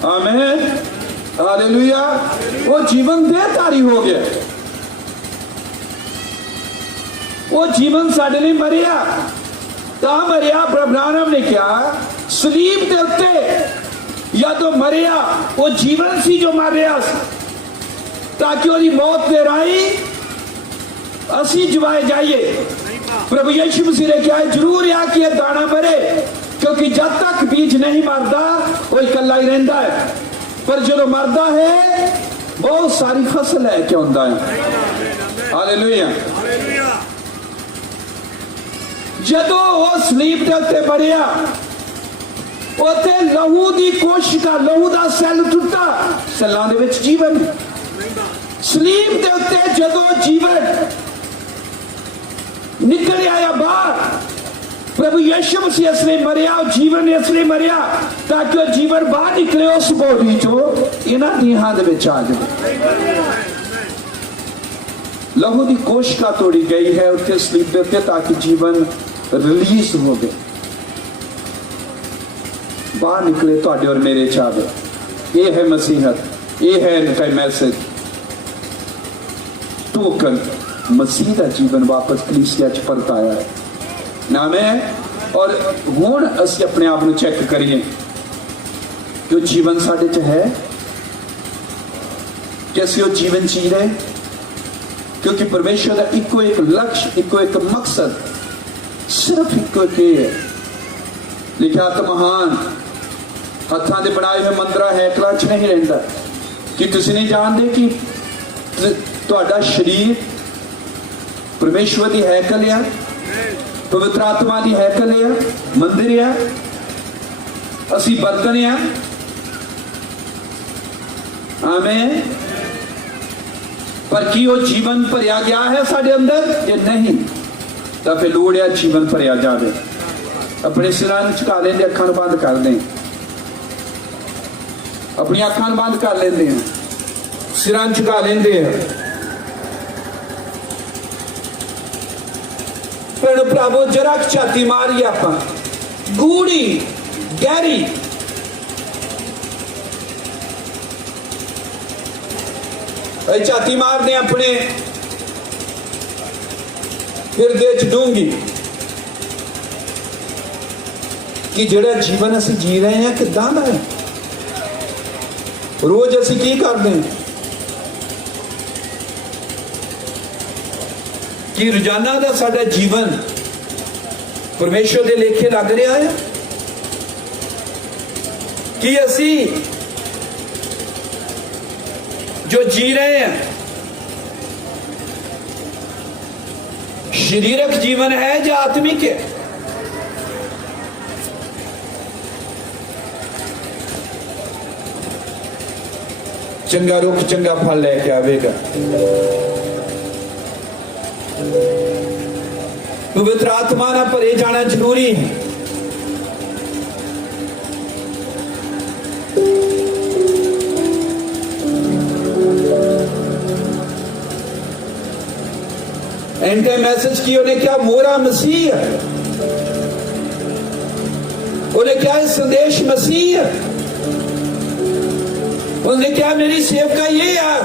आमीन, हालेलुया। वो जीवन देहधारी हो गया। वो जीवन साडे लिए मरिया, ता मरिया। अब्राहम ने क्या सलीब के उत्ते या तो मरिया, वो जीवन सी जो मर रहा, ताकि उसकी मौत दे राही असी जवाए जाइए। प्रभु यीशु मसीह ने क्या जरूर आ कि दाना मरे, क्योंकि जब तक बीज नहीं मरता वो इकल्ला ही रहता है, पर जो मरता है बहुत सारी फसल है क्या होता है। हालेलुया। जदों वो सलीब के उत्ते मरिया, उत्ते लहू की कोशिका, लहू का सैल टुटा, सैलों दे विच जीवन। सलीब के उत्ते जदों जीवन निकल आया बाहर, प्रभु यीशु मसीह इसलिए मरिया, जीवन इसलिए मरिया ताकि वह जीवन बाहर निकले उस बॉडी चो, इन्हां देहां दे विच आ जाए। लहू की कोशिका तोड़ी गई है उत्ते सलीब के उत्ते, ताकि जीवन रिलीज हो गए, बाहर निकले तुहाडे और मेरे चाहे। ये है मसीहत, ये है इनका मैसेज। टोकन मसीह का जीवन वापस कलीसिया च परत आया है नाम है। और हुण असी अपने आप को चेक करिए कि जीवन साडे च है कि असी वो जीवन जी रहे, क्योंकि परमेश्वर का इको एक लक्ष्य, इको एक मकसद, सिर्फ इको एक है। लिखा तो महान हथां दे बनाए हुए मंदिर हैकलां च नहीं रहिंदा। कि तुसीं नहीं जानते कि तुहाडा शरीर परमेश्वर की हैकल है, पवित्र आत्मा की हैकल है, मंदिर है। असी बरतने हैं। आमीन। पर की वो जीवन भरिया गया है साडे अंदर जे नहीं, तो फिर लोड़ है जीवन भरिया जाए। अपने सिरां नूं झुका लेंदे, अखां नूं बंद कर दें, अपनी अखां नूं बंद कर लेंदे हैं, सिरां झुका लेंदे हैं। पर प्रभु जरा छाती मारी आपां गूढ़ी गहरी छाती मारने अपने हिरदे च डूंगी कि जेड़ा जीवन असी जी रहे हैं किदां दा है। रोज असी की करते हैं कि रोजाना का साडा जीवन परमेश्वर के लेखे लग रहा है कि असी जो जी रहे हैं शारीरिक जीवन है या आत्मिक है। चंगा रुख चंगा फल लेके आवेगा। पवित्र आत्मा ना भरे जाना जरूरी है। एंड मैसेज की उन्हें क्या मोरा मसीह है, उन्हें क्या संदेश मसीह है, उन्हें क्या मेरी सेवका ये है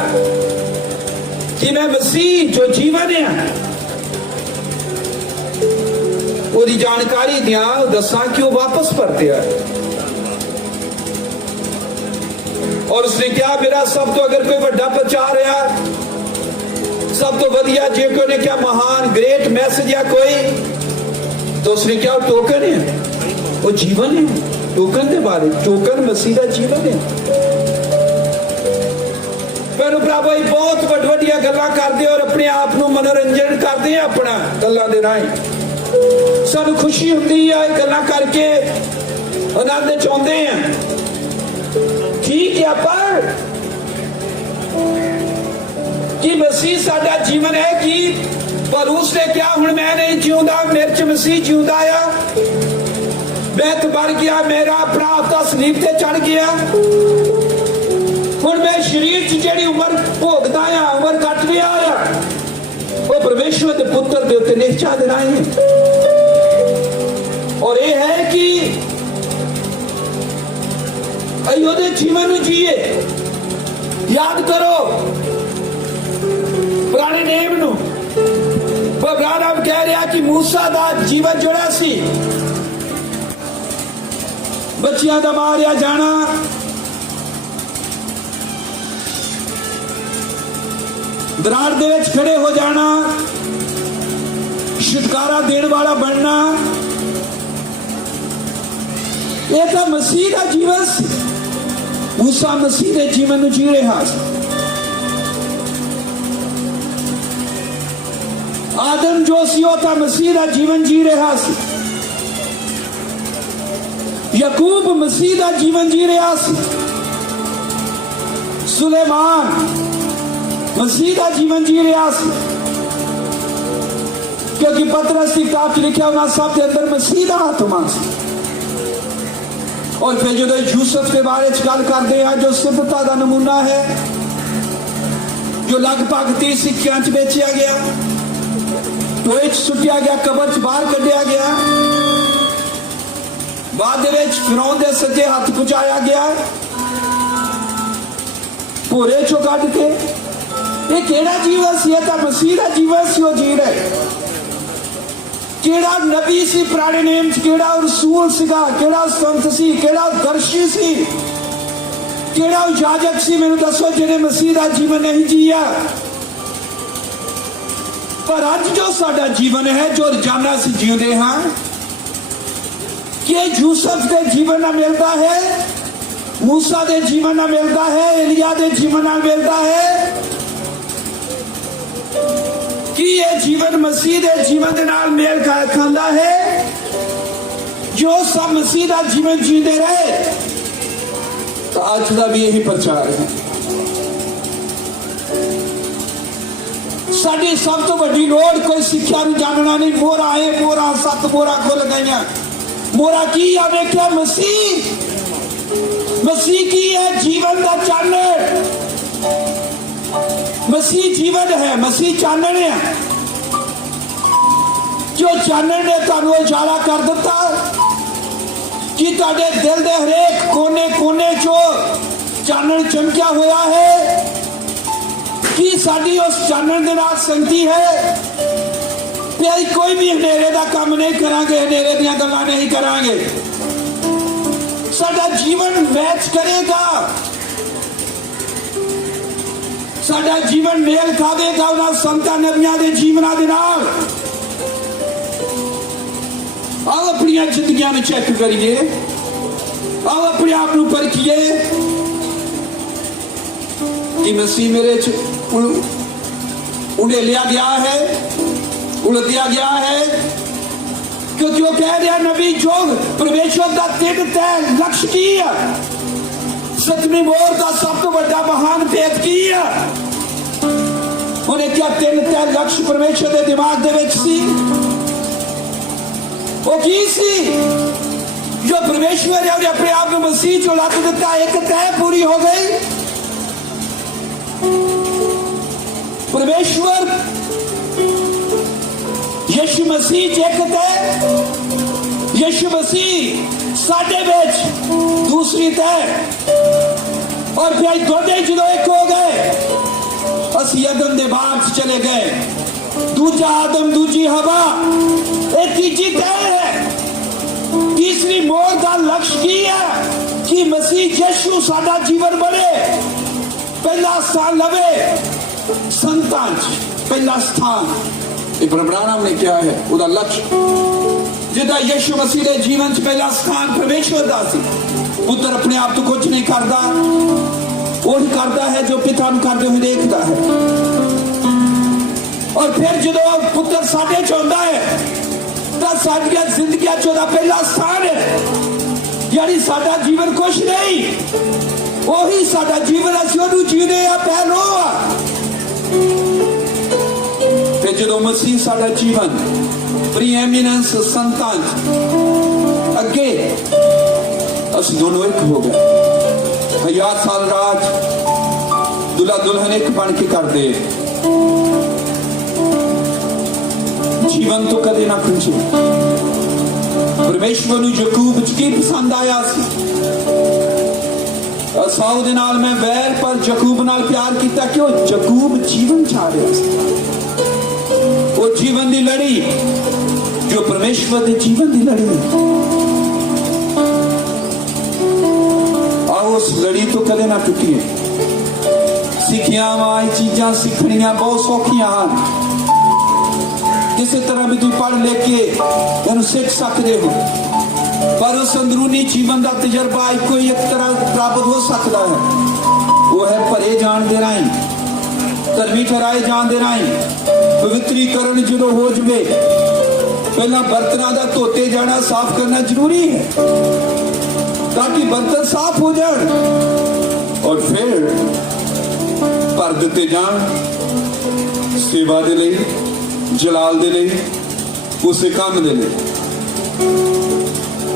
कि मैं मसीह जो जीवन है उसकी जानकारी दिया दसा कि वो वापस परते है। और उसने क्या मेरा सब तो अगर कोई बड़ा प्रचार है सब तो वधिया जे कोई ने क्या महान ग्रेट मैसेज या कोई, तो उसने क्या टोकन है, वो जीवन है। टोकन के बारे टोकन मसीह का जीवन है। पर प्रभु बहुत वड्डिया गल्लां करदे और अपने आप को मनोरंजन करते हैं अपना गल्लां दे राहीं। सानू खुशी होती है गल्लां करके आनंद चाहते हैं, ठीक है। पर कि मसीह साडा जीवन है कि पर उसने क्या हुण मैं नहीं जिउंदा, मेरे च मसीह जिउंदा आ। मैं तो मर गया, मेरा अपना आपदा सलीब ते चढ़ गया। हुण मैं शरीर च जिहड़ी उम्र भोगदा आ, उम्र कट गया आ, वो परमेश्वर के पुत्र दे उत्ते निश्चा दे राही है। और ये है कि अयोध्या जीवन में जिए। याद करो पुराने नेम नूं। भगवान कह रहा कि मूसा दा जीवन जोड़ा सी बच्चियां दा मारिया जाना, दरार दे विच खड़े हो जाना, छुटकारा देने वाला बनना, यह तो मसीह का जीवन सी। मूसा मसीह के जीवन में जी रहा सी। आदम जो सी होता मसीह का जीवन जी रहा सी। यकूब मसीह का जीवन जी रहा सी। सुलेमान मसीह का जीवन जी रहा सी, क्योंकि पतरस की किताब लिखा उन्होंने सब के अंदर मसीह का आत्मा सी। और फिर जो यूसुफ के बारे में गल करते हैं जो सिद्धता का नमूना है, जो लगभग 30 सिक्कियां च बेचिया गया, टोए च सुटिया गया, कबर च बाहर कढ़िया गया, बाद फिरौन दे सज्जे हाथ पहुंचाया गया भोरे चो कढ़ के। ये केड़ा जीवन सी? तो मसीह का जीवन सी वो जी रहे। केड़ा नबी सी पुराने नेम च, केड़ा रसूल सीगा, केड़ा संत सी, केड़ा दर्शी सी, केड़ा याजक सी, मैनू दसो जिन्हें मसीह का जीवन नहीं जिया। पर अज जो साडा जीवन है जो रोजाना असीं जींदे हां, कि यूसुफ के जीवन ना मिलता है, मूसा के जीवन ना मिलता है, एलिया के जीवन ना मिलता है, कि ये जीवन मसीह के जीवन के नाल मेल खाता है, जो सब मसीह का जीवन जीते रहे। तो अज का भी यही प्रचार है। साडी सब तो वड्डी लोड़ कोई सिक्ख्या नूं जानना नहीं। मोहरा है, मोहरा 7 मोहरा खुल गई। मोहरा की आ वेख्या मसीह। मसीह की है जीवन का चानण। मसीह जीवन है, मसीह चानण है। जो चानण ने तुहानूं उजाला कर दिता कि तुहाडे दिल दे हरेक कोने कोने चो चानण चमकिया होया है कि साडी उस चानण दे नाल संगति है। ते कोई भी हनेरे दा काम नहीं करांगे, हनेरे दियां गल्लां नहीं करांगे। साडा जीवन मैच करेगा, साडा जीवन मेल खावेगा उन्हां संतां नबियां दे जीवनां दे नाल। आओ अपनी जिंदगियां में चेक करिए, आओ अपने आप को परखिए कि मसीह मेरे उड़ेलिया गया है, उड़दिया गया है। क्योंकि वो कह रहा नबी जो परमेश्वर का 3 तय लक्ष्य की है, 7वीं मोहर का सब तो बड़ा महान भेद की है। उन्हें क्या 3 तय लक्ष्य परमेश्वर के दिमाग दे विच सी? वो की सी? जो परमेश्वर है अपने आप में मसीह जो लग देता, एक तय पूरी हो गई। परमेश्वर यीशु मसीह एक तय, यीशु मसीह साडे विच दूसरी तय। और फिर दोनों जो एक हो गए, असी अदम दे बाग चले गए। दूजा आदम, दूजी हवा, एक तीजी तय है। तीसरी मोहर का लक्ष्य की है कि मसीह यीशु साडा जीवन बने, पहला स्थान लवे संतां च, पहला स्थान। इब्राहिम ने क्या है उदा लक्ष्य? जिदा यीशु मसीह के जीवन च पहला स्थान परमेश्वर दा सी। पुत्र अपने आप तो कुछ नहीं करता, वो करता है जो पिता करते हुए देखता है। और फिर जो पुत्र साडे च होंदा है तो साडियां जिंदगियां च ओदा पहला स्थान है। यानी साडा जीवन कुछ नहीं, वही साडा जीवन असीं ओनू जीने आ पहलो आ। फिर जो मसीह साडा जीवन प्रीएमिनेंस संतां अगे असीं दोनों एक हो गए। 1000 साल राज दुल्हा दुल्हन एक बन के कर दे। जीवन तो कदे ना खुंझे। परमेश्वर नूं याकूब च की पसंद आया सी? असाऊ दे नाल मैं वैर पर याकूब नाल प्यार किया। क्यों? याकूब जीवन चाह रहा सी। वो जीवन दी लड़ी जो परमेश्वर दे जीवन दी लड़ी है। आओ उस लड़ी तो कदे ना टुटिए। सिखियावां चीजां सीखनियां बहुत सौखियां हैं। किसी तरह भी तुम पढ़ लेके इन सीख सकते हो, पर उस अंदरूनी जीवन का तजर्बा कोई एक तरह प्राप्त हो सकता है। वो है भरे जान दे राही, धर्मी ठहराए जान दे राही। पवित्रीकरण जो हो जाए, पहला बर्तना का धोते जाना, साफ करना जरूरी है ताकि बर्तन साफ हो जाए और फिर भर दिते जान सेवा दे लई, जलाल दे लई, उस काम दे लई।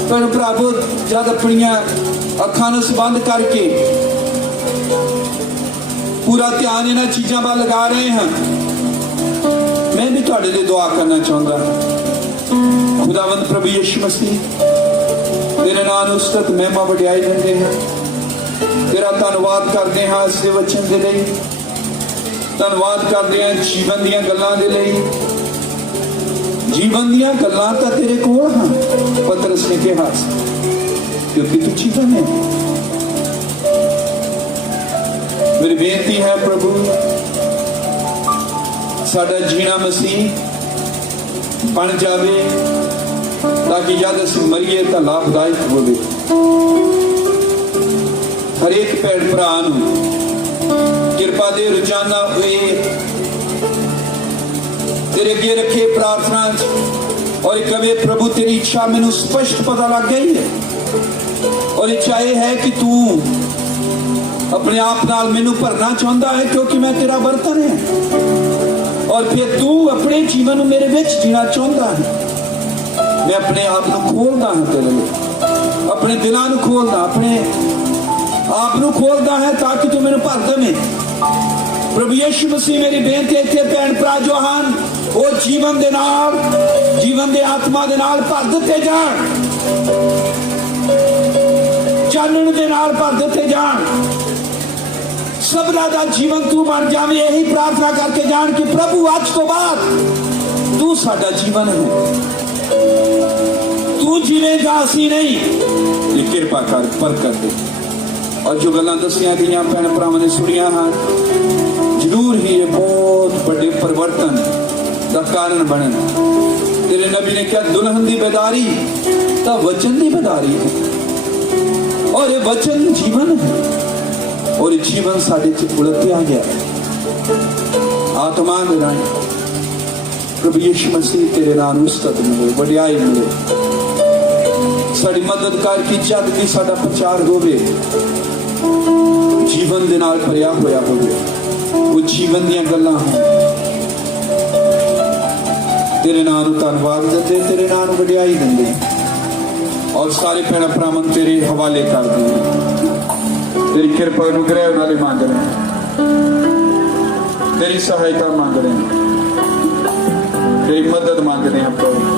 पर प्रभु जब अपनिया अखां नूं बंद करके पूरा ध्यान इन्हां चीज़ां वाल लगा रहे हैं, मैं भी तुहाडे लिए दुआ करना चाहुंदा। खुदावंद प्रभु यीशु मसीह, तेरे नाम नूं स्तुत महिमा वडियाई दिंदे हैं। तेरा धन्नवाद करते हैं इस वचन के लिए, धन्नवाद करते हैं जीवन दीयां गल्लां दे लई। जीवन दीयां गल्लां तां तेरे कोल हैं, पतरस ने कहा, क्योंकि तू जीवन है। मेरी बेनती है प्रभु, साडा जीना मसीह बन जावे ताकि जब असीं मरीए तो लाभदायक होवे। हर एक भैन भरा नूं किरपा दे, रोजाना तेरे अगे रखे प्रार्थना और कवे प्रभु तेरी इच्छा मैनू स्पष्ट पता लग गई है, और इच्छा यह है कि तू अपने आप नाल मैनू भरना चाहता है, क्योंकि मैं तेरा बर्तन है, और फिर तू अपने जीवन मेरे विच जीना चाहता है। मैं अपने आप को खोलता हाँ तेरे लिए, अपने दिलों को खोलता, अपने आप को खोलता है ताकि तू मैनू भर दे। प्रभु यीशु मसीह मेरी बेनती इत्थे भैन भरा जो हन वो जीवन दे नाल, जीवन दे आत्मा दे नाल भर दिते जाण, चानण दे नाल भर दिते जाण, सबदा दा जीवन तू बन जावे। यही प्रार्थना करके जान कि प्रभु आज तो बाद तू साडा जीवन है, तू जीवेगा असी नहीं। ये कृपा कर बरकत दे। और जो गल्लां दसियां गईयां भैन भरावां ने सुनिया हैं, जरूर ही ये बहुत बड़े परिवर्तन का कारण बने। तेरे नबी ने क्या दुल्हन दी बेदारी ता वचन दी बेदारी है, और ये वचन जीवन है, और ये जीवन साडे च उलटिया गया आत्मा दे राही। प्रभु यीशु मसीह तेरे नाम उस्तत मिले, वडियाई मिले, साडी मदद कर कि जग दी साडा प्रचार होवे जीवन दे नाल भरिया होया होवे, वो जीवन दियां गल्लां होण। तेरे नाम नूं धन्नवाद दिंदे, तेरे नाम नूं वडियाई दिंदे, और सारे भैन भरावां तेरे हवाले कर दिंदे। तेरी कृपा अनुग्रह नाले मांग रहे हैं, तेरी सहायता मांग रहे हैं, तेरी मदद मांग रहे हैं प्रभु।